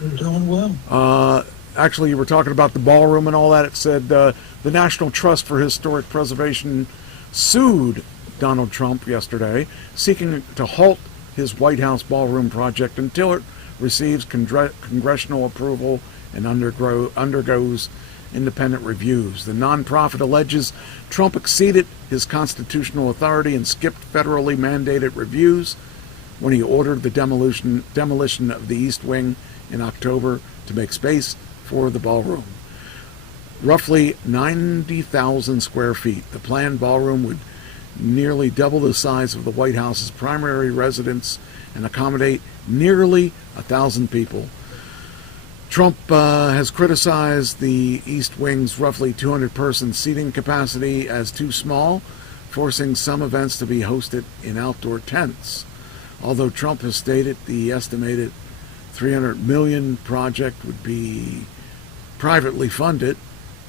We're doing well. Actually, you were talking about the ballroom and all that. It said the National Trust for Historic Preservation sued Donald Trump yesterday, seeking to halt his White House ballroom project until it receives congressional approval and undergoes independent reviews. The nonprofit alleges Trump exceeded his constitutional authority and skipped federally mandated reviews when he ordered the demolition of the East Wing in October to make space for the ballroom. Roughly 90,000 square feet, the planned ballroom would nearly double the size of the White House's primary residence and accommodate nearly 1,000 people. Trump has criticized the East Wing's roughly 200-person seating capacity as too small, forcing some events to be hosted in outdoor tents. Although Trump has stated the estimated $300 million project would be privately funded,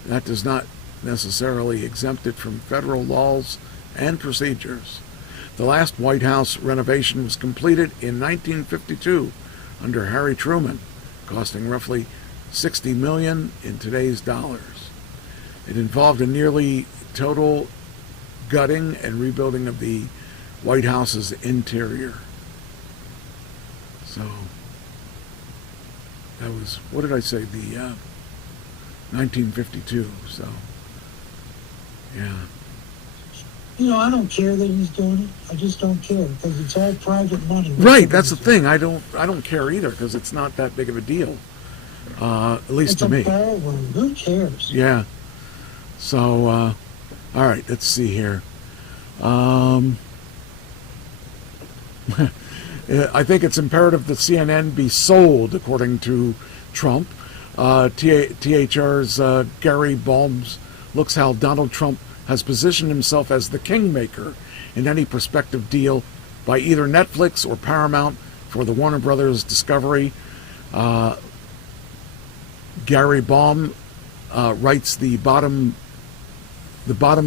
that does not necessarily exempt it from federal laws and procedures. The last White House renovation was completed in 1952 under Harry Truman, costing roughly $60 million in today's dollars. It involved a nearly total gutting and rebuilding of the White House's interior. So that was, what did I say, the 1952, so yeah. I don't care that he's doing it. I just don't care because it's all private money. Right, that's the thing. I don't care either because it's not that big of a deal. At least to me. It's a ballroom. Who cares? Yeah. So, all right. Let's see here. I think it's imperative that CNN be sold, according to Trump. THR's Gary Balms looks how Donald Trump has positioned himself as the kingmaker in any prospective deal by either Netflix or Paramount for the Warner Brothers Discovery. Gary Baum writes the bottom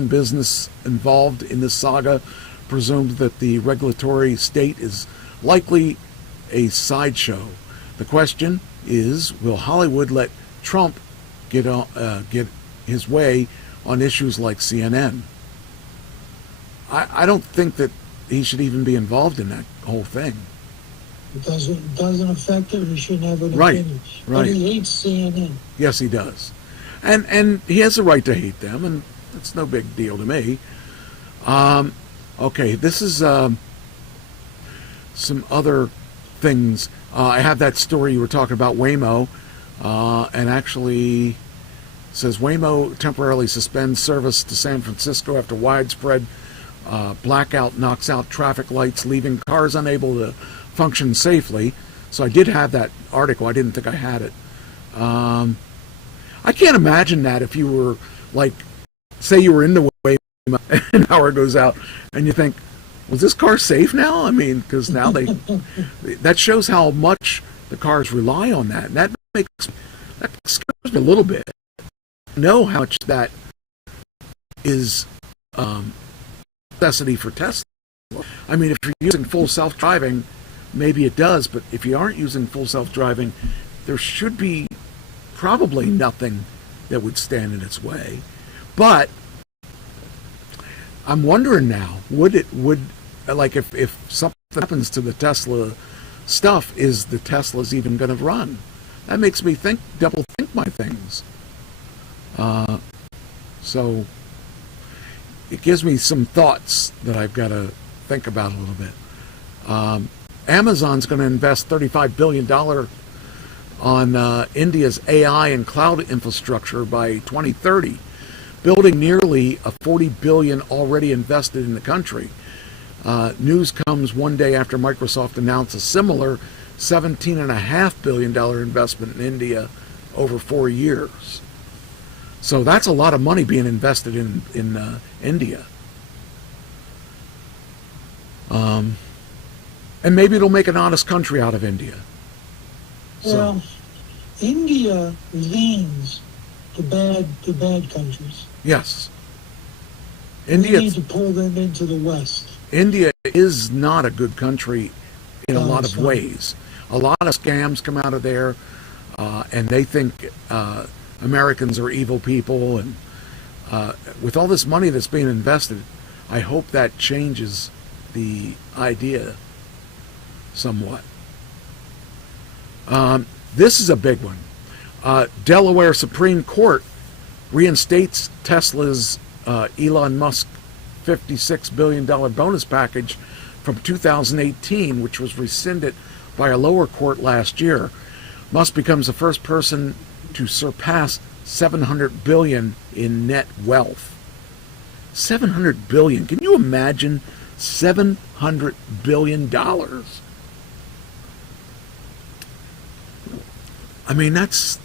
business involved in this saga presumed that the regulatory state is likely a sideshow. The question is, will Hollywood let Trump get his way on issues like CNN? I don't think that he should even be involved in that whole thing. It doesn't affect him. He shouldn't have an opinion. Right. But he hates CNN. Yes, he does. And he has a right to hate them, and it's no big deal to me. Okay, this is some other things. I have that story you were talking about, Waymo, and actually says Waymo temporarily suspends service to San Francisco after widespread blackout knocks out traffic lights, leaving cars unable to function safely. So I did have that article. I didn't think I had it. I can't imagine that if you were, like, say you were in the Waymo and an hour goes out and you think, was this car safe now? I mean, because now that shows how much the cars rely on that. And that scares me a little bit. I know how much that is necessity for Tesla. I mean, if you're using full self-driving, maybe it does, but if you aren't using full self-driving, there should be probably nothing that would stand in its way. But I'm wondering now, if something happens to the Tesla stuff, is the Teslas even going to run? That makes me double think my things. So it gives me some thoughts that I've got to think about a little bit. Amazon's going to invest $35 billion on India's AI and cloud infrastructure by 2030, building nearly a $40 billion already invested in the country. News comes one day after Microsoft announced a similar $17.5 billion investment in India over 4 years. So that's a lot of money being invested in India. And maybe it'll make an honest country out of India. Well, India leans to bad countries. Yes. We need to pull them into the West. India is not a good country in a lot of ways. A lot of scams come out of there, and they think Americans are evil people. And with all this money that's being invested, I hope that changes the idea somewhat. This is a big one. Delaware Supreme Court reinstates Tesla's Elon Musk $56 billion bonus package from 2018, which was rescinded by a lower court last year. Musk becomes the first person to surpass $700 billion in net wealth. $700 billion. Can you imagine $700 billion? I mean, that's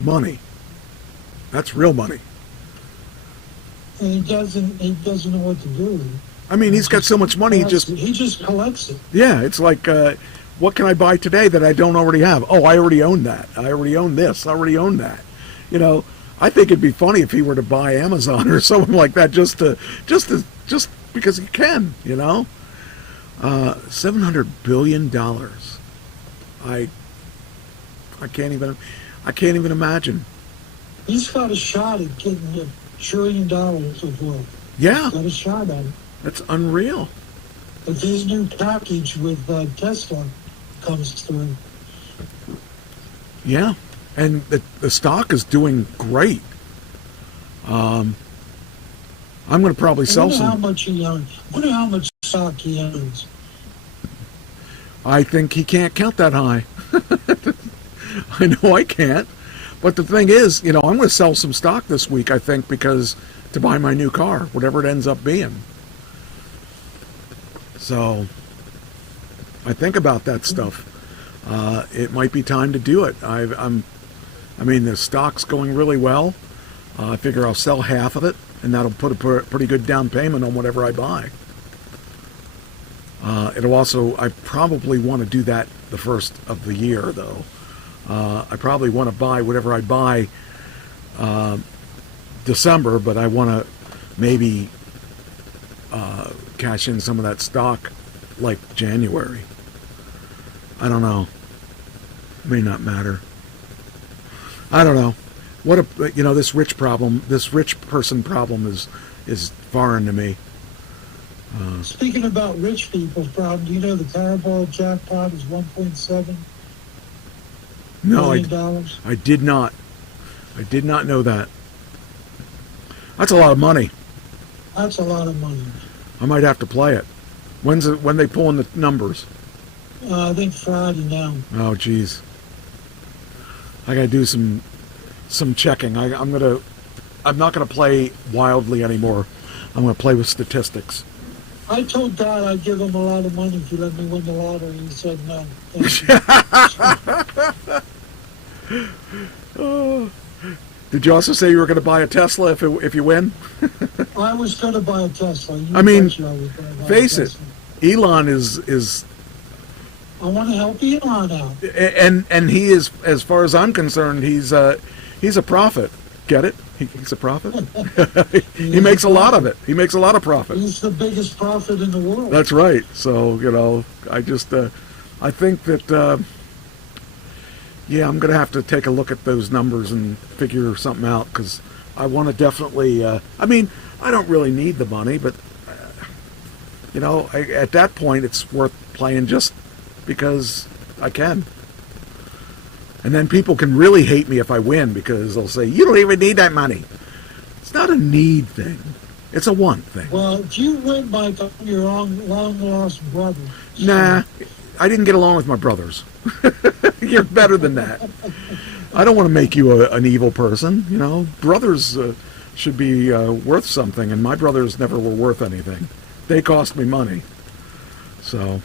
money. That's real money. And he doesn't know what to do with it. I mean, he's got so much money, he just collects it. Yeah, it's like, what can I buy today that I don't already have? Oh, I already own that. I already own this. I already own that. You know, I think it'd be funny if he were to buy Amazon or something like that, just because he can. You know, $700 billion. I can't even imagine. He's got a shot at getting $1 trillion of wealth. Yeah, he's got a shot at it. That's unreal. If his new package with Tesla comes through. Yeah, and the stock is doing great. I'm going to probably sell some. How much he owns. Wonder how much stock he owns. I think he can't count that high. I know I can't. But the thing is, you know, I'm going to sell some stock this week, I think, because to buy my new car, whatever it ends up being. So I think about that stuff. It might be time to do it. I mean, the stock's going really well. I figure I'll sell half of it, and that'll put a pretty good down payment on whatever I buy. It'll also, I probably want to do that the first of the year, though. I probably want to buy whatever I buy December, but I want to maybe cash in some of that stock like January. I don't know. May not matter. I don't know. What a, this rich person problem is foreign to me. Speaking about rich people's problem, do you know the Powerball jackpot is $1.7 million? I did not. I did not know that. That's a lot of money. That's a lot of money. I might have to play it. When they pull in the numbers? I think Friday now. Oh, geez. I gotta do some checking. I'm not gonna play wildly anymore. I'm gonna play with statistics. I told God I'd give him a lot of money if he let me win the lottery. He said no. Oh. Did you also say you were going to buy a Tesla if you win? I was going to buy a Tesla. Face it, Elon is. I want to help Elon out. And he is, as far as I'm concerned, he's a prophet. Get it? He's a prophet. He makes a lot of it. He makes a lot of profit. He's the biggest prophet in the world. That's right. So I just I think that. Yeah, I'm going to have to take a look at those numbers and figure something out, because I want to definitely, I don't really need the money, but, at that point it's worth playing just because I can. And then people can really hate me if I win, because they'll say, you don't even need that money. It's not a need thing. It's a want thing. Well, if you win, Mike, I'm your long-lost brother. So. Nah, I didn't get along with my brothers. You're better than that. I don't want to make you an evil person. Brothers should be worth something, and my brothers never were worth anything. They cost me money. So,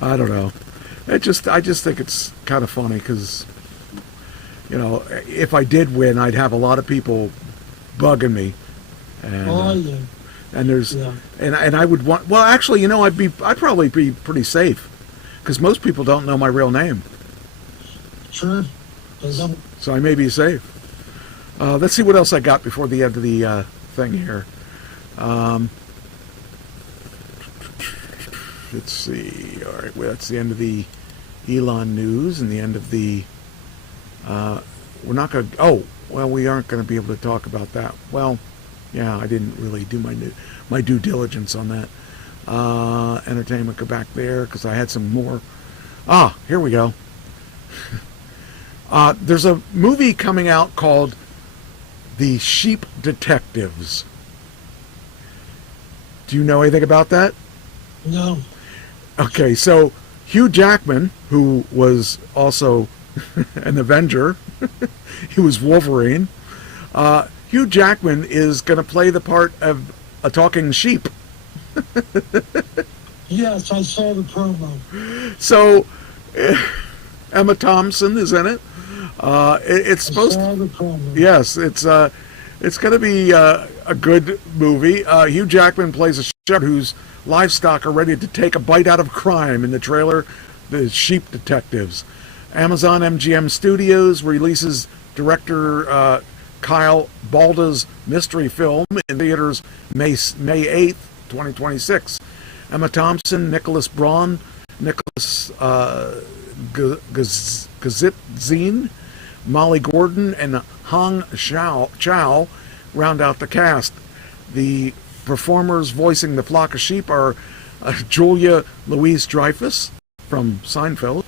I don't know. I just think it's kind of funny, because, if I did win, I'd have a lot of people bugging me. And, yeah. And there's, and I would want. Well, actually, I'd probably be pretty safe, because most people don't know my real name. Sure. So I may be safe. Let's see what else I got before the end of the thing here. Let's see. All right, well, that's the end of the Elon news and the end of the. We're not going to. Oh, well, we aren't going to be able to talk about that. Well, yeah, I didn't really do my due diligence on that. Entertainment, go back there, because I had some more. Here we go. There's a movie coming out called The Sheep Detectives. Do you know anything about that? No. Okay, so Hugh Jackman, who was also an Avenger, he was Wolverine. Hugh Jackman is going to play the part of a talking sheep. Yes, I saw the promo. So, Emma Thompson is in it. It's supposed I saw the promo. Yes, it's going to be a good movie. Hugh Jackman plays a shepherd whose livestock are ready to take a bite out of crime. In the trailer, The Sheep Detectives. Amazon MGM Studios releases director Kyle Balda's mystery film in theaters May 8th, 2026. Emma Thompson, Nicholas Braun, Nicholas Gazitzine, Molly Gordon, and Hong Chow round out the cast. The performers voicing the flock of sheep are Julia Louis-Dreyfus from Seinfeld,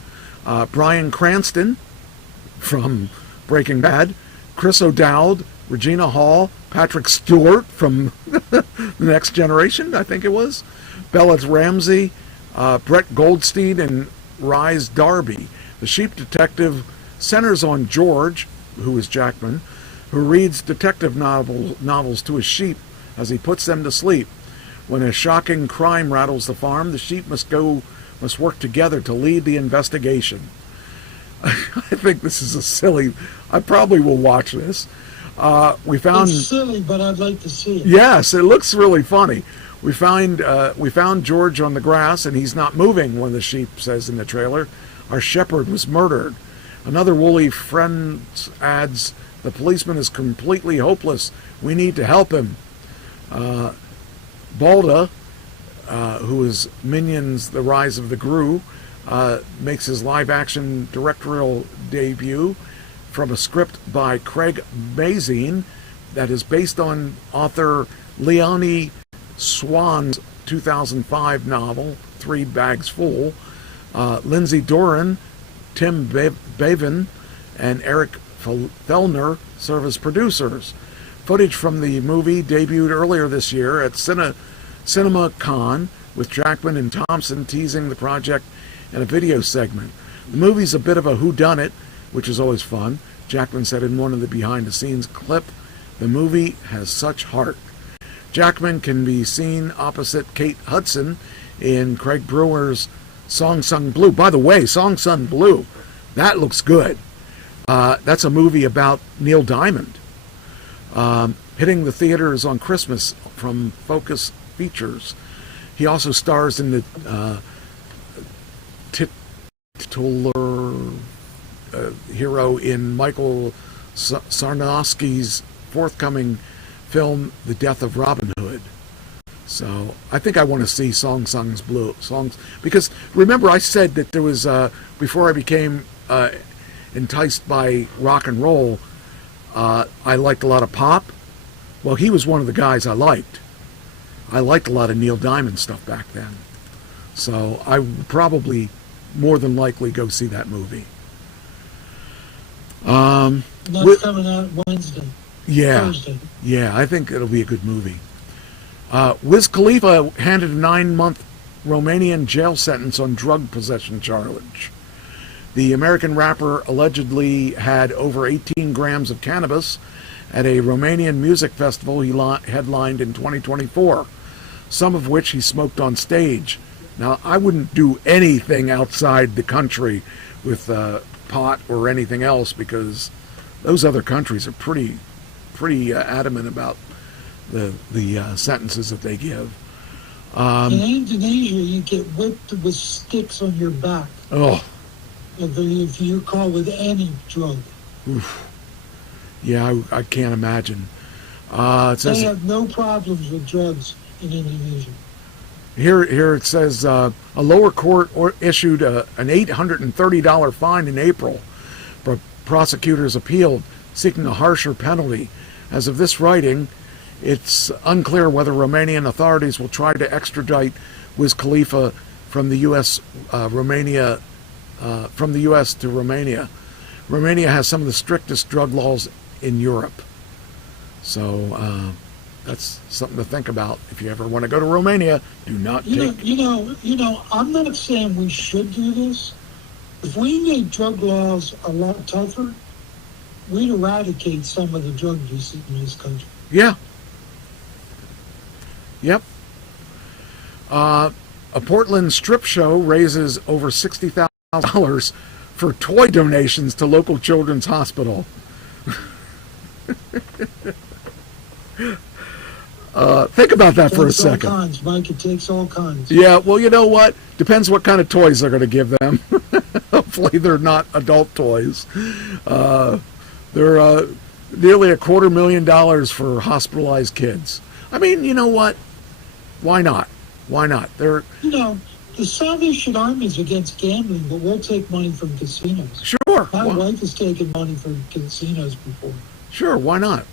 Bryan Cranston from Breaking Bad, Chris O'Dowd, Regina Hall, Patrick Stewart from The Next Generation, I think it was, Bella Ramsey, Brett Goldstein, and Rhys Darby. The Sheep Detective centers on George, who is Jackman, who reads detective novels to his sheep as he puts them to sleep. When a shocking crime rattles the farm, the sheep must work together to lead the investigation. I think this is I probably will watch this. We found it's silly, but I'd like to see it. Yes, it looks really funny. We found George on the grass, and he's not moving, one of the sheep says in the trailer. Our shepherd was murdered. Another woolly friend adds, the policeman is completely hopeless. We need to help him. Balda, who is Minions, The Rise of the Gru, makes his live-action directorial debut from a script by Craig Mazin that is based on author Leonie Swan's 2005 novel, Three Bags Full. Lindsay Doran, Tim Bavin, and Eric Fellner serve as producers. Footage from the movie debuted earlier this year at CinemaCon, with Jackman and Thompson teasing the project in a video segment. The movie's a bit of a whodunit, which is always fun. Jackman said in one of the behind-the-scenes clip, the movie has such heart. Jackman can be seen opposite Kate Hudson in Craig Brewer's Song Sung Blue. By the way, Song Sung Blue, that looks good. That's a movie about Neil Diamond. Hitting the theaters on Christmas from Focus Features. He also stars in the titular hero in Michael Sarnowski's forthcoming film, The Death of Robin Hood. So I think I want to see Song Sung's Blue songs, because remember I said that there was before I became enticed by rock and roll, I liked a lot of pop. Well, he was one of the guys I liked. I liked a lot of Neil Diamond stuff back then. So I would probably more than likely go see that movie. That's coming out Wednesday. Yeah, Thursday. Yeah, I think it'll be a good movie. Wiz Khalifa handed a 9-month Romanian jail sentence on drug possession charge. The American rapper allegedly had over 18 grams of cannabis at a Romanian music festival he headlined in 2024, some of which he smoked on stage. Now, I wouldn't do anything outside the country with pot or anything else, because those other countries are pretty adamant about the sentences that they give. In Indonesia, you get whipped with sticks on your back. Oh. If you're caught with any drug. Oof. Yeah, I can't imagine. It says, they have no problems with drugs in Indonesia. Here it says a lower court issued an $830 fine in April. But prosecutors appealed, seeking a harsher penalty. As of this writing, it's unclear whether Romanian authorities will try to extradite Wiz Khalifa from the U.S. From the U.S. to Romania. Romania has some of the strictest drug laws in Europe. So that's something to think about. If you ever want to go to Romania, do not take... You know, I'm not saying we should do this. If we made drug laws a lot tougher, we'd eradicate some of the drug use in this country. Yeah. Yep. A Portland strip show raises over $60,000 for toy donations to local children's hospital. Think about that for a second. All kinds, Mike. It takes all kinds. Yeah, well, you know what? Depends what kind of toys they're going to give them. Hopefully they're not adult toys. They're nearly $250,000 for hospitalized kids. I mean, you know what? Why not? Why not? They're... You know, the Salvation Army's against gambling, but we'll take money from casinos. Sure. My wife has taken money from casinos before. Sure, why not?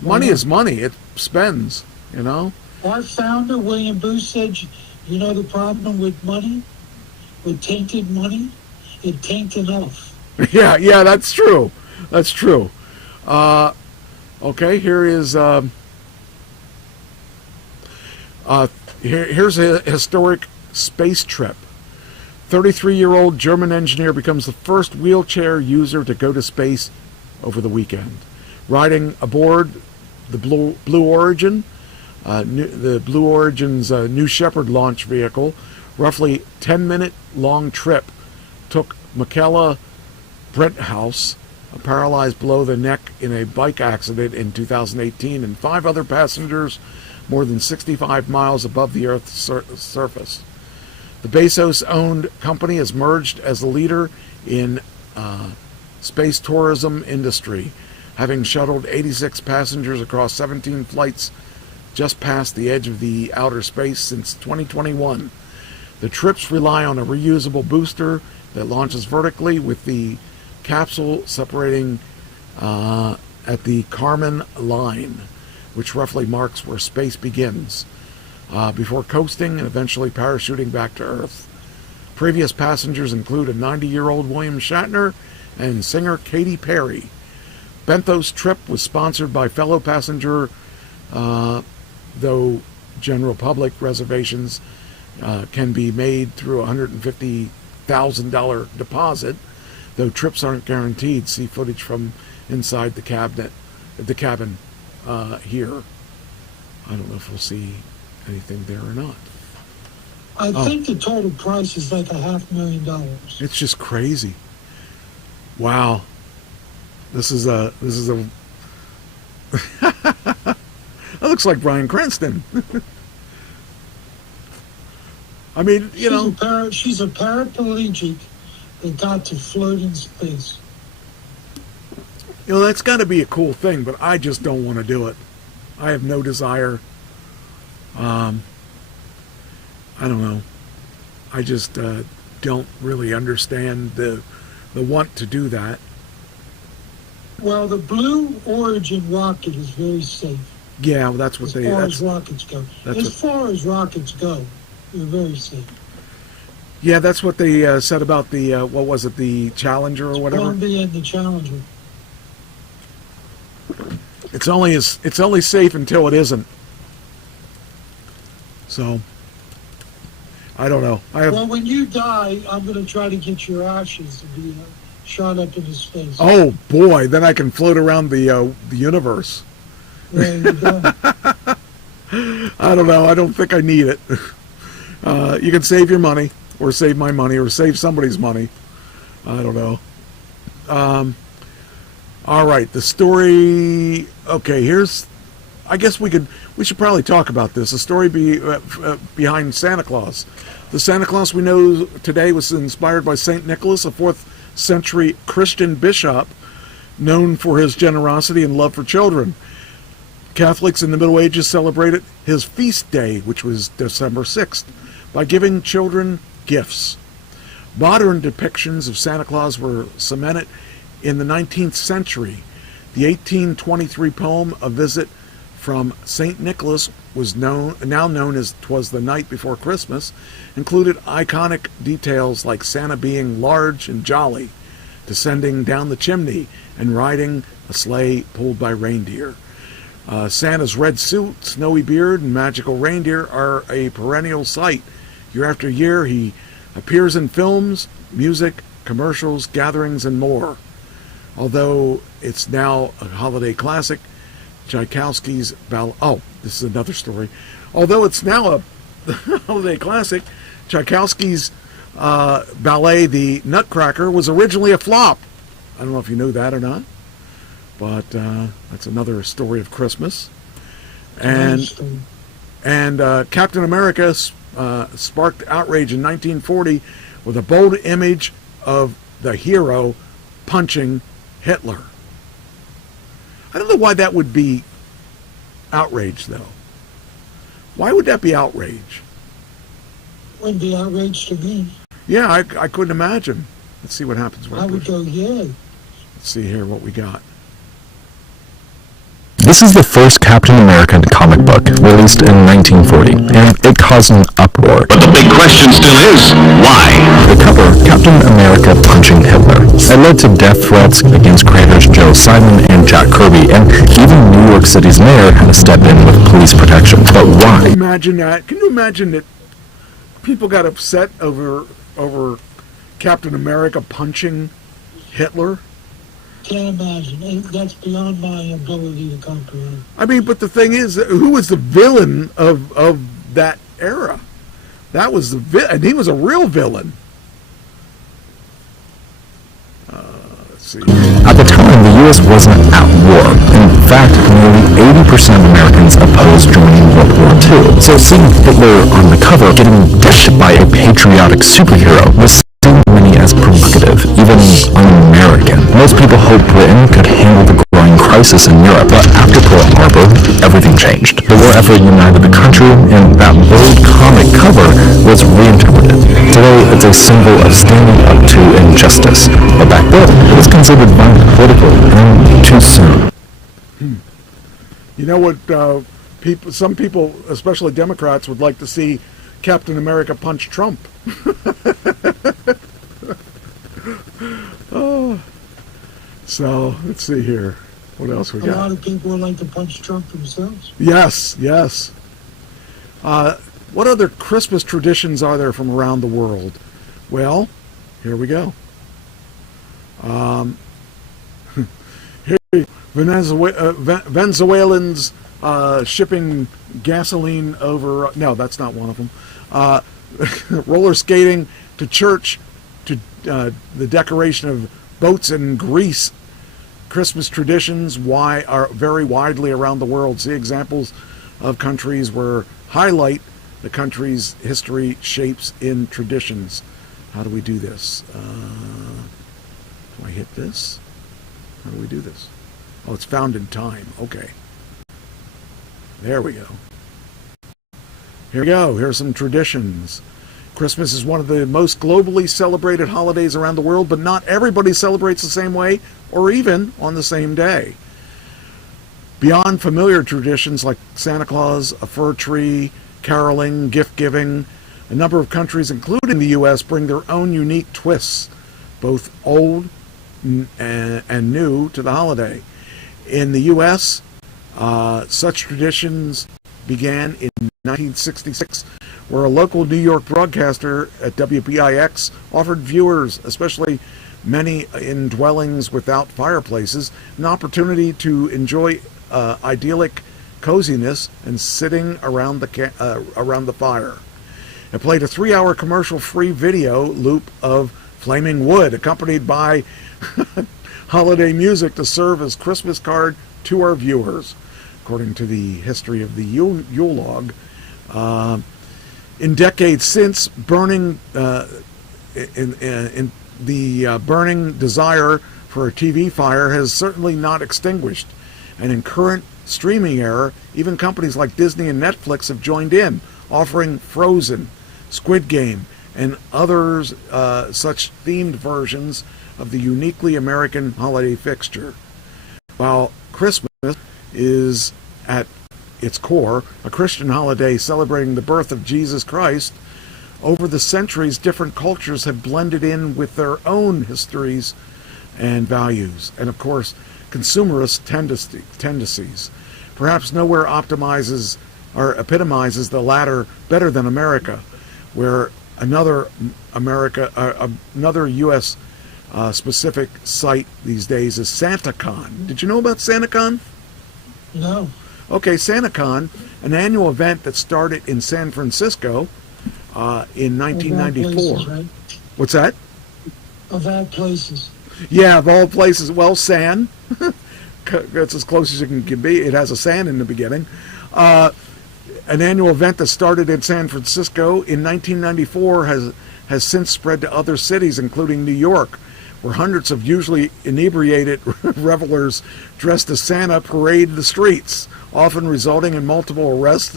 Money is money. It spends, you know? Our founder, William Booth, said, you know the problem with money? With tainted money? It tain't enough. Yeah, that's true. That's true. Okay, here is... here's a historic space trip. 33-year-old German engineer becomes the first wheelchair user to go to space over the weekend. Riding aboard the Blue Origin, the Blue Origin's New Shepard launch vehicle, roughly 10-minute long trip took Michaela Brenthouse, paralyzed below the neck in a bike accident in 2018, and 5 other passengers more than 65 miles above the Earth's surface. The Bezos-owned company has merged as the leader in space tourism industry, having shuttled 86 passengers across 17 flights just past the edge of the outer space since 2021. The trips rely on a reusable booster that launches vertically, with the capsule separating at the Kármán line, which roughly marks where space begins, before coasting and eventually parachuting back to Earth. Previous passengers include a 90-year-old William Shatner and singer Katy Perry. Benthos' trip was sponsored by fellow passenger, though general public reservations can be made through a $150,000 deposit, though trips aren't guaranteed. See footage from inside the cabin here. I don't know if we'll see anything there or not. I think the total price is like $500,000. It's just crazy. Wow. This is a that looks like Bryan Cranston. I mean, she's a paraplegic that got to float in space. That's got to be a cool thing, but I just don't want to do it. I have no desire. I don't know. I just don't really understand the want to do that. Well, the Blue Origin rocket is very safe. Yeah, well, that's what as far as rockets go. As far as rockets go, they're very safe. Yeah, that's what they said about the what was it, the Challenger or whatever. Columbia and the Challenger. It's only safe until it isn't. So, I don't know. Well, when you die, I'm going to try to get your ashes to be shot up into space. Oh boy, then I can float around the universe. There you go. I don't know. I don't think I need it. You can save your money, or save my money, or save somebody's money. I don't know. All right, the story. Okay, here's. I guess we should probably talk about this. The story behind Santa Claus. The Santa Claus we know today was inspired by Saint Nicholas, a 4th century Christian bishop known for his generosity and love for children. Catholics in the Middle Ages celebrated his feast day, which was December 6th, by giving children gifts. Modern depictions of Santa Claus were cemented in the 19th century. The 1823 poem, A Visit from St. Nicholas, was now known as 'Twas the Night Before Christmas, included iconic details like Santa being large and jolly, descending down the chimney, and riding a sleigh pulled by reindeer. Santa's red suit, snowy beard, and magical reindeer are a perennial sight. Year after year, he appears in films, music, commercials, gatherings, and more. Although it's now a holiday classic, Tchaikovsky's ballet. Oh, this is another story. Although it's now a holiday classic, Tchaikovsky's ballet, The Nutcracker, was originally a flop. I don't know if you knew that or not, but that's another story of Christmas. And Captain America sparked outrage in 1940 with a bold image of the hero punching Hitler. I don't know why that would be outrage, though. Why would that be outrage? Wouldn't be outrage to me. Yeah, I couldn't imagine. Let's see what happens. I would go, yeah. Let's see here what we got. This is the first Captain America comic book, released in 1940, and it caused an uproar. But the big question still is, why? The cover, Captain America punching Hitler. It led to death threats against creators Joe Simon and Jack Kirby, and even New York City's mayor had to step in with police protection. But why? Can you imagine that? Can you imagine that people got upset over Captain America punching Hitler? Can't imagine. That's beyond my ability to comprehend. I mean, but the thing is, who was the villain of that era? That was and he was a real villain. Let's see. At the time, the U.S. wasn't at war. In fact, nearly 80% of Americans oppose joining World War II. So seeing Hitler on the cover getting dished by a patriotic superhero was seen by many as provocative, even un-American. Most people hoped Britain could handle the growing crisis in Europe, but after Pearl Harbor, everything changed. The war effort united the country, and that bold comic cover was reinterpreted. Today, it's a symbol of standing up to injustice, but back then, it was considered violent, political, and too soon. You know what? Some people, especially Democrats, would like to see Captain America punch Trump. So let's see here. What else we got? A lot of people would like to punch Trump themselves. Yes, yes. What other Christmas traditions are there from around the world? Well, here we go. Venezuelans shipping gasoline over... No, that's not one of them. Roller skating to church, to the decoration of boats in Greece. Christmas traditions are very widely around the world. See examples of countries where highlight the country's history, shapes, in traditions. How do we do this? Do I hit this? How do we do this? Oh, it's found in time. Okay. There we go. Here we go. Here are some traditions. Christmas is one of the most globally celebrated holidays around the world, but not everybody celebrates the same way or even on the same day. Beyond familiar traditions like Santa Claus, a fir tree, caroling, gift-giving, a number of countries, including the U.S., bring their own unique twists, both old and new, to the holiday. In the U.S., such traditions began in 1966, where a local New York broadcaster at WPIX offered viewers, especially many in dwellings without fireplaces, an opportunity to enjoy idyllic coziness and sitting around the fire. It played a 3-hour commercial-free video loop of flaming wood, accompanied by holiday music to serve as Christmas card to our viewers, according to the history of the Yule log. In decades since, burning desire for a TV fire has certainly not extinguished, and in current streaming era, even companies like Disney and Netflix have joined in, offering Frozen, Squid Game, and others such themed versions of the uniquely American holiday fixture. While Christmas is at its core a Christian holiday celebrating the birth of Jesus Christ, over the centuries different cultures have blended in with their own histories and values, and of course consumerist tendencies. Perhaps nowhere optimizes or epitomizes the latter better than America, where another U.S. Specific site these days is SantaCon. Did you know about SantaCon? No. Okay, SantaCon, an annual event that started in San Francisco in 1994. Places, right? What's that? Of all places. Yeah, of all places. Well, San. That's as close as you can be. It has a San in the beginning. An annual event that started in San Francisco in 1994 has since spread to other cities, including New York, where hundreds of usually inebriated revelers dressed as Santa parade the streets, often resulting in multiple arrests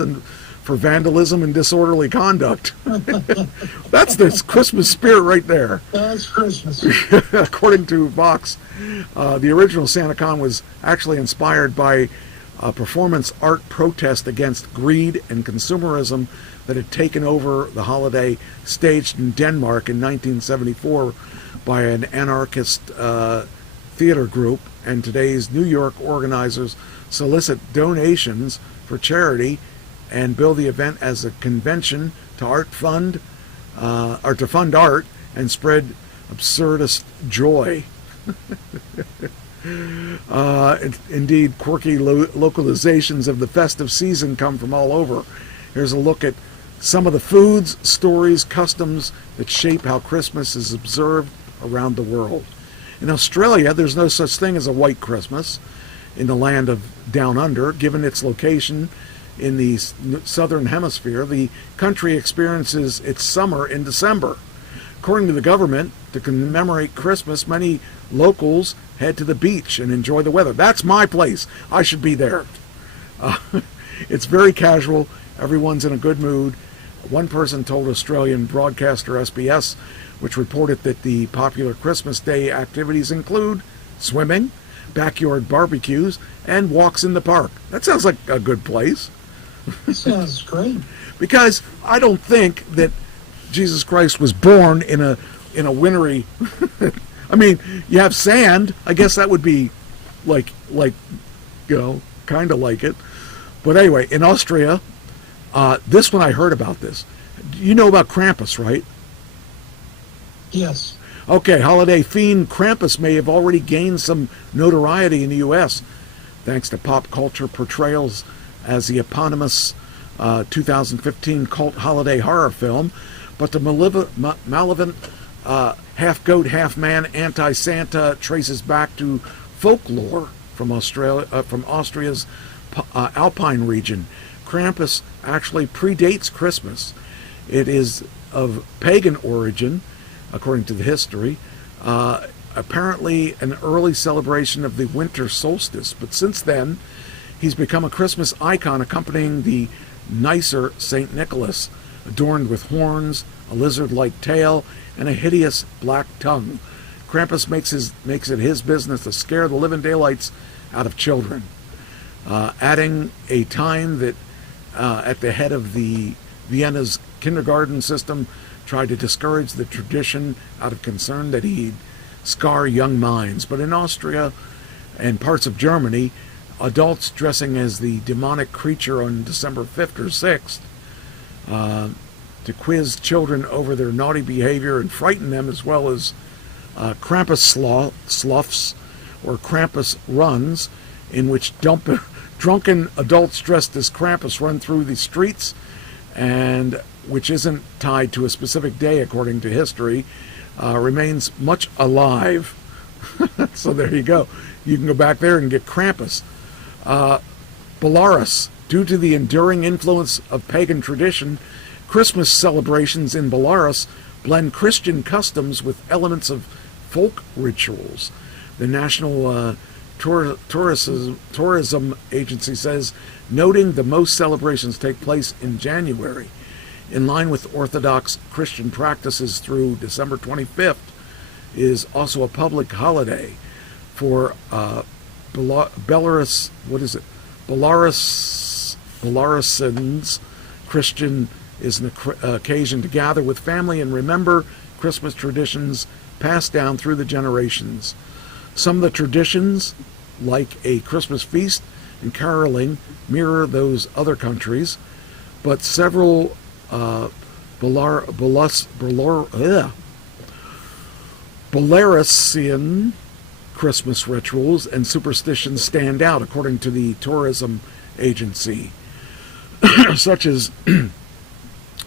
for vandalism and disorderly conduct. That's the Christmas spirit right there. That's Christmas. According to Vox, the original SantaCon was actually inspired by a performance art protest against greed and consumerism that had taken over the holiday, staged in Denmark in 1974 by an anarchist theater group, and today's New York organizers solicit donations for charity and bill the event as a convention to fund art and spread absurdist joy. Indeed, quirky localizations of the festive season come from all over. Here's a look at some of the foods, stories, customs that shape how Christmas is observed around the world. In Australia, there's no such thing as a white Christmas. in the land of Down Under. Given its location in the southern hemisphere, the country experiences its summer in December. According to the government, to commemorate Christmas, many locals head to the beach and enjoy the weather. That's my place. I should be there. It's very casual. Everyone's in a good mood. One person told Australian broadcaster SBS, which reported that the popular Christmas Day activities include swimming, backyard barbecues, and walks in the park. That sounds like a good place. Sounds great. Because I don't think that Jesus Christ was born in a wintry. I mean, you have sand. I guess that would be like kind of like it. But anyway, in Austria, this one I heard about this. You know about Krampus, right? Yes. Okay, holiday fiend Krampus may have already gained some notoriety in the U.S. thanks to pop culture portrayals as the eponymous 2015 cult holiday horror film. But the malevolent half-goat, half-man anti-Santa traces back to folklore from Austria's Alpine region. Krampus actually predates Christmas. It is of pagan origin, according to the history, apparently an early celebration of the winter solstice. But since then, he's become a Christmas icon, accompanying the nicer St. Nicholas, adorned with horns, a lizard-like tail, and a hideous black tongue. Krampus makes it his business to scare the living daylights out of children, adding a time that at the head of the Vienna's kindergarten system tried to discourage the tradition out of concern that he'd scar young minds. But in Austria and parts of Germany, adults dressing as the demonic creature on December 5th or 6th to quiz children over their naughty behavior and frighten them, as well as Krampus sloughs or Krampus runs, in which drunken adults dressed as Krampus run through the streets, and which isn't tied to a specific day according to history, remains much alive. So there you go. You can go back there and get Krampus. Belarus. Due to the enduring influence of pagan tradition, Christmas celebrations in Belarus blend Christian customs with elements of folk rituals. The National Tourism Agency says, noting the most celebrations take place in January. In line with Orthodox Christian practices through December 25th is also a public holiday for Belarus. What is it? Belarusans. Christian is an occasion to gather with family and remember Christmas traditions passed down through the generations. Some of the traditions, like a Christmas feast and caroling, mirror those other countries, but several Belarusian Christmas rituals and superstitions stand out, according to the tourism agency, such as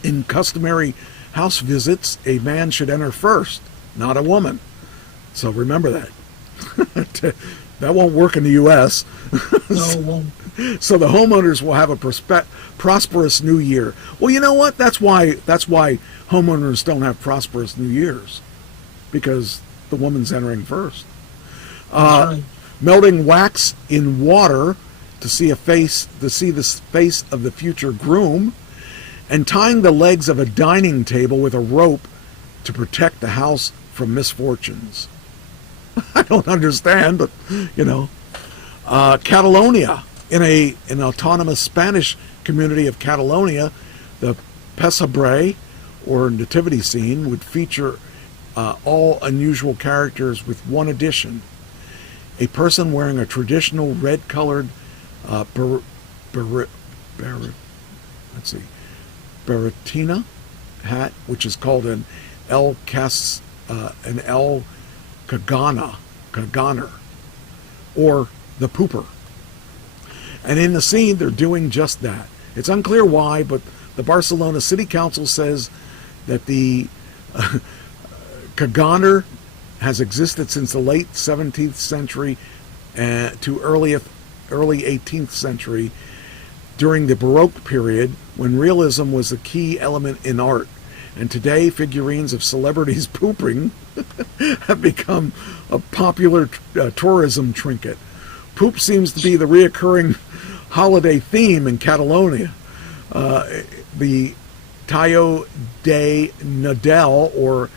in customary house visits, a man should enter first, not a woman. So remember that. That won't work in the U.S. No, it won't. So the homeowners will have a prosperous new year. Well, you know what? That's why homeowners don't have prosperous New Years, because the woman's entering first. Right. Melting wax in water to see the face of the future groom, and tying the legs of a dining table with a rope to protect the house from misfortunes. I don't understand, but Catalonia, in an autonomous Spanish community of Catalonia, the Pesebre, or nativity scene, would feature all unusual characters with one addition: a person wearing a traditional red-colored baratina hat, which is called an El Caganer, or the pooper. And in the scene, they're doing just that. It's unclear why, but the Barcelona City Council says that the Caganer has existed since the late 17th century to early early 18th century during the Baroque period when realism was the key element in art. And today, figurines of celebrities pooping have become a popular tourism trinket. Poop seems to be the reoccurring holiday theme in Catalonia. The Tayo de Nadal, or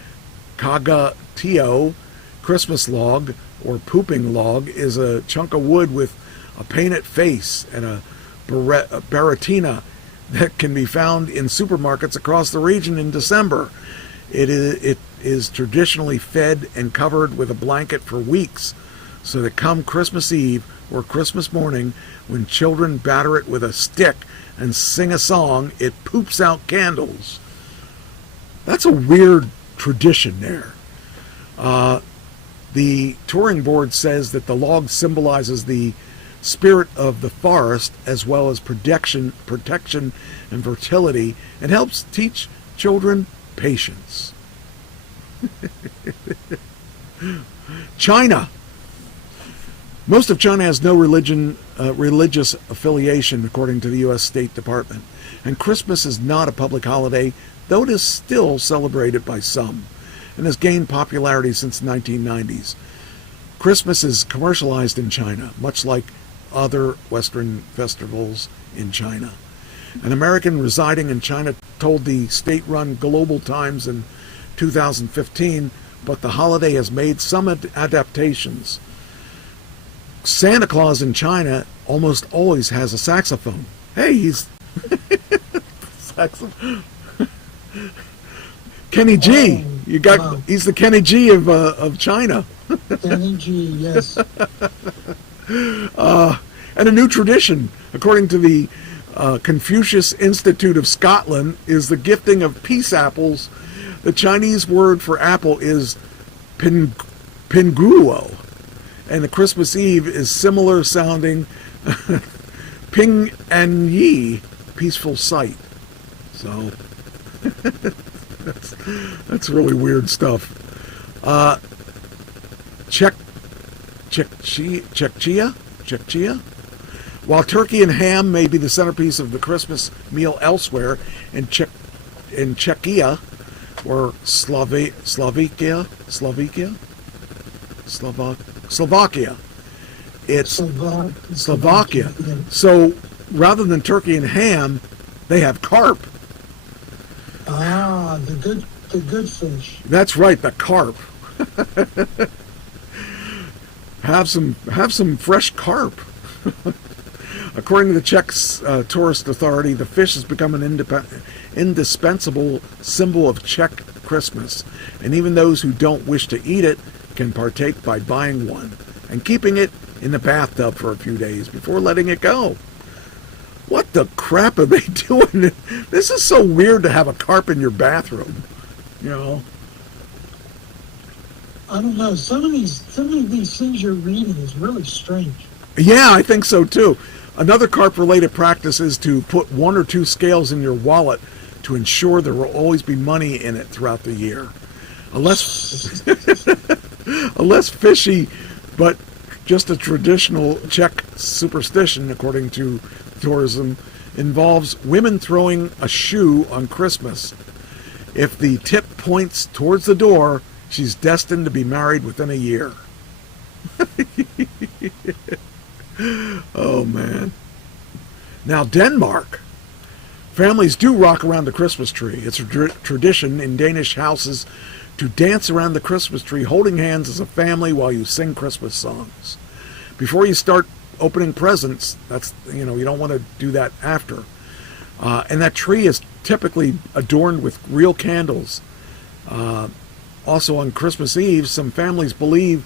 Cagatio Christmas log, or pooping log, is a chunk of wood with a painted face and a baratina that can be found in supermarkets across the region in December. It is traditionally fed and covered with a blanket for weeks, so that come Christmas Eve or Christmas morning, when children batter it with a stick and sing a song, it poops out candles. That's a weird tradition there. The touring board says that the log symbolizes the spirit of the forest, as well as protection and fertility, and helps teach children patience. China. Most of China has no religious affiliation, according to the U.S. State Department, and Christmas is not a public holiday, though it is still celebrated by some, and has gained popularity since the 1990s. Christmas is commercialized in China, much like other Western festivals in China. An American residing in China told the state-run Global Times in 2015, but the holiday has made some adaptations. Santa Claus in China almost always has a saxophone. Hey, he's saxophone. Kenny G. You got. Wow. He's the Kenny G of China. Kenny G. Yes. And a new tradition, according to the Confucius Institute of Scotland, is the gifting of peace apples. The Chinese word for apple is pinguo, and the Christmas Eve is similar sounding ping and yi, peaceful sight. So that's really weird stuff. Czechia. While turkey and ham may be the centerpiece of the Christmas meal elsewhere, in Czechia, or Slovakia, it's Slovakia. So rather than turkey and ham, they have carp. Ah, the good fish. That's right, the carp. Have some fresh carp. According to the Czech Tourist Authority, the fish has become an indispensable symbol of Czech Christmas, and even those who don't wish to eat it can partake by buying one and keeping it in the bathtub for a few days before letting it go. What the crap are they doing? This is so weird to have a carp in your bathroom, you know. I don't know. Some of these things you're reading is really strange. Yeah, I think so too. Another carp-related practice is to put one or two scales in your wallet to ensure there will always be money in it throughout the year. A less fishy, but just a traditional Czech superstition, according to tourism, involves women throwing a shoe on Christmas. If the tip points towards the door, she's destined to be married within a year. Oh, man. Now, Denmark. Families do rock around the Christmas tree. It's a tradition in Danish houses to dance around the Christmas tree, holding hands as a family while you sing Christmas songs. Before you start opening presents, you don't want to do that after. And that tree is typically adorned with real candles. Also on Christmas Eve, some families believe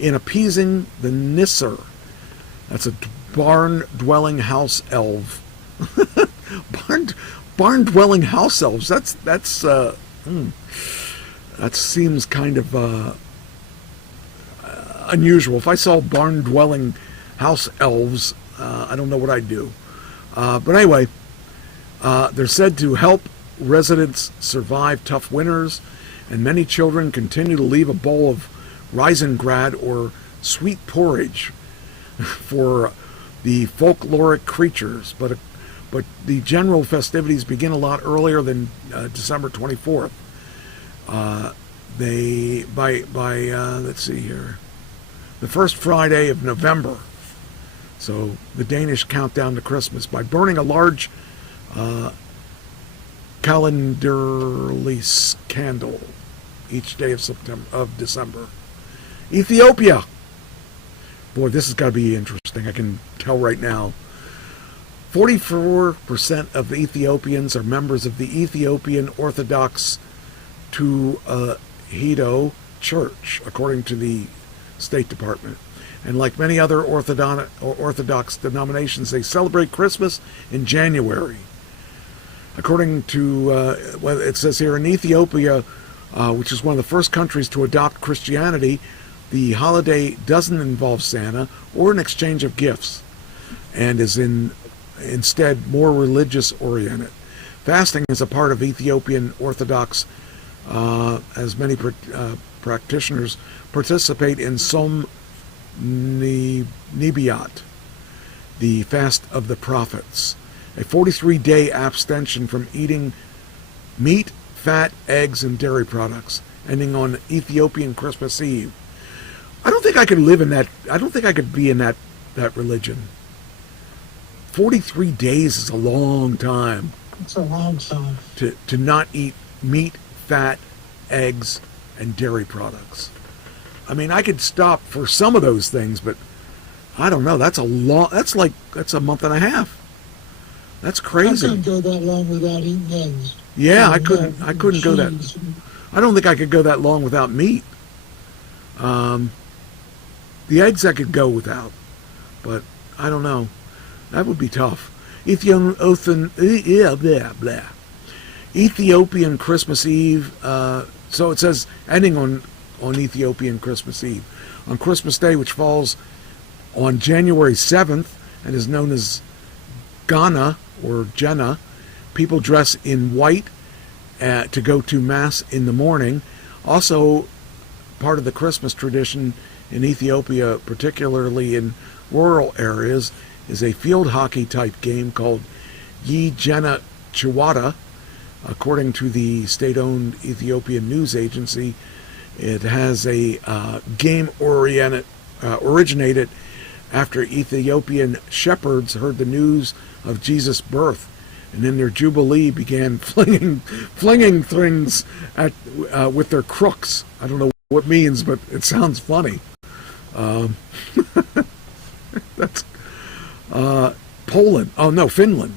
in appeasing the Nisser. That's a barn-dwelling house elf. barn-dwelling house elves. That seems kind of unusual. If I saw barn-dwelling house elves, I don't know what I'd do. But anyway, they're said to help residents survive tough winters, and many children continue to leave a bowl of Raisingrad or sweet porridge for the folkloric creatures, but the general festivities begin a lot earlier than December 24th. Let's see here, the first Friday of November. So the Danish count down to Christmas by burning a large calendarly candle each day of December. Ethiopia. Boy, this has got to be interesting. I can tell right now. 44% of the Ethiopians are members of the Ethiopian Orthodox Tewahedo Church, according to the State Department. And like many other Orthodox denominations, they celebrate Christmas in January. According to what it says here, in Ethiopia, which is one of the first countries to adopt Christianity, the holiday doesn't involve Santa or an exchange of gifts, and is instead more religious oriented. Fasting is a part of Ethiopian Orthodox, as many practitioners participate in Som Nebiat, the fast of the prophets, a 43-day abstention from eating meat, fat, eggs, and dairy products, ending on Ethiopian Christmas Eve. I don't think I could live in that. I don't think I could be in that religion. 43 days is a long time. It's a long time. To not eat meat, fat, eggs, and dairy products. I mean, I could stop for some of those things, but I don't know. That's a month and a half. That's crazy. I couldn't go that long without eating eggs. Yeah, I couldn't go that. I don't think I could go that long without meat. The eggs I could go without, but I don't know. That would be tough. Ethiopian Christmas Eve. So it says ending on Ethiopian Christmas Eve. On Christmas Day, which falls on January 7th and is known as Ghana or Jenna, people dress in white to go to Mass in the morning. Also, part of the Christmas tradition in Ethiopia, particularly in rural areas, is a field hockey type game called Yi Jenna Chiwata. According to the state-owned Ethiopian news agency, it has a game originated after Ethiopian shepherds heard the news of Jesus' birth, and in their jubilee began flinging things at with their crooks. I don't know what it means, but it sounds funny. That's Poland. Oh no, Finland.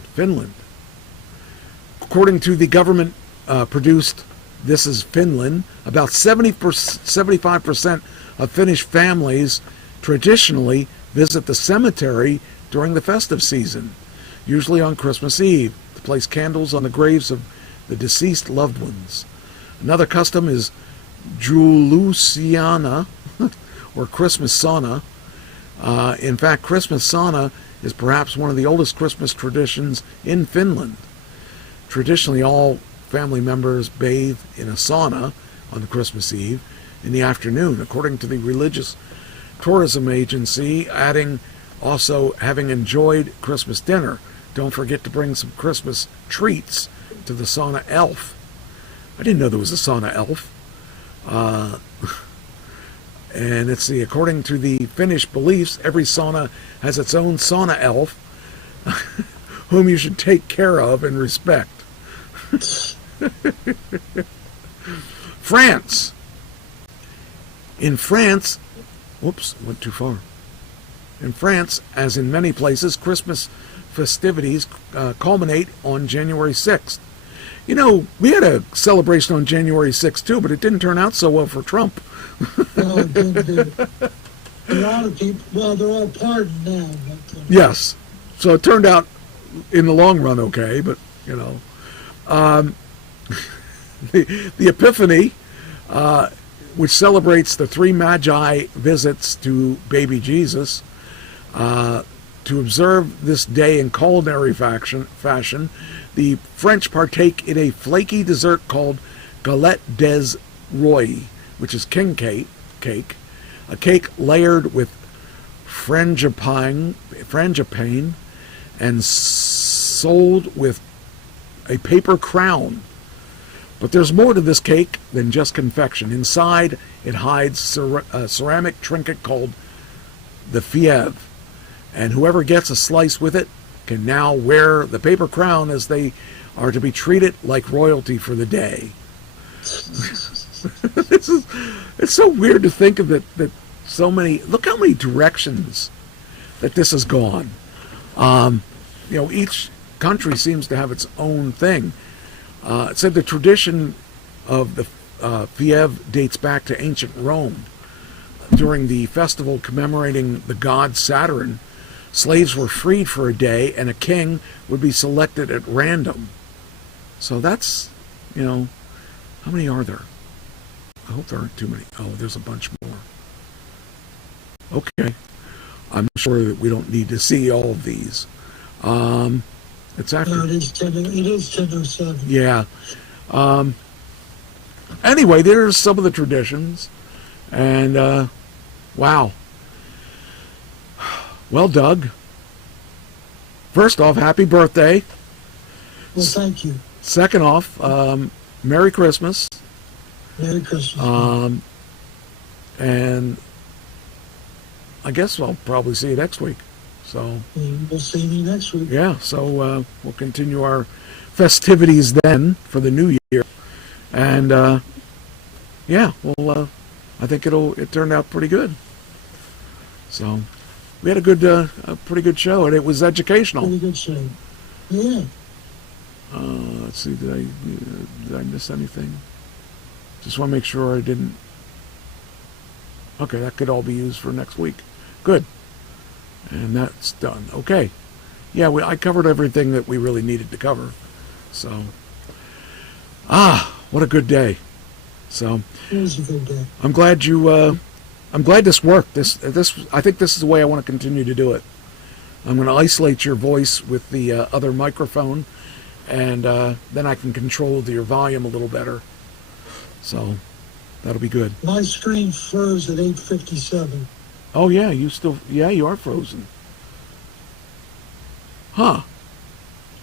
According to the government produced, this is Finland, about 75% of Finnish families traditionally visit the cemetery during the festive season, usually on Christmas Eve, to place candles on the graves of the deceased loved ones. Another custom is Julusana, or Christmas sauna. In fact, Christmas sauna is perhaps one of the oldest Christmas traditions in Finland. Traditionally, all family members bathe in a sauna on Christmas Eve in the afternoon, according to the religious tourism agency, adding also having enjoyed Christmas dinner. Don't forget to bring some Christmas treats to the sauna elf. I didn't know there was a sauna elf. And let's see, according to the Finnish beliefs, every sauna has its own sauna elf, whom you should take care of and respect. France. In France, whoops, went too far. In France, as in many places, Christmas festivities culminate on January 6th. You know, we had a celebration on January 6th too, but it didn't turn out so well for Trump. No, it didn't do. A lot of people, well, they're all pardoned now. But, yes. So it turned out in the long run okay, but, you know. The Epiphany, which celebrates the three Magi visits to baby Jesus, to observe this day in culinary fashion, the French partake in a flaky dessert called galette des rois, which is king cake, a cake layered with frangipane, and sold with a paper crown. But there's more to this cake than just confection. Inside, it hides a ceramic trinket called the Fiev, and whoever gets a slice with it can now wear the paper crown, as they are to be treated like royalty for the day. It's so weird to think of it, that so many, look how many directions that this has gone. Each country seems to have its own thing. It said the tradition of the Fiev dates back to ancient Rome. During the festival commemorating the god Saturn, slaves were freed for a day, and a king would be selected at random. So that's, how many are there? I hope there aren't too many. Oh, there's a bunch more. Okay. I'm sure that we don't need to see all of these. It's after. No, it is 10:07. Yeah. Anyway, there's some of the traditions. And, wow. Well, Doug, first off, happy birthday. Well, thank you. Second off, Merry Christmas. Merry Christmas. And I guess I'll probably see you next week. So we'll see you next week. Yeah, so we'll continue our festivities then for the new year. And, I think it turned out pretty good. So we had a pretty good show, and it was educational. Pretty good show. Yeah. Let's see, did I miss anything? Just want to make sure I didn't. Okay, that could all be used for next week. Good. And that's done. Okay. Yeah, I covered everything that we really needed to cover. So, what a good day. So, it was a good day. I'm glad this worked. I think this is the way I want to continue to do it. I'm going to isolate your voice with the other microphone, and then I can control your volume a little better. So, that'll be good. My screen froze at 8:57. Oh, yeah, you are frozen. Huh.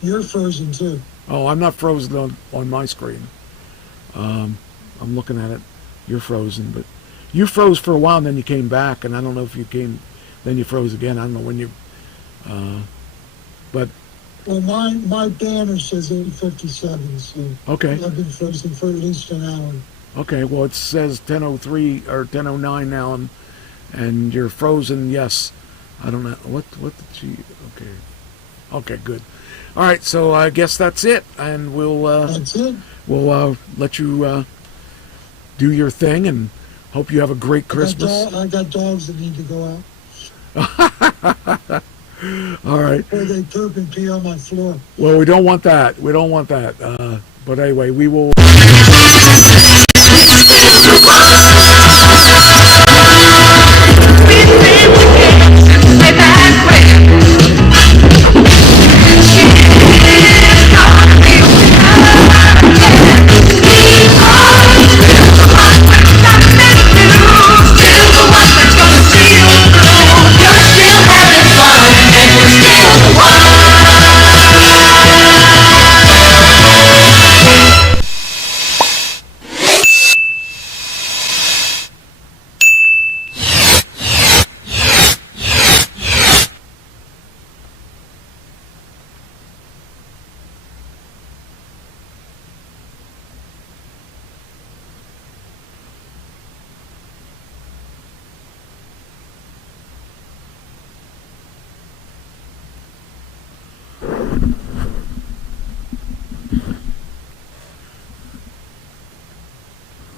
You're frozen, too. Oh, I'm not frozen on my screen. I'm looking at it. You're frozen, but you froze for a while, and then you came back, and I don't know if you came, then you froze again. I don't know when you, but. Well, my banner says 8:57, so. Okay. I've been frozen for at least an hour. Okay, well, it says 10:03 or 10:09 now, and you're frozen, yes. I don't know. What did she, okay. Okay, good. All right, so I guess that's it, and that's it. We'll let you do your thing, and hope you have a great Christmas. I got dogs that need to go out. All right. Or they poop and pee on my floor. Well, we don't want that. But anyway, we will